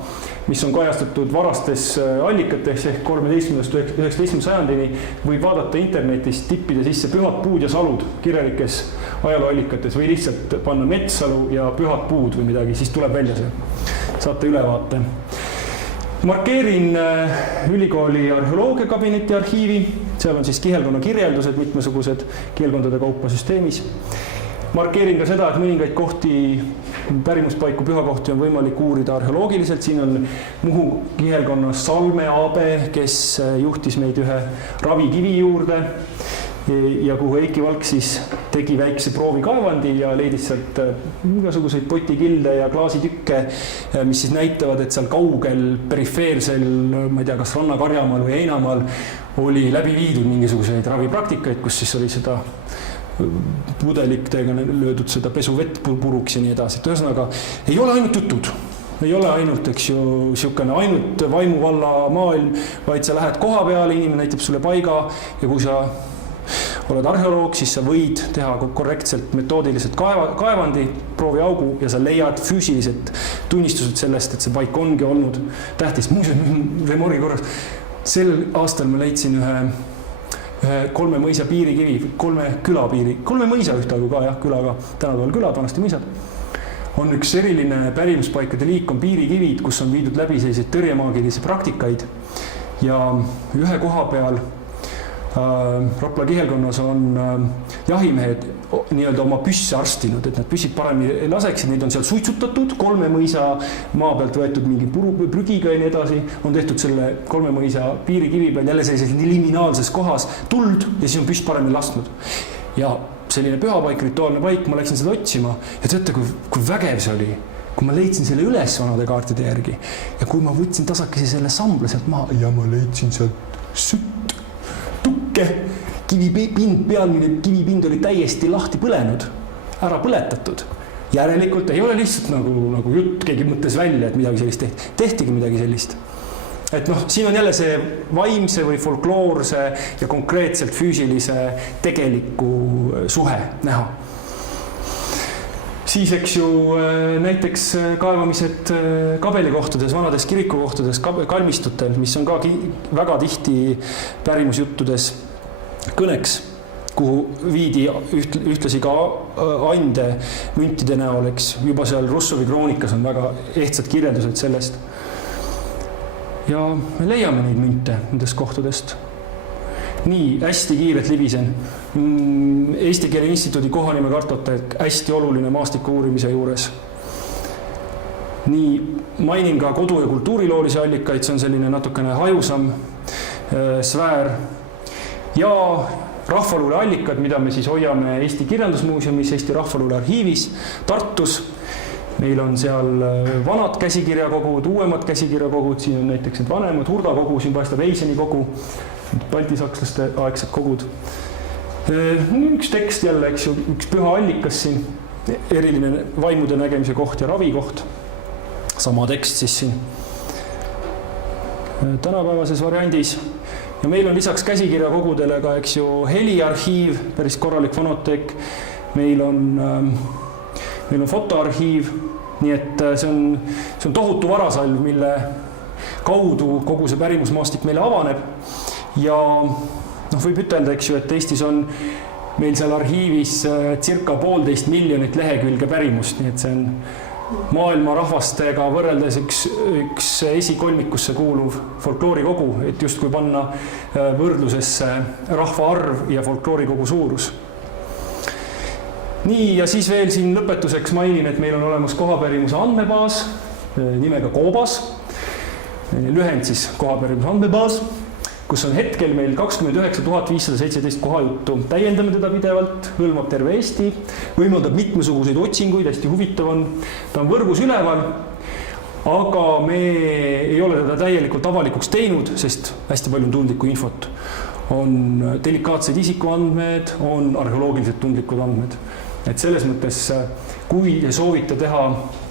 mis on kajastatud varastes allikates ehk 13.–19. sajandini, võib vaadata internetist, tippida sisse pühad puud ja salud kirjalikes ajalooallikates või lihtsalt panna Metsalu ja pühad puud või midagi, siis tuleb välja see. Saate ülevaate. Markeerin ülikooli arheoloogiakabineti arhiivi, seal on siis kihelkonna kirjeldused mitmesugused kihelkondade kaupa süsteemis. markeerin ka seda, et mõningaid kohti, pärimuspaiku, pühakohti on võimalik uurida arheoloogiliselt. Siin on Muhu kihelkonnas Salme Aabe, kes juhtis meid ühe ravikivi juurde ja kuhu Eiki Valk siis tegi väikse proovikaevandi ja leidis sealt igasuguseid potikilde ja klaasitükke, mis siis näitavad, et seal kaugel perifeersel, ma ei tea, kas Ranna-Karjamaal või Heinamaal oli läbi viidud mingisuguseid ravipraktikaid, kus siis oli seda pudelitega löödud seda pesuvett puruks ja nii edasi. Et ühesõnaga, ei ole ainult jutud, ei ole ainult, eks ju, siukene ainult vaimuvalla maailm, vaid sa lähed koha peale, inimene näitab sulle paiga ja kui sa oled arheoloog, siis sa võid teha korrektselt metoodiliselt kaevandi, prooviaugu ja sa leiad füüsilised tunnistused sellest, et see paik ongi olnud tähtis. Muuseas, remorgi korras, sel aastal ma leidsin ühe 3 mõisa piirikivi, 3 küla piiri, 3 mõisa ühtaegu ka, jah, külaga, tänapäeval külad, vanasti mõisad. On üks eriline pärimuspaikade liik, on piirikivid, kus on viidud läbi selliseid tõrjemaagilisi praktikaid ja ühe koha peal Rapla kihelkonnas on jahimehed nii-öelda oma püsse arstinud, et nad püssid paremini laseksid, neid on seal suitsutatud, 3 mõisa maa pealt võetud mingi prügiga ja nii edasi, on tehtud selle 3 mõisa piirikivi peal jälle sellises liminaalses kohas tuld ja siis on püss paremini lastnud. Ja selline pühapaik, rituaalne paik, ma läksin seda otsima ja teate, kui vägev see oli, kui ma leidsin selle üles vanade kaartide järgi ja kui ma võtsin tasakesi selle sambla sealt maha ja ma leidsin sealt sütt, tukke, kivipind oli täiesti lahti põlenud, ära põletatud. Järelikult ei ole lihtsalt nagu jutt, keegi mõtles välja, et midagi sellist tehtigi midagi sellist. Et noh, siin on jälle see vaimse või folkloorse ja konkreetselt füüsilise tegeliku suhe näha. Siis, eks ju, näiteks kaevamised kabelikohtades, vanades kirikukohtades, kalmistutel, mis on ka väga tihti pärimusjuttudes kõneks, kuhu viidi ühtlasi ka ande müntide näol, eks. Juba seal Russovi kroonikas on väga ehtsad kirjeldused sellest. Ja me leiame neid münte nendest kohtadest. Nii, hästi kiiret libisen. Eesti Keele Instituudi kohanime kartotek, hästi oluline maastiku uurimise juures. Nii, mainin ka kodu- ja kultuuriloolisi allikaid, see on selline natukene hajusam sfäär. Ja rahvaluule allikad, mida me siis hoiame Eesti Kirjandusmuuseumis, Eesti Rahvaluule arhiivis Tartus. Meil on seal vanad käsikirjakogud, uuemad käsikirjakogud, siin on näiteks need vanemad, Hurda kogu, siin paistab Eiseni kogu, baltisakslaste aegsed kogud. Üks tekst jälle, eks ju, üks püha allikas siin, eriline vaimude nägemise koht ja ravikoht. Sama tekst siis siin tänapäevases variandis. Ja meil on lisaks käsikirjakogudele ka, eks ju, heliarhiiv, päris korralik fonoteek. Meil on fotoarhiiv, nii et see on tohutu varasalv, mille kaudu kogu see pärimusmaastik meile avaneb. Ja võib ütelda, eks ju, et Eestis on meil seal arhiivis circa 1,5 miljonit lehekülge pärimust, nii et see on maailma rahvastega võrreldes üks esikolmikusse kuuluv folkloorikogu, et just kui panna võrdlusesse rahvaarv ja folkloorikogu suurus. Nii, ja siis veel siin lõpetuseks mainin, et meil on olemas kohapärimuse andmebaas nimega Koobas, lühend siis kohapärimuse andmebaas, kus on hetkel meil 29 517 kohajuttu. Täiendame teda pidevalt, hõlmab terve Eesti, võimaldab mitmesuguseid otsinguid, hästi huvitav on. Ta on võrgus üleval, aga me ei ole teda täielikult avalikuks teinud, sest hästi palju on tundlikku infot. On delikaatsed isikuandmed, on arheoloogiliselt tundlikud andmed. Et selles mõttes, kui soovite teha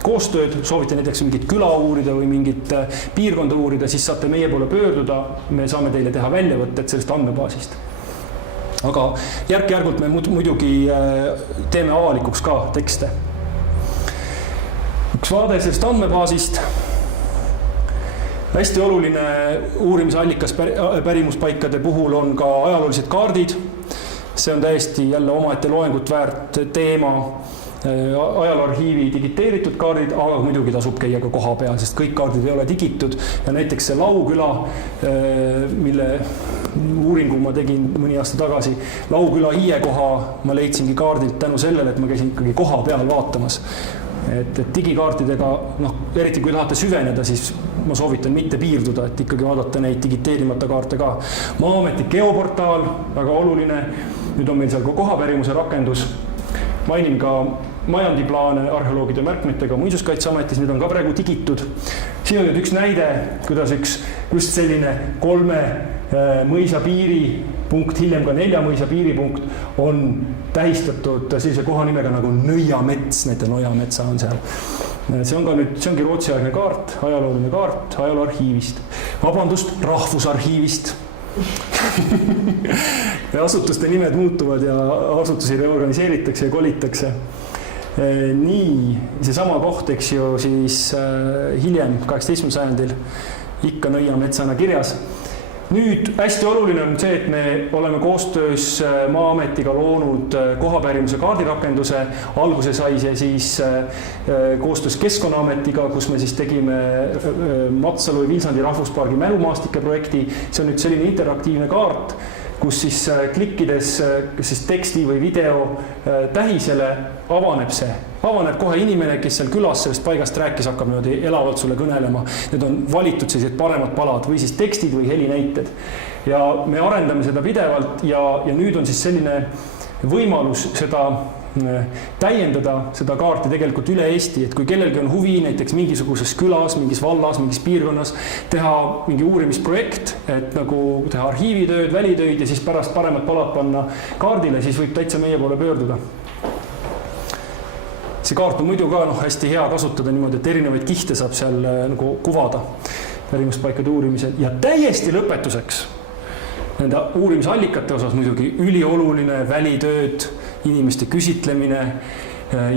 koostööd, soovite näiteks mingit küla uurida või mingit piirkonda uurida, siis saate meie poole pöörduda, me saame teile teha väljavõtted sellest andmebaasist. Aga järk-järgult me muidugi teeme avalikuks ka tekste. Üks vaade sellest andmebaasist. Hästi oluline uurimisallikas pärimuspaikade puhul on ka ajaloolised kaardid. See on täiesti jälle omaette loengut väärt teema. ajalooarhiivi digiteeritud kaardid, aga muidugi tasub käia ka koha peal, sest kõik kaardid ei ole digitud ja näiteks see Lauküla, mille uuringu ma tegin mõni aasta tagasi, Lauküla hiiekoha ma leidsingi kaardilt tänu sellele, et ma käisin ikkagi koha peal vaatamas. Et digikaartidega, eriti kui tahate süveneda, siis ma soovitan mitte piirduda, et ikkagi vaadata neid digiteerimata kaarte ka. Maa-ameti geoportaal, väga oluline, nüüd on meil seal ka kohapärimuse rakendus. Mainin ka majandiplaane arheoloogide märkmetega Muinsuskaitseametis, need on ka praegu digitud. Siin on nüüd üks näide, kuidas üks just selline 3 mõisa piiripunkt, hiljem ka 4 mõisa piiripunkt on tähistatud sellise koha nimega nagu Nõiamets, näite Nõiametsa on seal. See ongi Rootsi-aegne kaart, ajalooline kaart ajalooarhiivist. Vabandust, rahvusarhiivist. Asutuste nimed muutuvad ja asutusi reorganiseeritakse ja kolitakse. Nii, see sama koht, eks ju, siis hiljem 18. sajandil ikka Nõiametsana kirjas. Nüüd hästi oluline on see, et me oleme koostöös Maa-ametiga loonud kohapärimuse kaardirakenduse. Alguse sai see siis koostöös Keskkonnaametiga, kus me siis tegime Matsalu ja Viilsandi rahvuspargi mälumaastike projekti. See on nüüd selline interaktiivne kaart, kus siis klikkides siis teksti või video tähisele avaneb kohe inimene, kes seal külas sellest paigast rääkis, hakkab niimoodi elavalt sulle kõnelema. Need on valitud sellised paremad palad või siis tekstid või helinäited. Ja me arendame seda pidevalt ja nüüd on siis selline võimalus seda täiendada seda kaarti tegelikult üle Eesti, et kui kellelgi on huvi näiteks mingisuguses külas, mingis vallas, mingis piirkonnas teha mingi uurimisprojekt, et nagu teha arhiivitööd, välitööd ja siis pärast paremad palad panna kaardile, siis võib täitsa meie poole pöörduda. See kaart on muidu ka hästi hea kasutada niimoodi, et erinevaid kihte saab seal nagu kuvada pärimuspaikade uurimisel. Ja täiesti lõpetuseks nende uurimisallikate osas muidugi ülioluline välitööd, inimeste küsitlemine,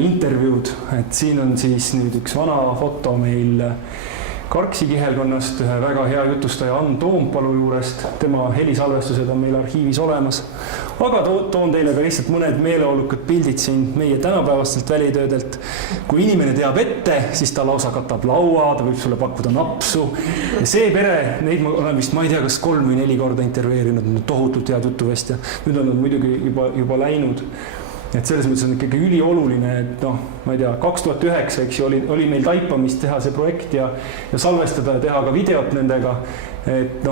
intervjuud. Et siin on siis nüüd üks vana foto meil Karksi kihelkonnast, ühe väga hea jutustaja Ann Toompalu juurest. Tema helisalvestused on meil arhiivis olemas. Aga toon teile ka lihtsalt mõned meeleolukad pildid siin meie tänapäevastelt välitöödelt. Kui inimene teab ette, siis ta lausa katab laua, ta võib sulle pakkuda napsu. Ja see pere, neid ma olen vist, ma ei tea, kas 3 või 4 korda intervjueerinud, tohutult head jutuvestja. Nüüd on nad muidugi juba läinud. Et selles mõttes on ikkagi ülioluline, et ma ei tea, 2009 eks ju, oli meil taipamist teha see projekt ja salvestada ja teha ka videot nendega. Et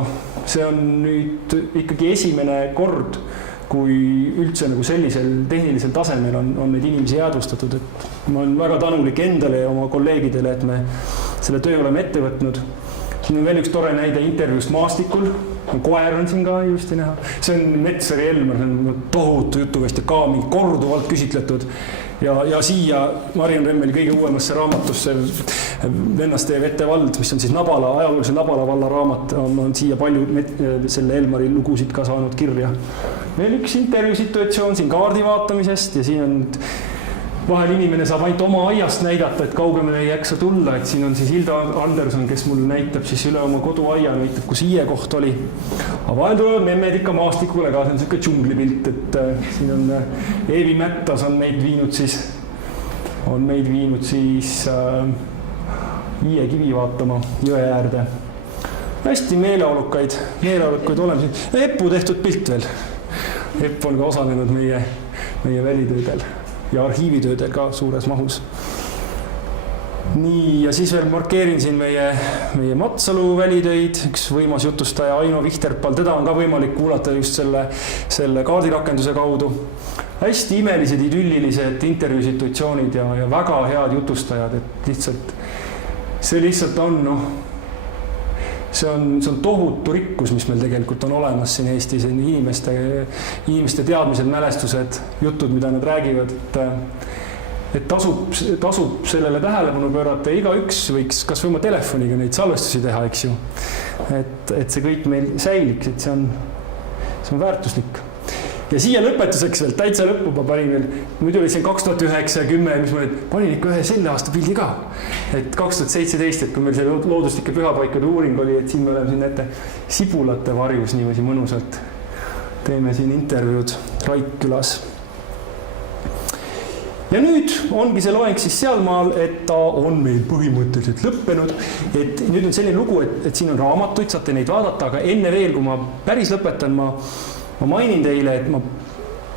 see on nüüd ikkagi esimene kord, kui üldse nagu sellisel tehnilisel tasemel on neid inimesi jäädvustatud. Et ma olen väga tänulik endale ja oma kolleegidele, et me selle töö oleme ette võtnud. Siin on veel üks tore näide intervjuust maastikul. Koer on siin ka ilusti näha. See on Metsari Elmar, see on tohutu jutuvest ja ka mingi korduvalt küsitletud. Ja siia Marion Remmeli kõige uuemasse raamatusse Vennaste Vete vald, mis on siis ajaloolise Nabala valla raamat, on siia palju selle Elmari lugusid ka saanud kirja. Veel üks intervjuu situatsioon siin kaardi vaatamisest ja siin on vahel inimene saab ainult oma aiast näidata, et kaugemale ei jaksa tulla, et siin on siis Hilda Anderson, kes mul näitab siis üle oma koduaia, näitab, kus hiie koht oli. Aga vahel tulevad memmed ikka maastikule ka, see on selline džunglipilt, et siin on Eevi Mättas on meid viinud siis hiie kivi vaatama jõe äärde. Hästi meeleolukaid oleme siin. Eppu tehtud pilt veel. Epp on ka osalenud meie välitöödel. Ja arhiivitöödel ka suures mahus. Nii, ja siis veel markeerin siin meie Matsalu välitöid, üks võimas jutustaja Aino Vihterpal, teda on ka võimalik kuulata just selle kaardirakenduse kaudu. Hästi imelised, idüllilised intervjuusituatsioonid ja väga head jutustajad, et see lihtsalt on, see on tohutu rikkus, mis meil tegelikult on olemas siin Eestis, inimeste teadmised, mälestused, jutud, mida nad räägivad, et tasub sellele tähelepanu pöörata ja igaüks võiks kas või oma telefoniga neid salvestusi teha, eks ju. Et see kõik meil säiliks, et see on väärtuslik. Ja siia lõpetuseks veel, täitsa lõppu ma panin veel, muidu oli siin 2009 ja 10, mis ma panin ikka ühe selle aasta pildi ka. Et 2017, et kui meil see looduslike pühapaikade uuring oli, et siin me oleme siin ette Sibulate varjus niimoodi mõnusalt. Teeme siin intervjuud Raikkülas. ja nüüd ongi see loeng siis sealmaal, et ta on meil põhimõtteliselt lõppenud. Et nüüd on selline lugu, et siin on raamatuid, saate neid vaadata, aga enne veel, kui ma päris lõpetan, ma mainin teile, et ma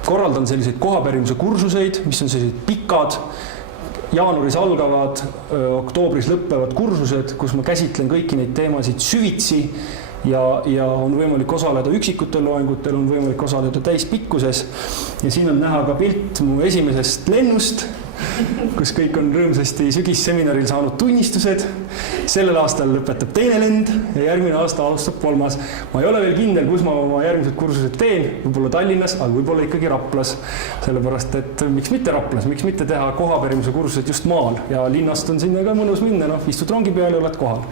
korraldan selliseid kohapärimuse kursuseid, mis on sellised pikad, jaanuaris algavad, oktoobris lõppevad kursused, kus ma käsitlen kõiki neid teemasid süvitsi ja on võimalik osaleda üksikutel loengutel, on võimalik osaleda täispikkuses. Ja siin on näha ka pilt mu esimesest lennust, kus kõik on rõõmsasti sügisseminaril saanud tunnistused. Sellel aastal lõpetab teine lend ja järgmine aasta alustab 3. Ma ei ole veel kindel, kus ma oma järgmised kursused teen, võib-olla Tallinnas, aga võib-olla ikkagi Raplas. Sellepärast, et miks mitte Raplas, miks mitte teha kohapärimuse kursused just maal ja linnast on sinna ka mõnus minna, istud rongi peal ja oled kohal.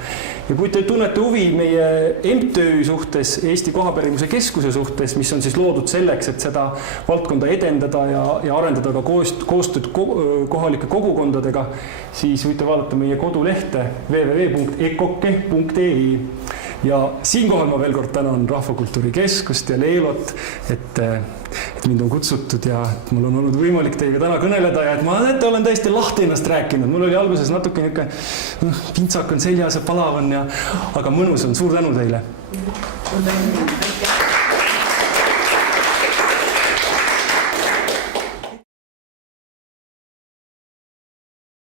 Ja kui te tunnete huvi meie MTÜ suhtes, Eesti Kohapärimuse Keskuse suhtes, mis on siis loodud selleks, et seda valdkonda edendada ja arendada ka koostööd kohalike kogukondadega, siis võite vaadata meie kodulehte www.ekoke.ee. Ja siinkohal ma veel kord tänan Rahvakultuuri Keskust ja Leelot, et mind on kutsutud ja et mul on olnud võimalik teiega täna kõneleda ja et ma olen täiesti lahti ennast rääkinud. Mul oli alguses natuke niisugune pintsak on seljas ja palav on, aga mõnus on. Suur tänu teile!